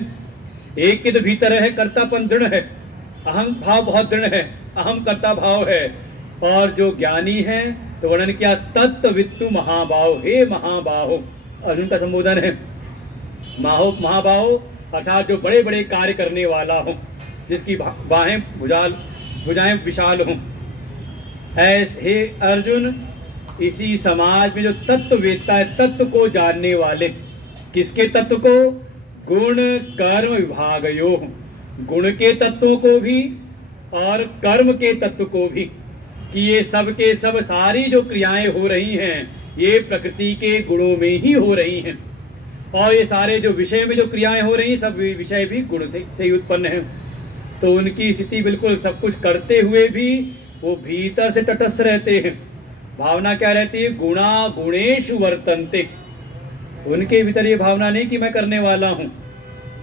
एक के तो भीतर है कर्तापन दृढ़ है, अहम भाव बहुत दृढ़ है, अहम कर्ता भाव है। और जो ज्ञानी है तो वर्णन किया तत्ववित्तु महाबाहो, हे महाबाहो, अर्जुन का संबोधन है महाबाहो, अर्थात जो बड़े बड़े कार्य करने वाला हो, जिसकी बाहें भुजाएं विशाल हों। ऐसे हे अर्जुन, इसी समाज में जो तत्व वेदता है, तत्व को जानने वाले, किसके तत्व को? गुण कर्म विभागयो, गुण के तत्वों को भी और कर्म के तत्व को भी, कि ये सब के सब सारी जो क्रियाएं हो रही हैं ये प्रकृति के गुणों में ही हो रही हैं, और ये सारे जो विषय में जो क्रियाएं हो रही हैं सब विषय भी गुण से ही उत्पन्न हैं। तो उनकी स्थिति बिल्कुल सब कुछ करते हुए भी वो भीतर से तटस्थ रहते हैं। भावना क्या रहती है? गुणा गुणेषु वर्तन्ते, उनके भीतर ये भावना नहीं कि मैं करने वाला हूँ,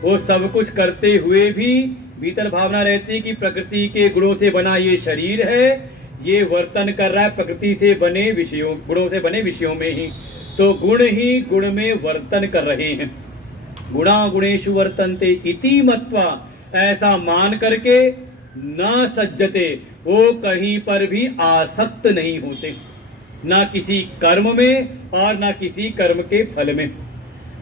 वो सब कुछ करते हुए भी भीतर भावना रहती है कि प्रकृति के गुणों से बना ये शरीर है, ये वर्तन कर रहा है प्रकृति से बने विषयों, गुणों से बने विषयों में ही। तो गुण ही गुण में वर्तन कर रहे हैं। गुणा गुणेषु वर्तन्ते इति मत्वा, ऐसा मान करके न सज्जते, वो कहीं पर भी आसक्त नहीं होते, ना किसी कर्म में और ना किसी कर्म के फल में।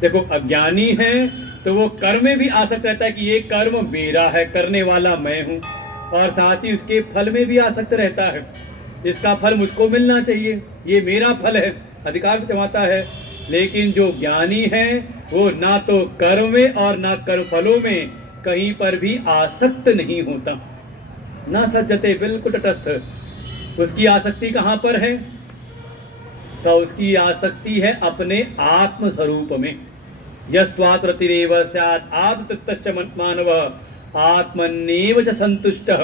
देखो अज्ञानी है तो वो कर्म में भी आसक्त रहता है कि ये कर्म मेरा है, करने वाला मैं हूँ, और साथ ही उसके फल में भी आसक्त रहता है, इसका फल मुझको मिलना चाहिए, ये मेरा फल है, अधिकार जमाता है। लेकिन जो ज्ञानी है वो ना तो कर्म में और ना कर्म फलों में कहीं पर भी आसक्त नहीं होता, ना सज्जते, बिल्कुल तटस्थ। उसकी आसक्ति कहाँ पर है? तो उसकी आसक्ति है अपने आत्म स्वरूप में। यस्त्वात् रतिरेव स्यात् आत्मतत्तश्च मानवः आत्मन्येव च संतुष्टः,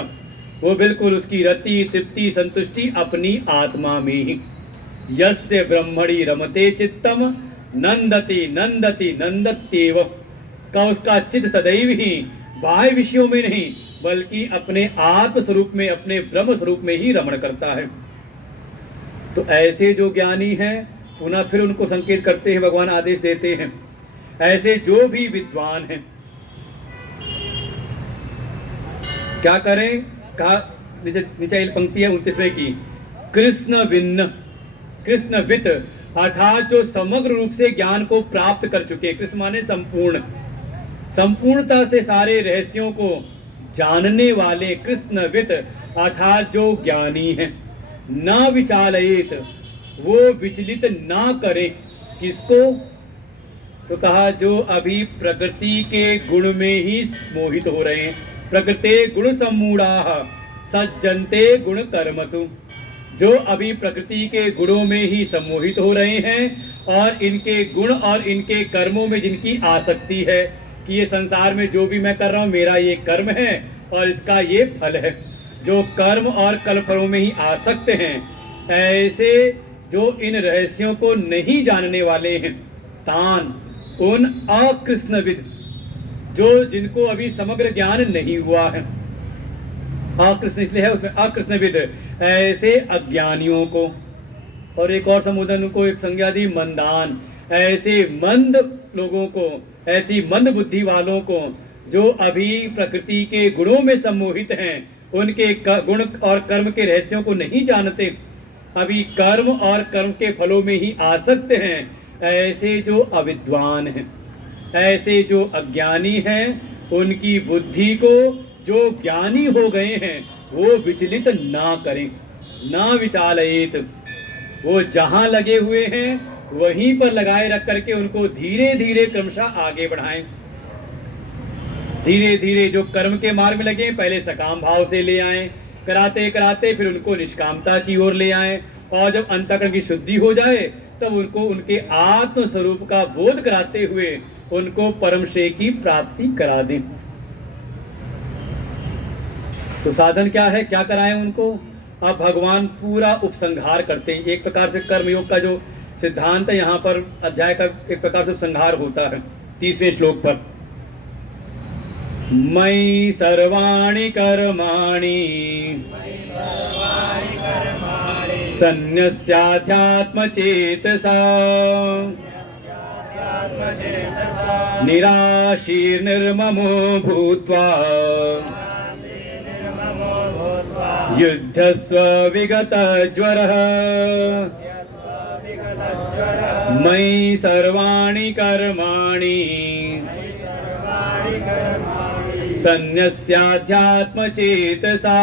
वो बिल्कुल उसकी रति तृप्ति संतुष्टि अपनी आत्मा में ही। यस्य ब्रह्मणि रमते चित्तम नंदति नंदति नंदत्येव, का उसका चित्त सदैव ही बाह्य विषयों में नहीं बल्कि अपने आत्म स्वरूप में, अपने ब्रह्म स्वरूप में ही रमण करता है। तो ऐसे जो ज्ञानी हैं पुनः फिर उनको संकेत करते हैं, भगवान आदेश देते हैं, ऐसे जो भी विद्वान हैं क्या करें? कहा नीचे पंक्ति है 29वें की, कृष्ण विन्न, कृष्ण वित, अर्थात जो समग्र रूप से ज्ञान को प्राप्त कर चुके। कृष्ण माने संपूर्ण, संपूर्णता से सारे रहस्यों को जानने वाले कृष्ण वित, अर्थात जो ज्ञानी हैं। न विचालयेत, वो विचलित ना करे। किसको? तो कहा जो अभी प्रकृति के गुण में ही मोहित हो रहे हैं। प्रकृते गुण सम्मूढ़ाः सज्जन्ते गुण कर्मसु, जो अभी प्रकृति के गुणों में ही सम्मोहित हो रहे हैं और इनके गुण और इनके कर्मों में जिनकी आसक्ति है कि ये संसार में जो भी मैं कर रहा हूँ मेरा ये कर्म है और इसका ये फल है, जो कर्म और कलफलों में ही आसक्त हैं, ऐसे जो इन रहस्यों को नहीं जानने वाले हैं, तान उन अकृष्णविद, जो जिनको अभी समग्र ज्ञान नहीं हुआ है, अकृष्ण इसलिए है उसमें अकृष्णविद, ऐसे अज्ञानियों को। और एक और संबोधन उनको एक संज्ञा दी, मंदान, ऐसे मंद लोगों को, ऐसी मंद बुद्धि वालों को जो अभी प्रकृति के गुणों में सम्मोहित हैं, उनके गुण और कर्म के रहस्यों को नहीं जानते, अभी कर्म और कर्म के फलों में ही आसक्त हैं, ऐसे जो अविद्वान हैं, ऐसे जो अज्ञानी हैं, उनकी बुद्धि को जो ज्ञानी हो गए हैं वो विचलित ना करें, ना विचालयेत, वो जहां लगे हुए हैं वहीं पर लगाए रख करके उनको धीरे धीरे क्रमशः आगे बढ़ाएं। धीरे धीरे जो कर्म के मार्ग में लगे पहले सकाम भाव से ले आएं, कराते कराते फिर उनको निष्कामता की ओर ले आएं, और जब अंतःकरण की शुद्धि हो जाए तब उनको उनके आत्म स्वरूप का बोध कराते हुए उनको परम श्रेय की प्राप्ति करा दें। तो साधन क्या है, क्या कराएं उनको? अब भगवान पूरा उपसंहार करते हैं। एक प्रकार से कर्मयोग का जो सिद्धांत है यहाँ पर अध्याय का एक प्रकार से उपसंहार होता है 30वें श्लोक पर। मयि सर्वाणि कर्माणि सन्न्यस्याध्यात्म चेतसा निराशीर्निर्ममो भूत्वा युद्धस्व विगतज्वरः मयि सर्वाणि कर्माणि सन्न्यस्याध्यात्म चेतसा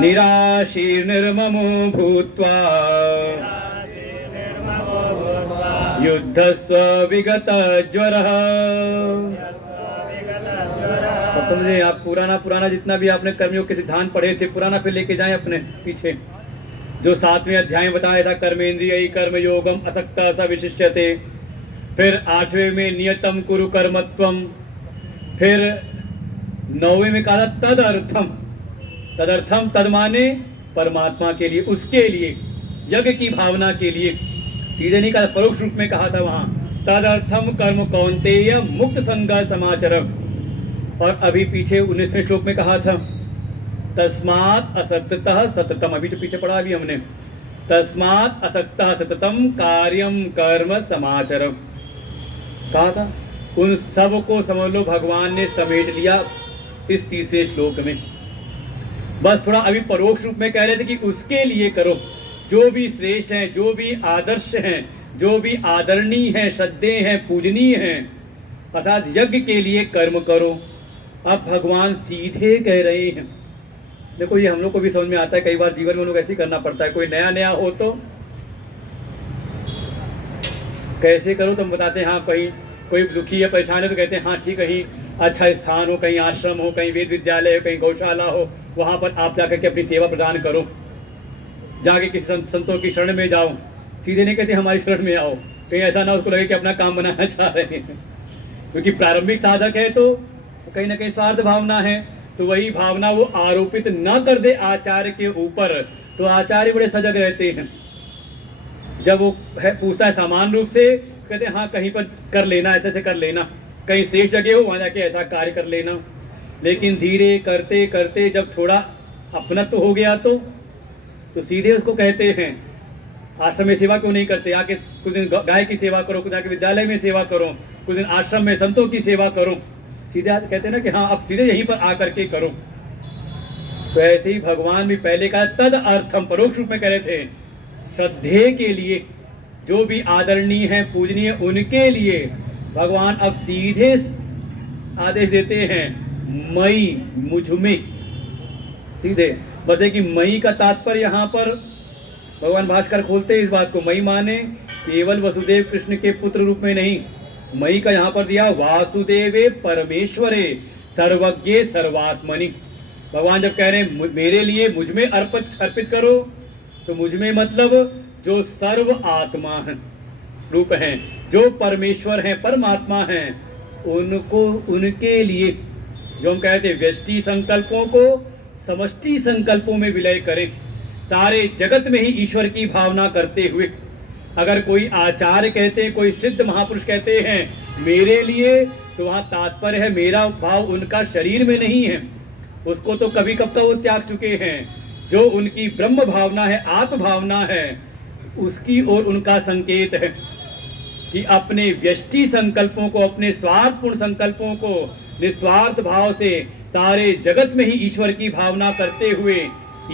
निराशीर्निर्ममो भूत्वा युद्धस्व विगतज्वरः। समझे आप, पुराना जितना भी आपने कर्मयोग के सिद्धांत पढ़े थे पुराना फिर लेके जाएं अपने पीछे। जो 7वें अध्याय में बताया था कर्मेंद्रिय कर्मयोगम असक्तः स विशिष्यते, फिर 8वें में नियतम कुरु कर्मत्वम, फिर 9वें में कहा था तदर्थम। तदर्थम तद माने परमात्मा के लिए, उसके लिए, यज्ञ की भावना के लिए, सीधे नहीं कहा, परोक्ष रूप में कहा था वहां तदर्थम कर्म कौन्तेय मुक्त संग समाचरम। और अभी पीछे 19वें श्लोक में कहा था तस्मात् असक्ततः सततम, अभी जो पीछे पढ़ा अभी हमने, तस्मात् असक्तः सततम कार्यम कर्म समाचरम कहा था। उन सब को समझ लो भगवान ने समेट लिया इस 30वें श्लोक में। बस थोड़ा अभी परोक्ष रूप में कह रहे थे कि उसके लिए करो, जो भी श्रेष्ठ हैं, जो भी आदर्श हैं, जो भी आदरणीय हैं, श्रद्धेय हैं, पूजनीय हैं, अर्थात यज्ञ के लिए कर्म करो। अब भगवान सीधे कह रहे हैं। देखो ये हम लोग को भी समझ में आता है, कई बार जीवन में लोग ऐसे ही करना पड़ता है। कोई नया हो तो कैसे करो तो हम बताते हैं हाँ, कहीं कोई दुखी है परेशान है तो कहते हैं हाँ ठीक, कहीं अच्छा स्थान हो, कहीं आश्रम हो, कहीं वेद विद्यालय हो, कहीं गौशाला हो, वहाँ पर आप जाकर के अपनी सेवा प्रदान करो, जाके किसी संतों की शरण में जाओ। सीधे नहीं कहते हमारी शरण में आओ, कहीं ऐसा ना उसको लगे कि अपना काम बनाना चाह रहे हैं। क्योंकि प्रारंभिक साधक है तो कहीं ना कहीं स्वार्थ भावना है, तो वही भावना वो आरोपित न कर दे आचार्य के ऊपर। तो आचार्य बड़े सजग रहते हैं, जब वो है पूछता है सामान्य रूप से, कहते हाँ कहीं पर कर लेना, ऐसे ऐसे कर लेना, कहीं शेष जगह हो वहाँ जाके ऐसा कार्य कर लेना। लेकिन धीरे करते करते जब थोड़ा अपनत्व हो गया तो सीधे उसको कहते हैं आश्रम में सेवा क्यों नहीं करते, आके कुछ दिन गाय की सेवा करो, कुछ आके विद्यालय में सेवा करो, कुछ दिन आश्रम में संतों की सेवा करो। सीधे कहते हैं ना कि हाँ अब सीधे यहीं पर आकर के करो। तो ऐसे ही भगवान भी पहले का तद अर्थम परोक्ष रूप में कह रहे थे, श्रद्धेय के लिए, जो भी आदरणीय हैं, पूजनीय, उनके लिए भगवान अब सीधे आदेश देते हैं, मई मुझ में, सीधे। बस है कि मई का तात्पर्य यहाँ पर भगवान भास्कर खोलते हैं इस बात को, मई माने केवल वसुदेव कृष्ण के पुत्र रूप में नहीं, मई का यहाँ पर दिया वासुदेवे परमेश्वरे सर्वज्ञे सर्वात्मनि। भगवान जब कह रहे हैं मेरे लिए मुझ में अर्पित करो, तो मुझ में मतलब जो सर्व आत्मा है रूप हैं, जो परमेश्वर हैं, परमात्मा हैं, उनको, उनके लिए जो हम कहते हैं व्यष्टि संकल्पों को समष्टि संकल्पों में विलय करें, सारे जगत में ही ईश्वर की भावना करते हुए। अगर कोई आचार्य कहते हैं, कोई सिद्ध महापुरुष कहते हैं मेरे लिए, तो वहाँ तात्पर्य है मेरा भाव उनका शरीर में नहीं है, उसको तो कभी कब का वो त्याग चुके हैं। जो उनकी ब्रह्म भावना है, आत्म भावना है, उसकी ओर उनका संकेत है कि अपने व्यष्टि संकल्पों को, अपने स्वार्थपूर्ण संकल्पों को निस्वार्थ भाव से सारे जगत में ही ईश्वर की भावना करते हुए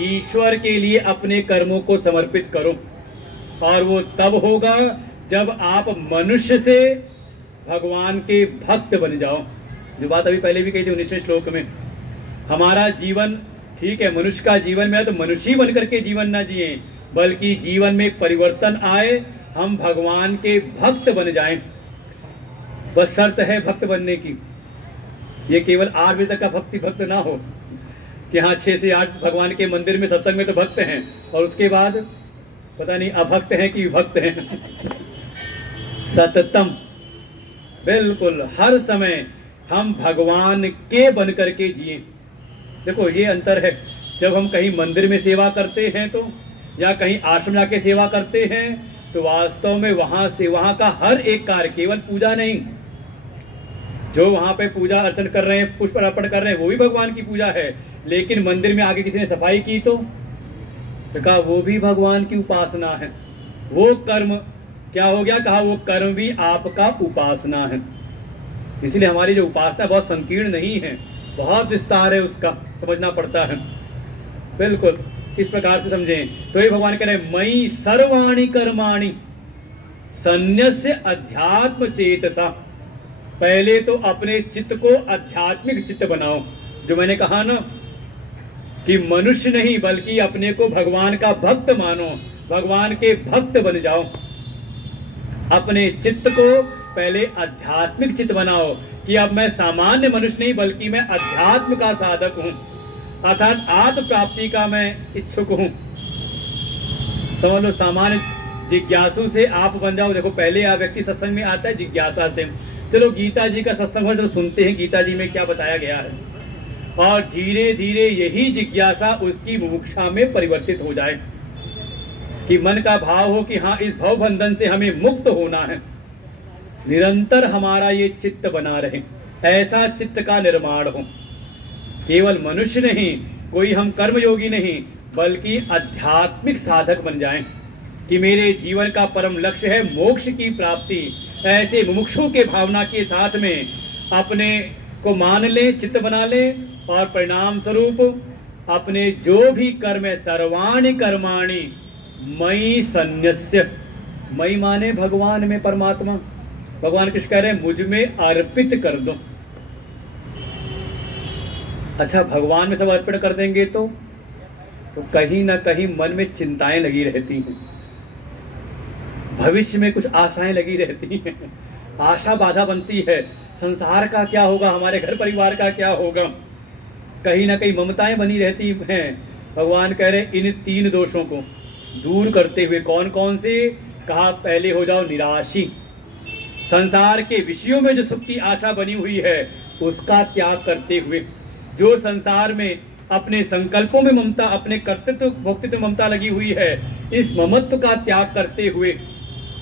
ईश्वर के लिए अपने कर्मों को समर्पित करो। और वो तब होगा जब आप मनुष्य से भगवान के भक्त बन जाओ। जो बात अभी पहले भी कही थी 19वें श्लोक में, हमारा जीवन ठीक है, मनुष्य का जीवन में है तो मनुष्य ही बनकर के जीवन ना जिए, बल्कि जीवन में परिवर्तन आए, हम भगवान के भक्त बन जाएं। बस शर्त है भक्त बनने की, ये केवल 8 बजे तक का भक्त ना हो कि हाँ 6 से 8 भगवान के मंदिर में सत्संग में तो भक्त हैं, और उसके बाद पता नहीं अभक्त हैं कि विभक्त हैं। सततम, बिल्कुल हर समय हम भगवान के बन करके जिए। देखो ये अंतर है, जब हम कहीं मंदिर में सेवा करते हैं तो, या कहीं आश्रम जाके सेवा करते हैं, तो वास्तव में वहां से वहां का हर एक कार्य, केवल पूजा नहीं, जो वहां पे पूजा अर्चन कर रहे हैं, पुष्प अर्पण कर रहे हैं, वो भी भगवान की पूजा है। लेकिन मंदिर में आगे किसी ने सफाई की तो कहा वो भी भगवान की उपासना है। वो कर्म क्या हो गया, कहा वो कर्म भी आपका उपासना है। इसलिए हमारी जो उपासना बहुत संकीर्ण नहीं है, बहुत विस्तार है, उसका समझना पड़ता है। बिल्कुल इस प्रकार से समझें तो ये भगवान कह रहे हैं मई सर्वाणि कर्माणि संन्यस्य अध्यात्म चेतसा। पहले तो अपने चित्त को आध्यात्मिक चित्त बनाओ। जो मैंने कहा ना कि मनुष्य नहीं बल्कि अपने को भगवान का भक्त मानो, भगवान के भक्त बन जाओ। अपने चित्त को पहले आध्यात्मिक चित्त बनाओ कि अब मैं सामान्य मनुष्य नहीं बल्कि मैं अध्यात्म का साधक हूं, अर्थात आत्म प्राप्ति का मैं इच्छुक हूं। समझ लो, सामान्य जिज्ञासु से आप बन जाओ। देखो पहले आप व्यक्ति सत्संग में आता है जिज्ञासा से, चलो गीता जी का सत्संग हो, चलो सुनते हैं गीता जी में क्या बताया गया है, और धीरे धीरे यही जिज्ञासा उसकी मुमुक्षा में परिवर्तित हो जाए कि मन का भाव हो कि हाँ इस भव बंधन से हमें मुक्त होना है। निरंतर हमारा ये चित्त बना रहे, ऐसा चित्त का निर्माण हो। केवल मनुष्य नहीं, कोई हम कर्मयोगी नहीं, बल्कि आध्यात्मिक साधक बन जाएं कि मेरे जीवन का परम लक्ष्य है मोक्ष की प्राप्ति। ऐसे मुमुक्षु के भावना के साथ में अपने को मान ले, चित्त बना ले, और परिणाम स्वरूप अपने जो भी कर्म है सर्वाणि कर्माणि मयि संन्यस्य। मयि माने भगवान में, परमात्मा। भगवान कृष्ण कह रहे हैं मुझ में अर्पित कर दो। अच्छा, भगवान में सब अर्पण कर देंगे तो कहीं ना कहीं मन में चिंताएं लगी रहती हैं, भविष्य में कुछ आशाएं लगी रहती हैं, आशा बाधा बनती है, संसार का क्या होगा, हमारे घर परिवार का क्या होगा, कहीं ना कहीं ममताएं बनी रहती हैं। भगवान कह रहे इन 3 दोषों को दूर करते हुए, कौन कौन से, कहा पहले हो जाओ निराशी। संसार के विषयों में जो सुख की आशा बनी हुई है उसका त्याग करते हुए, जो संसार में अपने संकल्पों में ममता, अपने कर्तृत्व भोक्तृत्व ममता लगी हुई है, इस ममत्व का त्याग करते हुए,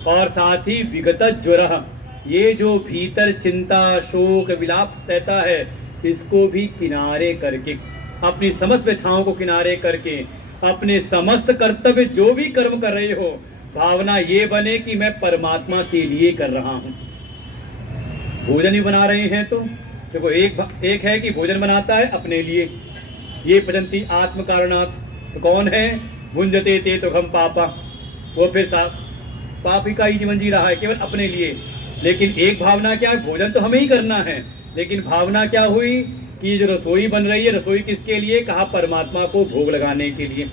और साथ ही विगत ज्वर, ये जो भीतर चिंता शोक विलाप रहता है, इसको भी किनारे करके, अपनी समस्त व्यथाओं को किनारे करके, अपने समस्त कर्तव्य जो भी कर्म कर रहे हो, भावना ये बने कि मैं परमात्मा के लिए कर रहा हूँ। भोजन ही बना रहे हैं तो देखो, एक है कि भोजन बनाता है अपने लिए, ये पचंती आत्म कारणात्, तो कौन है, भुंजते ते तो हम पापा, वो फिर पाप ही का ही जीवन जी रहा है केवल अपने लिए। लेकिन एक भावना क्या है, भोजन तो हमें ही करना है, लेकिन भावना क्या हुई कि ये जो रसोई बन रही है, रसोई किसके लिए? कहा परमात्मा को भोग लगाने के लिए।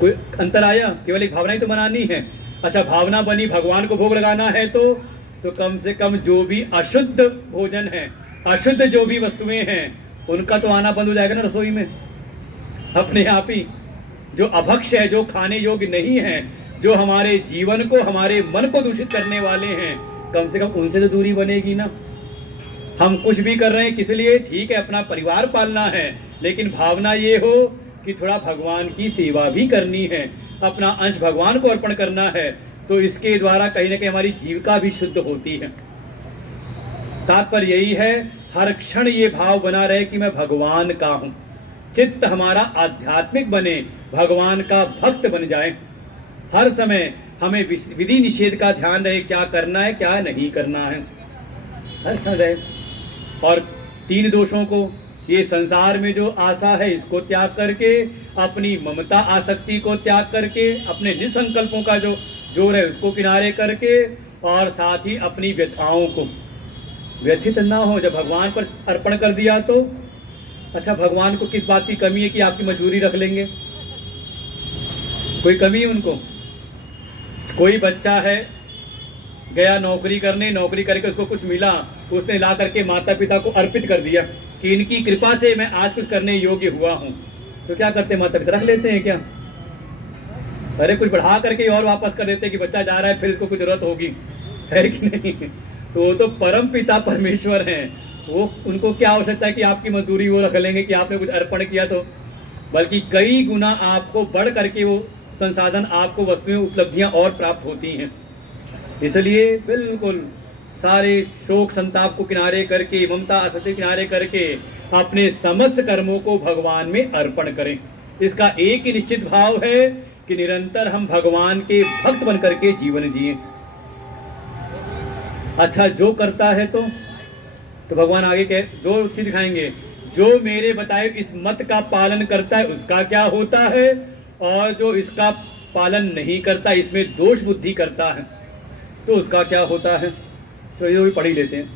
कोई अंतर आया? केवल एक भावना ही तो बनानी है। अच्छा, भावना बनी, भगवान को भोग लगाना है तो कम से कम जो भी अशुद्ध भोजन है, अशुद्ध जो भी वस्तुएं हैं, उनका तो आना बंद हो जाएगा ना रसोई में अपने आप ही। जो अभक्ष्य है, जो खाने योग्य नहीं है, जो हमारे जीवन को, हमारे मन को दूषित करने वाले हैं, कम से कम उनसे तो दूरी बनेगी ना। हम कुछ भी कर रहे हैं किस लिए? ठीक है, अपना परिवार पालना है, लेकिन भावना ये हो कि थोड़ा भगवान की सेवा भी करनी है, अपना अंश भगवान को अर्पण करना है, तो इसके द्वारा कहीं ना कहीं हमारी जीविका भी शुद्ध होती है। तात्पर्य यही है, हर क्षण ये भाव बना रहे कि मैं भगवान का हूं, चित्त हमारा आध्यात्मिक बने, भगवान का भक्त बन जाए। हर समय हमें विधि निषेध का ध्यान रहे, क्या करना है क्या नहीं करना है, हर क्षण रहे। और 3 दोषों को, ये संसार में जो आशा है इसको त्याग करके, अपनी ममता आसक्ति को त्याग करके, अपने निसंकल्पों का जो जोर है उसको किनारे करके, और साथ ही अपनी व्यथाओं को, व्यथित ना हो। जब भगवान पर अर्पण कर दिया तो अच्छा, भगवान को किस बात की कमी है कि आपकी मजदूरी रख लेंगे? कोई कमी है उनको? कोई बच्चा है, गया नौकरी करने, नौकरी करके उसको कुछ मिला, उसने ला करके माता पिता को अर्पित कर दिया कि इनकी कृपा से मैं आज कुछ करने योग्य हुआ हूं, तो क्या करते माता पिता? रख लेते हैं क्या? अरे कुछ बढ़ा करके और वापस कर देते कि बच्चा जा रहा है, फिर इसको कुछ जरूरत होगी, है कि नहीं? तो वो तो परम पिता परमेश्वर हैं, वो उनको क्या आवश्यकता है कि आपकी मजदूरी वो रख लेंगे कि आपने कुछ अर्पण किया तो, बल्कि कई गुना आपको बढ़ करके वो संसाधन, आपको वस्तुएं, उपलब्धियां और प्राप्त होती हैं। इसलिए बिल्कुल सारे शोक संताप को किनारे करके, ममता आसक्ति किनारे करके, अपने समस्त कर्मों को भगवान में अर्पण करें। इसका एक ही निश्चित भाव है कि निरंतर हम भगवान के भक्त बन करके जीवन जिए। अच्छा, जो करता है तो भगवान आगे के 2 चीज दिखाएंगे। जो मेरे बताए इस मत का पालन करता है उसका क्या होता है, और जो इसका पालन नहीं करता, इसमें दोष बुद्धि करता है, तो उसका क्या होता है। तो ये भी पढ़ ही लेते हैं,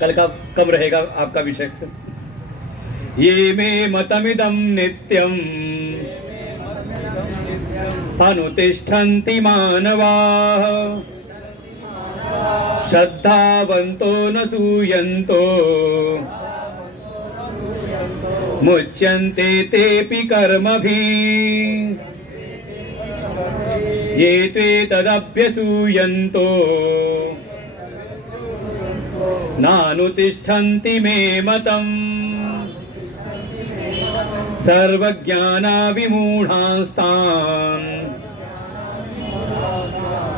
कल का कब रहेगा आपका विषय। ये मे मतमिदं नित्यम अनुतिष्ठन्ति मानवाः श्रद्धावन्तो न सूयन्तो मुच्यन्ते तेऽपि कर्मभिः ये त्वे तदभ्यसूयन्तो नानुतिष्ठन्ति मे मतम् सर्वज्ञानाविमूढांस्तान्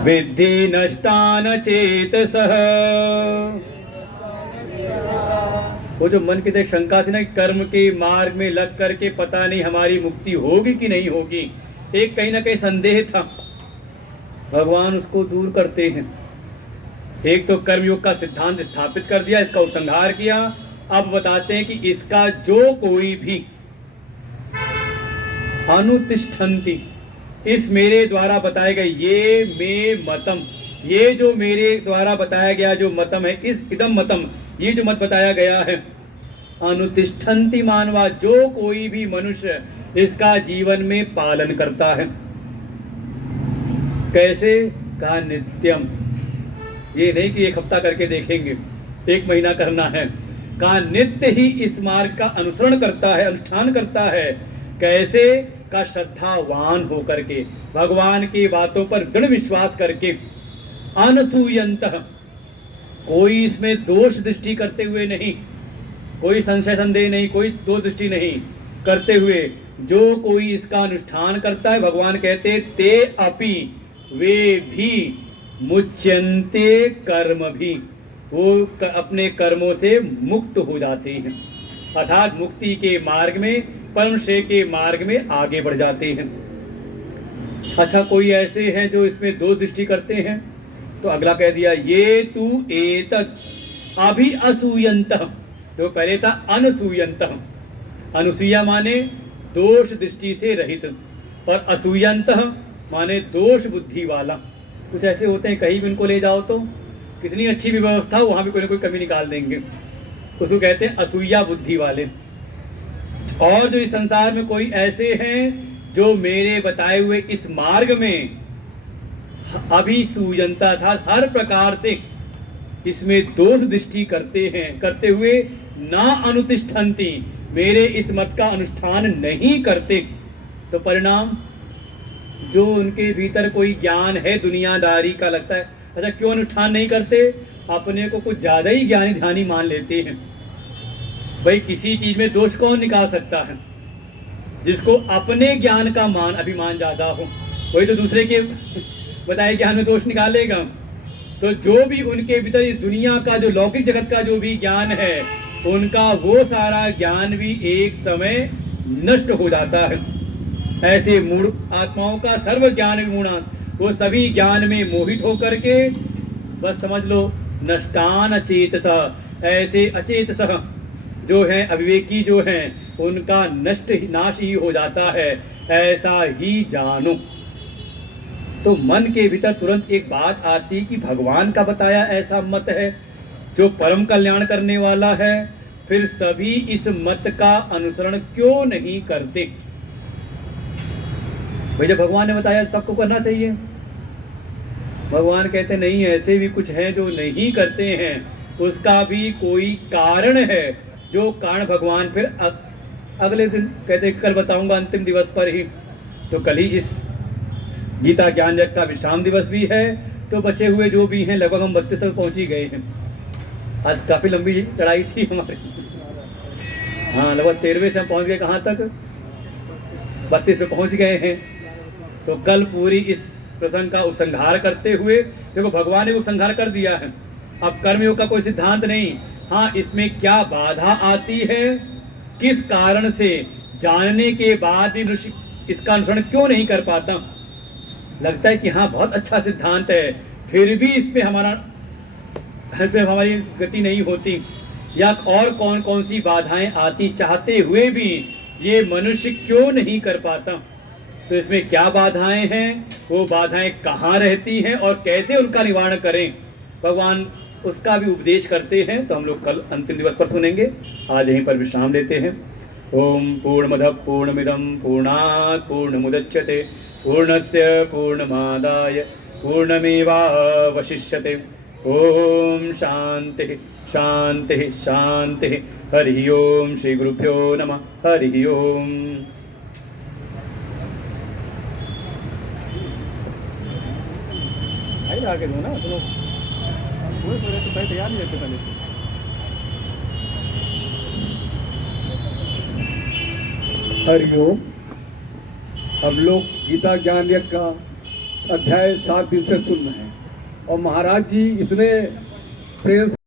विद्धि नष्टान चेतसः। वो जो मन की एक शंका थी ना, कर्म के मार्ग में लग करके पता नहीं हमारी मुक्ति होगी कि नहीं होगी, एक कहीं ना कहीं संदेह था, भगवान उसको दूर करते हैं। एक तो कर्मयोग का सिद्धांत स्थापित कर दिया, इसका उपसंहार किया, अब बताते हैं कि इसका जो कोई भी अनुतिष्ठन्ति, इस मेरे द्वारा बताए गए, ये मे मतम, ये जो मेरे द्वारा बताया गया जो मतम है, इस इदम मतम, ये जो मत बताया गया है, अनुतिष्ठन्ति मानवा, जो कोई भी मनुष्य इसका जीवन में पालन करता है। कैसे? कहा नित्यम, ये नहीं कि 1 हफ्ता करके देखेंगे, 1 महीना करना है, कहा नित्य ही इस मार्ग का अनुसरण करता है, अनुष्ठान करता है। कैसे? का श्रद्धावान होकर के, भगवान की बातों पर दृढ़ विश्वास करके, अनसूयंतः, कोई इसमें दोष दृष्टि करते हुए नहीं, कोई संशय संदेह नहीं, कोई दोष दृष्टि नहीं करते हुए जो कोई इसका अनुष्ठान करता है, भगवान कहते ते अपि, वे भी मुच्यन्ते कर्म भी, वो अपने कर्मों से मुक्त हो जाते हैं, अर्थात मुक्ति के मार्ग में, परम श्रेय के मार्ग में आगे बढ़ जाते हैं। अच्छा, कोई ऐसे हैं जो इसमें दोष दृष्टि करते हैं, तो अगला कह दिया ये तू एतत् अभि असूयन्तः, जो पहले था अनसूयन्तः, अनुसूया माने दोष दृष्टि से रहित, और असूयन्तः माने दोष बुद्धि वाला। कुछ ऐसे होते हैं, कहीं भी उनको ले जाओ तो कितनी अच्छी भी व्यवस्था हो, वहाँ भी कोई ना कोई कमी निकाल देंगे, उसको कहते हैं असूया बुद्धि वाले। और जो इस संसार में कोई ऐसे हैं जो मेरे बताए हुए इस मार्ग में अभी सूजनता था हर प्रकार से इसमें दोष दृष्टि करते हुए ना अनुतिष्ठन्ति, मेरे इस मत का अनुष्ठान नहीं करते, तो परिणाम जो उनके भीतर कोई ज्ञान है दुनियादारी का लगता है, अच्छा क्यों अनुष्ठान नहीं करते, अपने को कुछ ज्यादा ही ज्ञानी ध्यानी मान लेते हैं। भाई किसी चीज में दोष कौन निकाल सकता है? जिसको अपने ज्ञान का मान अभिमान ज्यादा हो, वही तो दूसरे के बताए ज्ञान में दोष निकालेगा। तो जो भी उनके भीतर इस दुनिया का जो लौकिक जगत का जो भी ज्ञान है, उनका वो सारा ज्ञान भी एक समय नष्ट हो जाता है। ऐसे मूढ़ आत्माओं का सर्व ज्ञान मूढ़ा, वो सभी ज्ञान में मोहित होकर के बस समझ लो नष्टान अचेतसः, ऐसे अचेतसः जो है अविवेकी जो हैं उनका नाश ही हो जाता है, ऐसा ही जानो। तो मन के भीतर तुरंत एक बात आती कि भगवान का बताया ऐसा मत है जो परम कल्याण करने वाला है, फिर सभी इस मत का अनुसरण क्यों नहीं करते? भाई जब भगवान ने बताया सबको करना चाहिए, भगवान कहते नहीं ऐसे भी कुछ हैं जो नहीं करते हैं, उसका भी कोई कारण है, जो कारण भगवान फिर अगले दिन कहते कल बताऊंगा अंतिम दिवस पर ही। तो कल ही इस गीता ज्ञान यज्ञ का विश्राम दिवस भी है, तो बचे हुए जो भी हैं लगभग हम 32 तक पहुंच ही गए हैं। आज काफी लंबी लड़ाई थी हमारी, हाँ लगभग 13वें से हम पहुंच गए कहाँ तक, 32 पे पहुंच गए हैं। तो कल पूरी इस प्रसंग का उपसंहार करते हुए, देखो भगवान ने उपसंहार कर दिया है, अब कर्मयोग का कोई सिद्धांत नहीं, हाँ इसमें क्या बाधा आती है, किस कारण से जानने के बाद भी ऋषि इसका अनुसरण क्यों नहीं कर पाता। लगता है कि हाँ बहुत अच्छा सिद्धांत है, फिर भी इस पे हमारी गति नहीं होती, या और कौन कौन सी बाधाएं आती चाहते हुए भी ये मनुष्य क्यों नहीं कर पाता। तो इसमें क्या बाधाएं हैं, वो बाधाएं कहाँ रहती हैं और कैसे उनका निवारण करें, भगवान उसका भी उपदेश करते हैं। तो हम लोग कल अंतिम दिवस पर सुनेंगे, आज यहीं पर विश्राम लेते हैं। ओम पूर्णमदः पूर्णमिदं पूर्णात् पूर्णमुदच्यते पूर्णस्य पूर्णमादाय पूर्णमेवावशिष्यते। ओम शांति शांति शांति। हरि ओम। श्री गुरुभ्यो नमः। हरि ओम। आगे दो ना सुनो, तो तैयार नहीं रहते पहले से। हरिओम। हम लोग गीता ज्ञान यज्ञ का अध्याय 7 दिन से सुन रहे हैं और महाराज जी इतने प्रेम